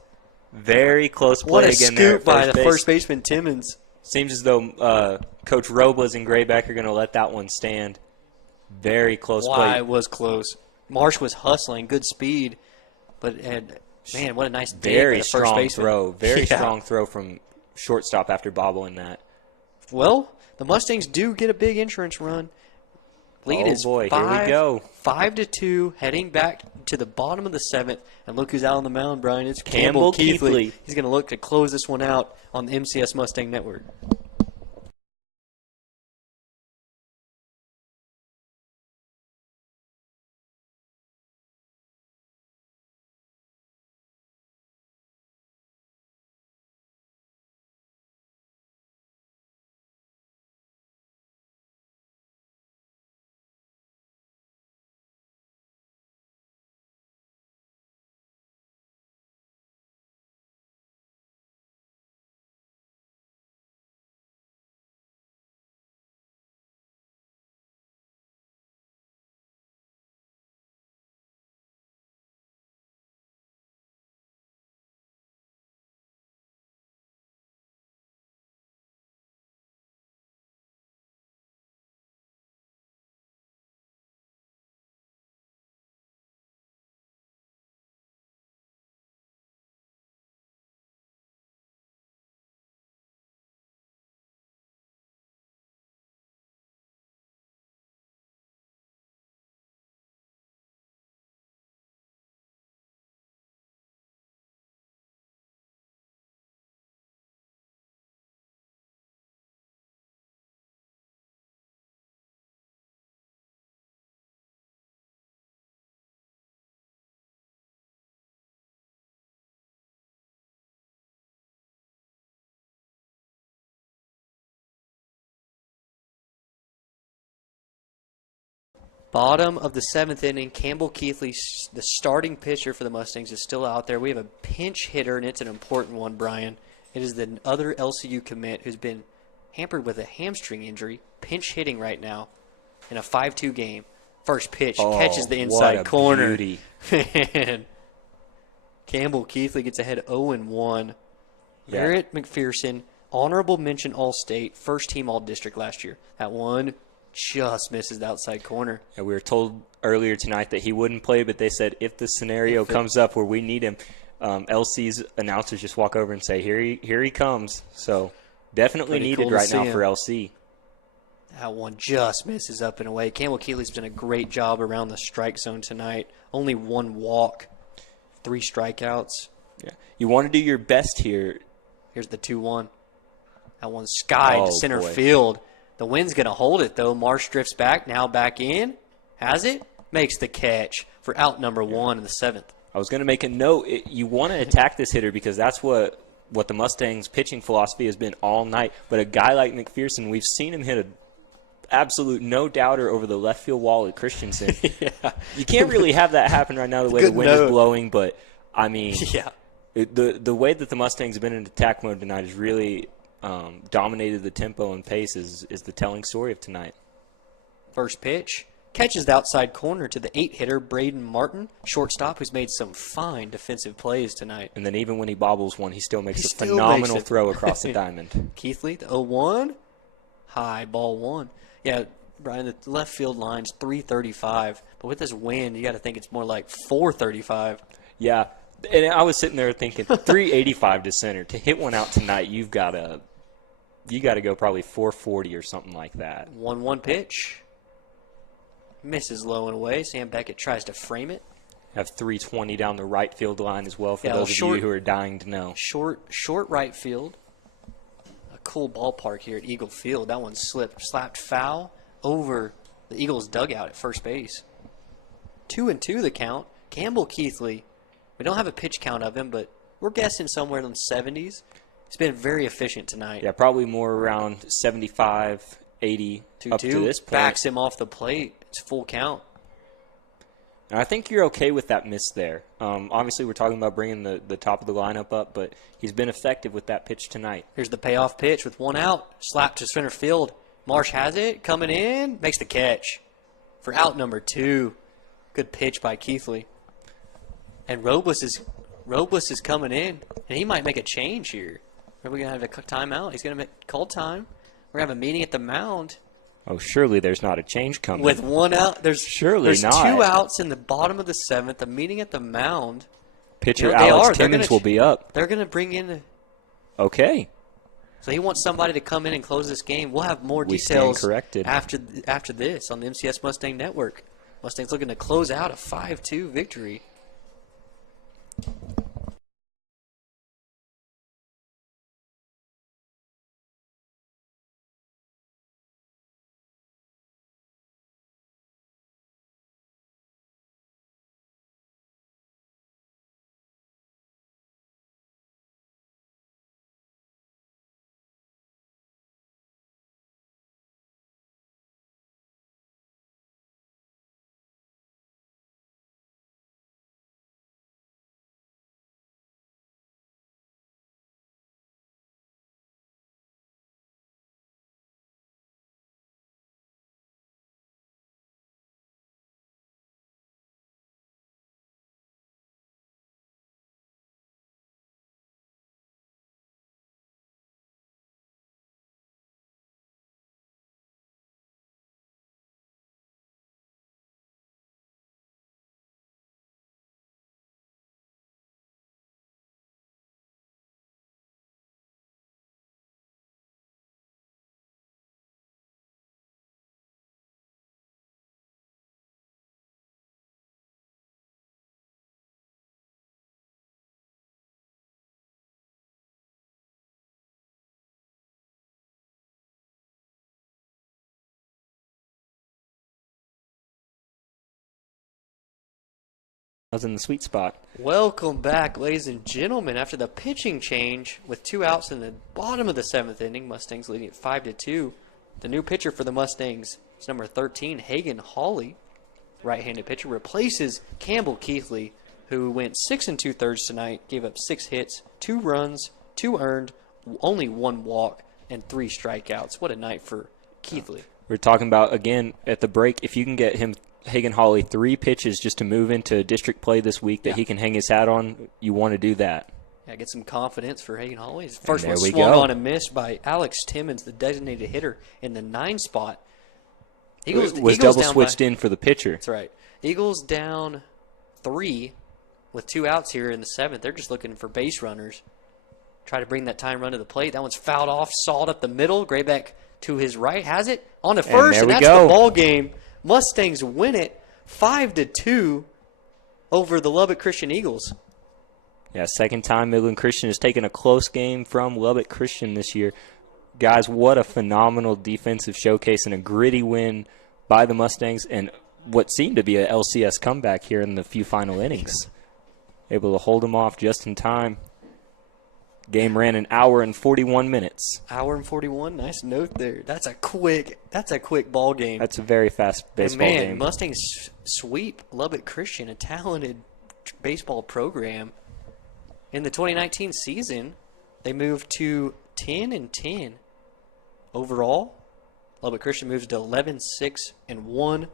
Very close play What a again there. scoop by the base. first baseman, Timmons. Seems as though Coach Robles and Grayback are going to let that one stand. Very close play. It was close. Marsh was hustling, good speed, man, what a nice dig by Very the first strong baseman. throw. Very strong throw from shortstop after bobbling that. Well, the Mustangs do get a big insurance run. Lead is here we go. 5-2, heading back to the bottom of the 7th. And look who's out on the mound, Brian. It's Campbell Keithley. Keithley. He's going to look to close this one out on the MCS Mustang Network. Bottom of the 7th inning, Campbell Keithley, the starting pitcher for the Mustangs, is still out there. We have a pinch hitter, and it's an important one, Brian. It is the other LCU commit who's been hampered with a hamstring injury, pinch hitting right now in a 5-2 game. First pitch, catches the inside corner. Beauty. Man. Campbell Keithley gets ahead 0-1. Yeah. Merritt McPherson, honorable mention All-State, first team All-District last year. That one just misses the outside corner. Yeah, we were told earlier tonight that he wouldn't play, but they said if the scenario comes up where we need him, LC's announcers just walk over and say, here he comes. So definitely Pretty needed cool to right see now him. for LC. That one just misses up and away. Campbell Keithley's done a great job around the strike zone tonight. Only one walk, 3 strikeouts. Yeah, you want to do your best here. Here's the 2-1. That one's skied to center boy. field. The wind's going to hold it, though. Marsh drifts back, now back in. Has it? Makes the catch for out number 1 in the 7th. I was going to make a note. You want to attack this hitter because that's what the Mustangs' pitching philosophy has been all night. But a guy like McPherson, we've seen him hit a absolute no-doubter over the left field wall at Christensen. Yeah. You can't really have that happen right now the way the wind is blowing, but, I mean, Yeah. the way that the Mustangs have been in attack mode tonight has really dominated the tempo and pace is the telling story of tonight. First pitch. Catches the outside corner to the 8-hitter, Braden Martin, shortstop, who's made some fine defensive plays tonight. And then even when he bobbles one, he still makes a still phenomenal makes it. throw across the diamond. Keithley, the 0-1. High ball 1. Yeah, Brian, the left field line's 335. But with this wind, you got to think it's more like 435. Yeah, and I was sitting there thinking 385 to center. To hit one out tonight, you got to go probably 440 or something like that. 1-1 pitch. Misses low and away. Sam Beckett tries to frame it. Have 320 down the right field line as well for Yeah, those short- of you who are dying to know. Short right field. A cool ballpark here at Eagle Field. That one slapped foul over the Eagles' dugout at first base. 2-2 the count. Campbell Keithley. We don't have a pitch count of him, but we're guessing somewhere in the 70s. He's been very efficient tonight. Yeah, probably more around 75, 80 up to this point. Backs him off the plate. It's full count. And I think you're okay with that miss there. Obviously, we're talking about bringing the top of the lineup up, but he's been effective with that pitch tonight. Here's the payoff pitch with one out. Slap to center field. Marsh has it. Coming in. Makes the catch for out number 2. Good pitch by Keithley. And Robles is coming in, and he might make a change here. Are we going to have a timeout? He's going to call time. We're going to have a meeting at the mound. Oh, surely there's not a change coming. With one out, there's not. 2 outs in the bottom of the 7th. A meeting at the mound. Pitcher They are. Alex They're Timmons gonna- will be up. They're going to bring in. Okay. So he wants somebody to come in and close this game. We'll have more We stand details corrected. after this on the MCS Mustang Network. Mustangs looking to close out a 5-2 victory. I was in the sweet spot. Welcome back, ladies and gentlemen. After the pitching change with 2 outs in the bottom of the 7th inning, Mustangs leading at 5-2. The new pitcher for the Mustangs is number 13, Hagan Hawley. right-handed pitcher, replaces Campbell Keithley, who went 6 2/3 tonight, gave up 6 hits, 2 runs, 2 earned, only 1 walk, and 3 strikeouts. What a night for Keithley. We're talking about, again, at the break, if you can get him, Hagen Hawley, 3 pitches just to move into district play this week that he can hang his hat on, you want to do that. Yeah, get some confidence for Hagen Hawley. His first one we swung go. on and missed by Alex Timmons, the designated hitter, in the 9 spot. Was Eagles double down switched by, in for the pitcher. That's right. Eagles down 3 with 2 outs here in the 7th. They're just looking for base runners. Try to bring that time run to the plate. That one's fouled off, sawed up the middle. Grayback to his right has it on the first, and that's the ball game. Mustangs win it 5-2 over the Lubbock Christian Eagles. Yeah, second time Midland Christian has taken a close game from Lubbock Christian this year. Guys, what a phenomenal defensive showcase and a gritty win by the Mustangs, and what seemed to be a LCS comeback here in the few final innings. Able to hold them off just in time. Game ran an hour and 41 minutes. Hour and 41, nice note there. That's a quick ball game. That's a very fast baseball game. Mustangs sweep Lubbock Christian, a talented baseball program. In the 2019 season, they moved to 10-10 overall. Lubbock Christian moves to 11-6-1,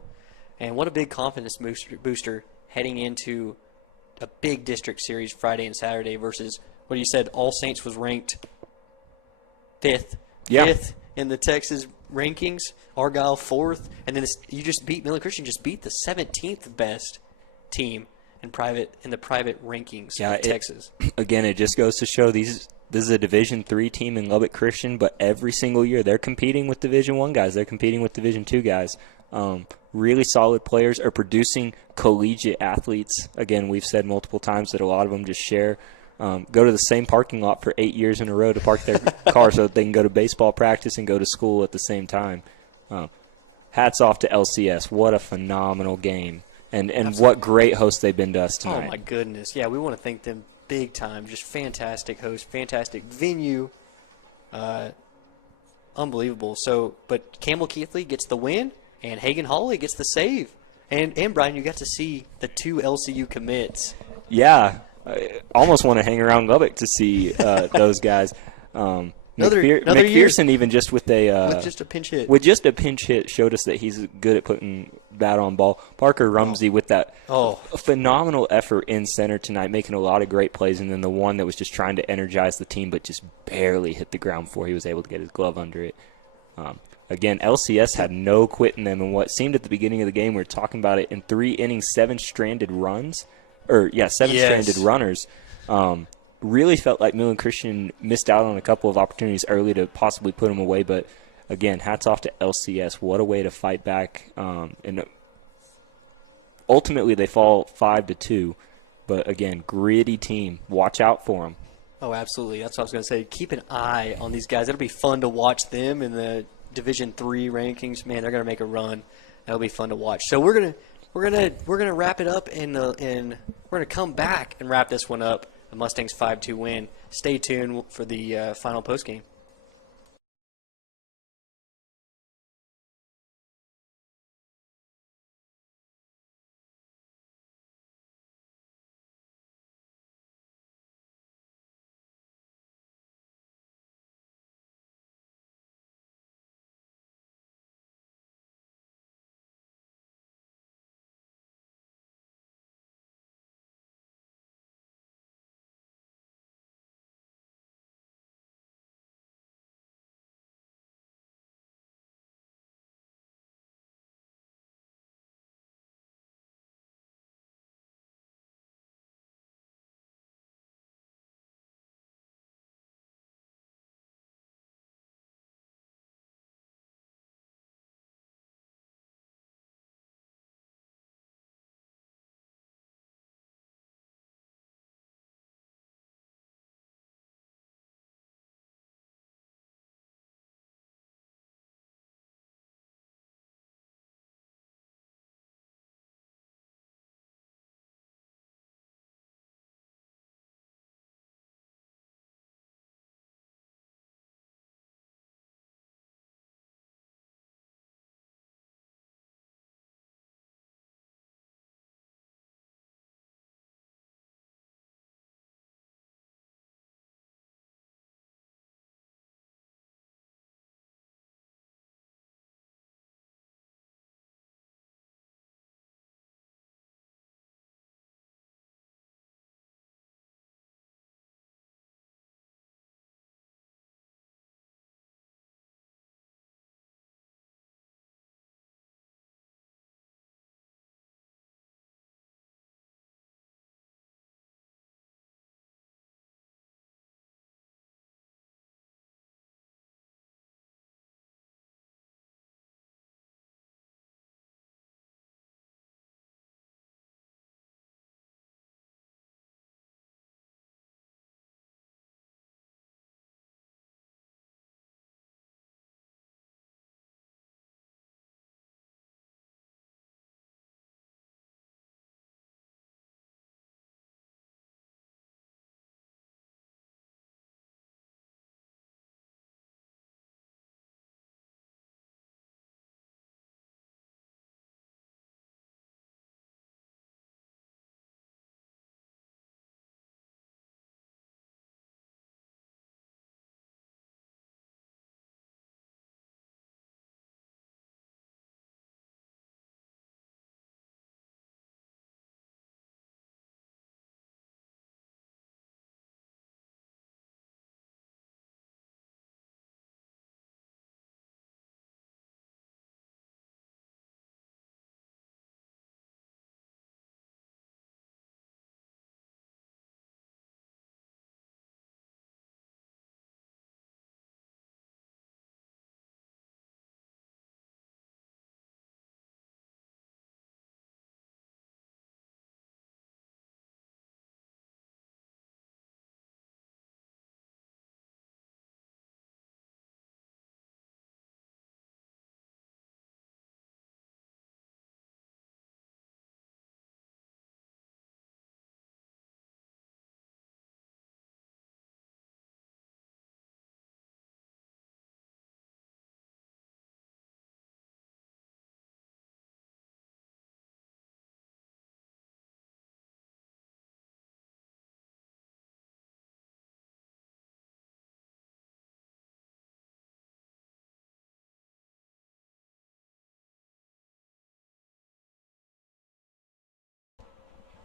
and what a big confidence booster heading into a big district series Friday and Saturday versus what you said. All Saints was ranked 5th in the Texas rankings. Argyle 4th, and then Midland Christian just beat the 17th best team in the private rankings of Texas. Again, it just goes to show this is a Division III team in Lubbock Christian, but every single year they're competing with Division I guys. They're competing with Division II guys. Really solid players are producing collegiate athletes. Again, we've said multiple times that a lot of them just go to the same parking lot for 8 years in a row to park their car so that they can go to baseball practice and go to school at the same time. Hats off to LCS. What a phenomenal game. And what great hosts they've been to us tonight. Oh, my goodness. Yeah, we want to thank them big time. Just fantastic host, fantastic venue. Unbelievable. But Campbell Keithley gets the win, and Hagen Hawley gets the save. And Brian, you got to see the 2 LCU commits. Yeah. I almost want to hang around Lubbock to see those guys. McPherson, even just with just a pinch hit. With just a pinch hit, showed us that he's good at putting bat on ball. Parker Rumsey with that phenomenal effort in center tonight, making a lot of great plays, and then the one that was just trying to energize the team but just barely hit the ground before he was able to get his glove under it. Again, LCS had no quit in them, and what seemed at the beginning of the game, we were talking about it, in 3 innings, 7 stranded runs. Stranded runners. Really felt like Midland Christian missed out on a couple of opportunities early to possibly put them away, but again, hats off to LCS. What a way to fight back. And ultimately, they fall 5-2, but again, gritty team. Watch out for them. Oh, absolutely. That's what I was going to say. Keep an eye on these guys. It'll be fun to watch them in the Division III rankings. Man, they're going to make a run. That'll be fun to watch. So we're gonna wrap it up, and we're gonna come back and wrap this one up. The Mustangs 5-2 win. Stay tuned for the final postgame.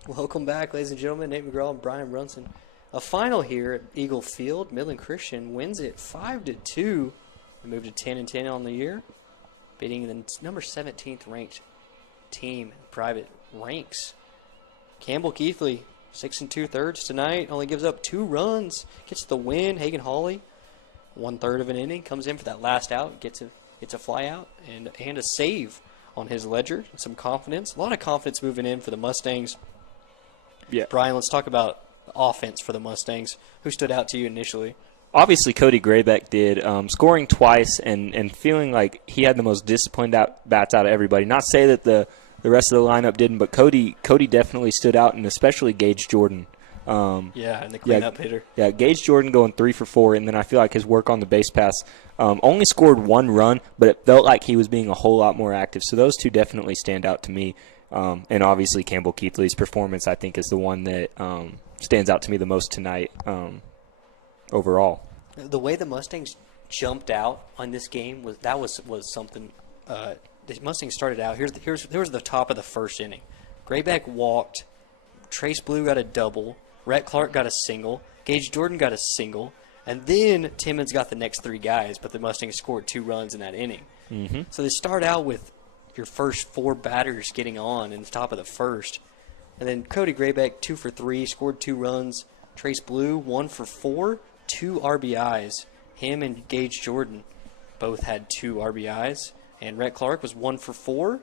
Welcome back, ladies and gentlemen. Nate McGraw and Brian Brunson. A final here at Eagle Field. Midland Christian wins it 5-2. They moved to 10-10 on the year, beating the number 17th ranked team in private ranks. Campbell Keithley, 6 2/3 tonight, only gives up 2 runs, gets the win. Hagen Hawley, 1/3 of an inning, comes in for that last out, gets a fly out and a save on his ledger. Some confidence, a lot of confidence moving in for the Mustangs. Yeah, Brian, let's talk about the offense for the Mustangs. Who stood out to you initially? Obviously, Cody Graybeck did, scoring twice and feeling like he had the most disciplined bats out of everybody. Not say that the rest of the lineup didn't, but Cody definitely stood out, and especially Gage Jordan. And the cleanup hitter. Yeah, Gage Jordan going 3 for 4, and then I feel like his work on the base pass only scored 1 run, but it felt like he was being a whole lot more active. So those two definitely stand out to me. And obviously Campbell Keithley's performance, I think, is the one that stands out to me the most tonight overall. The way the Mustangs jumped out on this game was something. The Mustangs started out. Here's the top of the first inning. Graybeck walked. Trace Blue got a double. Rhett Clark got a single. Gage Jordan got a single. And then Timmons got the next 3 guys, but the Mustangs scored 2 runs in that inning. Mm-hmm. So they start out with your first 4 batters getting on in the top of the first. And then Cody Graybeck, 2 for 3, scored 2 runs. Trace Blue, 1 for 4, 2 RBIs. Him and Gage Jordan both had 2 RBIs. And Rhett Clark was 1 for 4.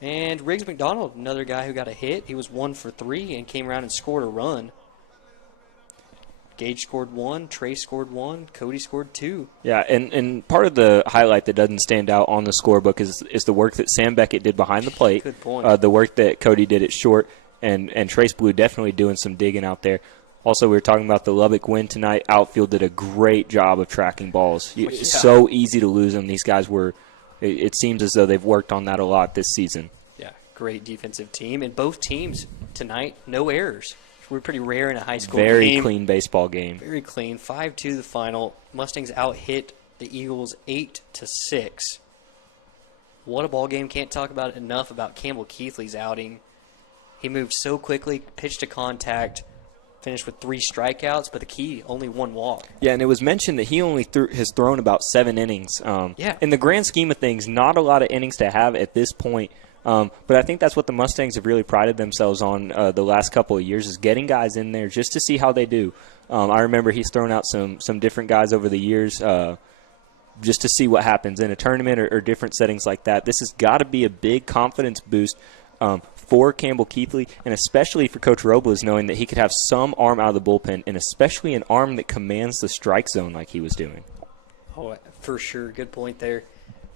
And Riggs McDonald, another guy who got a hit, he was 1 for 3 and came around and scored a run. Gage scored 1, Trace scored 1, Cody scored 2. Yeah, and part of the highlight that doesn't stand out on the scorebook is the work that Sam Beckett did behind the plate. Good point. The work that Cody did at short, and Trace Blue definitely doing some digging out there. Also, we were talking about the Lubbock win tonight. Outfield did a great job of tracking balls. It's so easy to lose them. These guys were, it seems as though they've worked on that a lot this season. Yeah, great defensive team. And both teams tonight, no errors. We're pretty rare in a high school game. Very clean baseball game. Very clean. 5-2 the final. Mustangs out-hit the Eagles 8-6. What a ball game. Can't talk about it enough about Campbell Keithley's outing. He moved so quickly, pitched to contact, finished with 3 strikeouts, but the key, only 1 walk. Yeah, and it was mentioned that he only has thrown about 7 innings. In the grand scheme of things, not a lot of innings to have at this point. But I think that's what the Mustangs have really prided themselves on the last couple of years, is getting guys in there just to see how they do. I remember he's thrown out some different guys over the years just to see what happens in a tournament or different settings like that. This has got to be a big confidence boost for Campbell Keithley, and especially for Coach Robles, knowing that he could have some arm out of the bullpen, and especially an arm that commands the strike zone like he was doing. Oh, for sure. Good point there.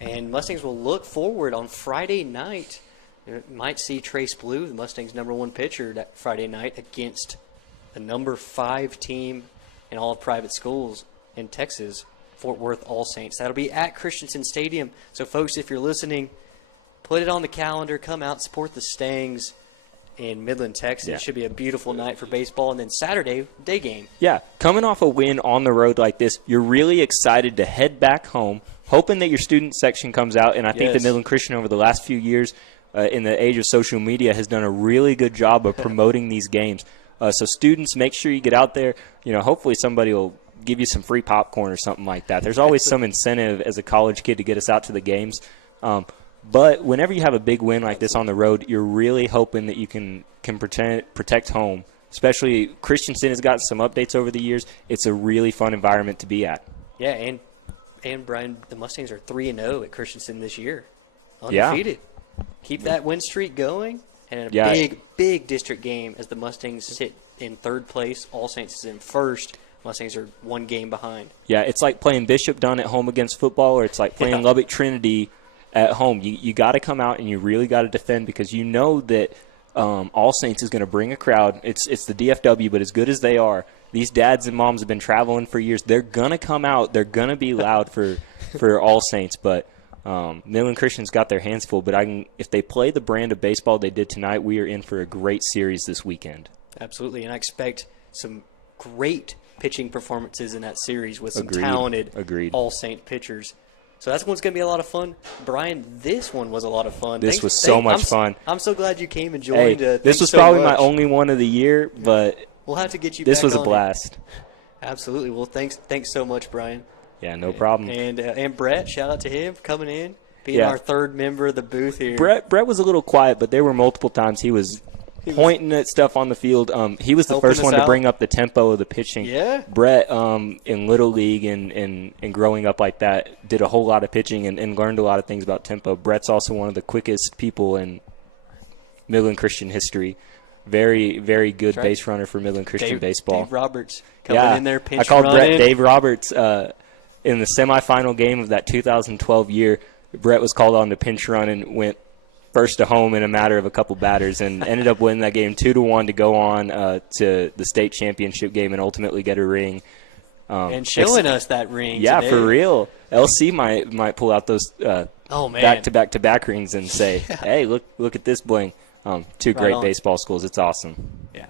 And Mustangs will look forward on Friday night. You might see Trace Blue, the Mustangs' #1 pitcher, that Friday night against the number 5 team in all of private schools in Texas, Fort Worth All Saints. That'll be at Christensen Stadium. So, folks, if you're listening, put it on the calendar. Come out, support the Stangs in Midland, Texas. Yeah. It should be a beautiful night for baseball. And then Saturday, day game. Yeah, coming off a win on the road like this, you're really excited to head back home, hoping that your student section comes out. And I think the Midland Christian over the last few years in the age of social media has done a really good job of promoting these games. So students, make sure you get out there. You know, hopefully somebody will give you some free popcorn or something like that. There's always some incentive as a college kid to get us out to the games. But whenever you have a big win like this on the road, you're really hoping that you can protect home. Especially Christensen has gotten some updates over the years. It's a really fun environment to be at. Yeah, and Brian, the Mustangs are 3-0 at Christensen this year. Undefeated. Yeah. Keep that win streak going. And a big district game as the Mustangs sit in 3rd place. All Saints is in 1st. Mustangs are 1 game behind. Yeah, it's like playing Bishop Dunn at home against football, or it's like playing Lubbock Trinity at home. You got to come out and you really got to defend, because you know that All Saints is going to bring a crowd. It's the DFW, but as good as they are, these dads and moms have been traveling for years. They're going to come out. They're going to be loud for All Saints. But Midland Christian's got their hands full. But if they play the brand of baseball they did tonight, we are in for a great series this weekend. Absolutely, and I expect some great pitching performances in that series with some talented All Saint pitchers. So that's one's going to be a lot of fun. Brian, this one was a lot of fun. This was so much fun. I'm so glad you came and joined. This was probably my only one of the year, but we'll have to get you this back was a on blast. Absolutely. Well, thanks so much, Brian. Yeah, no problem. And Brett, shout out to him for coming in, being our third member of the booth here. Brett was a little quiet, but there were multiple times he was pointing at stuff on the field. He was the first one to bring up the tempo of the pitching. Yeah. Brett, in Little League and growing up like that, did a whole lot of pitching and learned a lot of things about tempo. Brett's also one of the quickest people in Midland Christian history. Very, very good base runner for Midland Christian baseball. Dave Roberts coming in there, pinch I called running. Brett Dave Roberts in the semifinal game of that 2012 year. Brett was called on to pinch run and went first to home in a matter of a couple batters and ended up winning that game 2-1 to go on to the state championship game and ultimately get a ring. And showing us that ring Yeah, today. for real. LC might pull out those back-to-back rings and say, hey, look at this bling. Two great baseball schools. It's awesome. Yeah.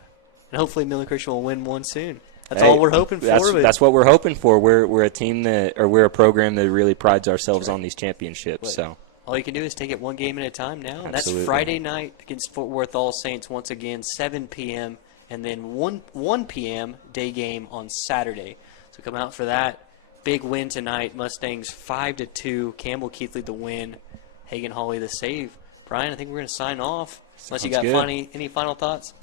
And hopefully Midland Christian will win one soon. That's all we're hoping for. That's what we're hoping for. We're a team we're a program that really prides ourselves on these championships. So all you can do is take it one game at a time now. And that's Absolutely. Friday night against Fort Worth All Saints once again, 7 p.m. and then 1 p.m. day game on Saturday. So come out for that. Big win tonight. Mustangs 5-2. Campbell Keithley the win. Hagen Hawley the save. Brian, I think we're going to sign off. Unless you got any final thoughts?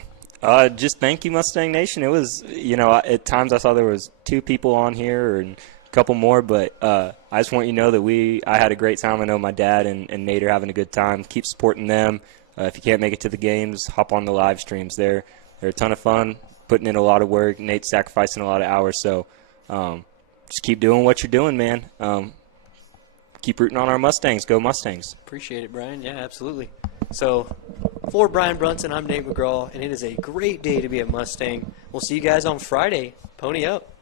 Just thank you, Mustang Nation. It was, at times I saw there was 2 people on here and a couple more, but I just want you to know that I had a great time. I know my dad and Nate are having a good time. Keep supporting them. If you can't make it to the games, hop on the live streams. They're a ton of fun, putting in a lot of work. Nate's sacrificing a lot of hours, so just keep doing what you're doing, man. Keep rooting on our Mustangs. Go Mustangs. Appreciate it, Brian. Yeah, absolutely. So, for Brian Brunson, I'm Nate McGraw, and it is a great day to be a Mustang. We'll see you guys on Friday. Pony up.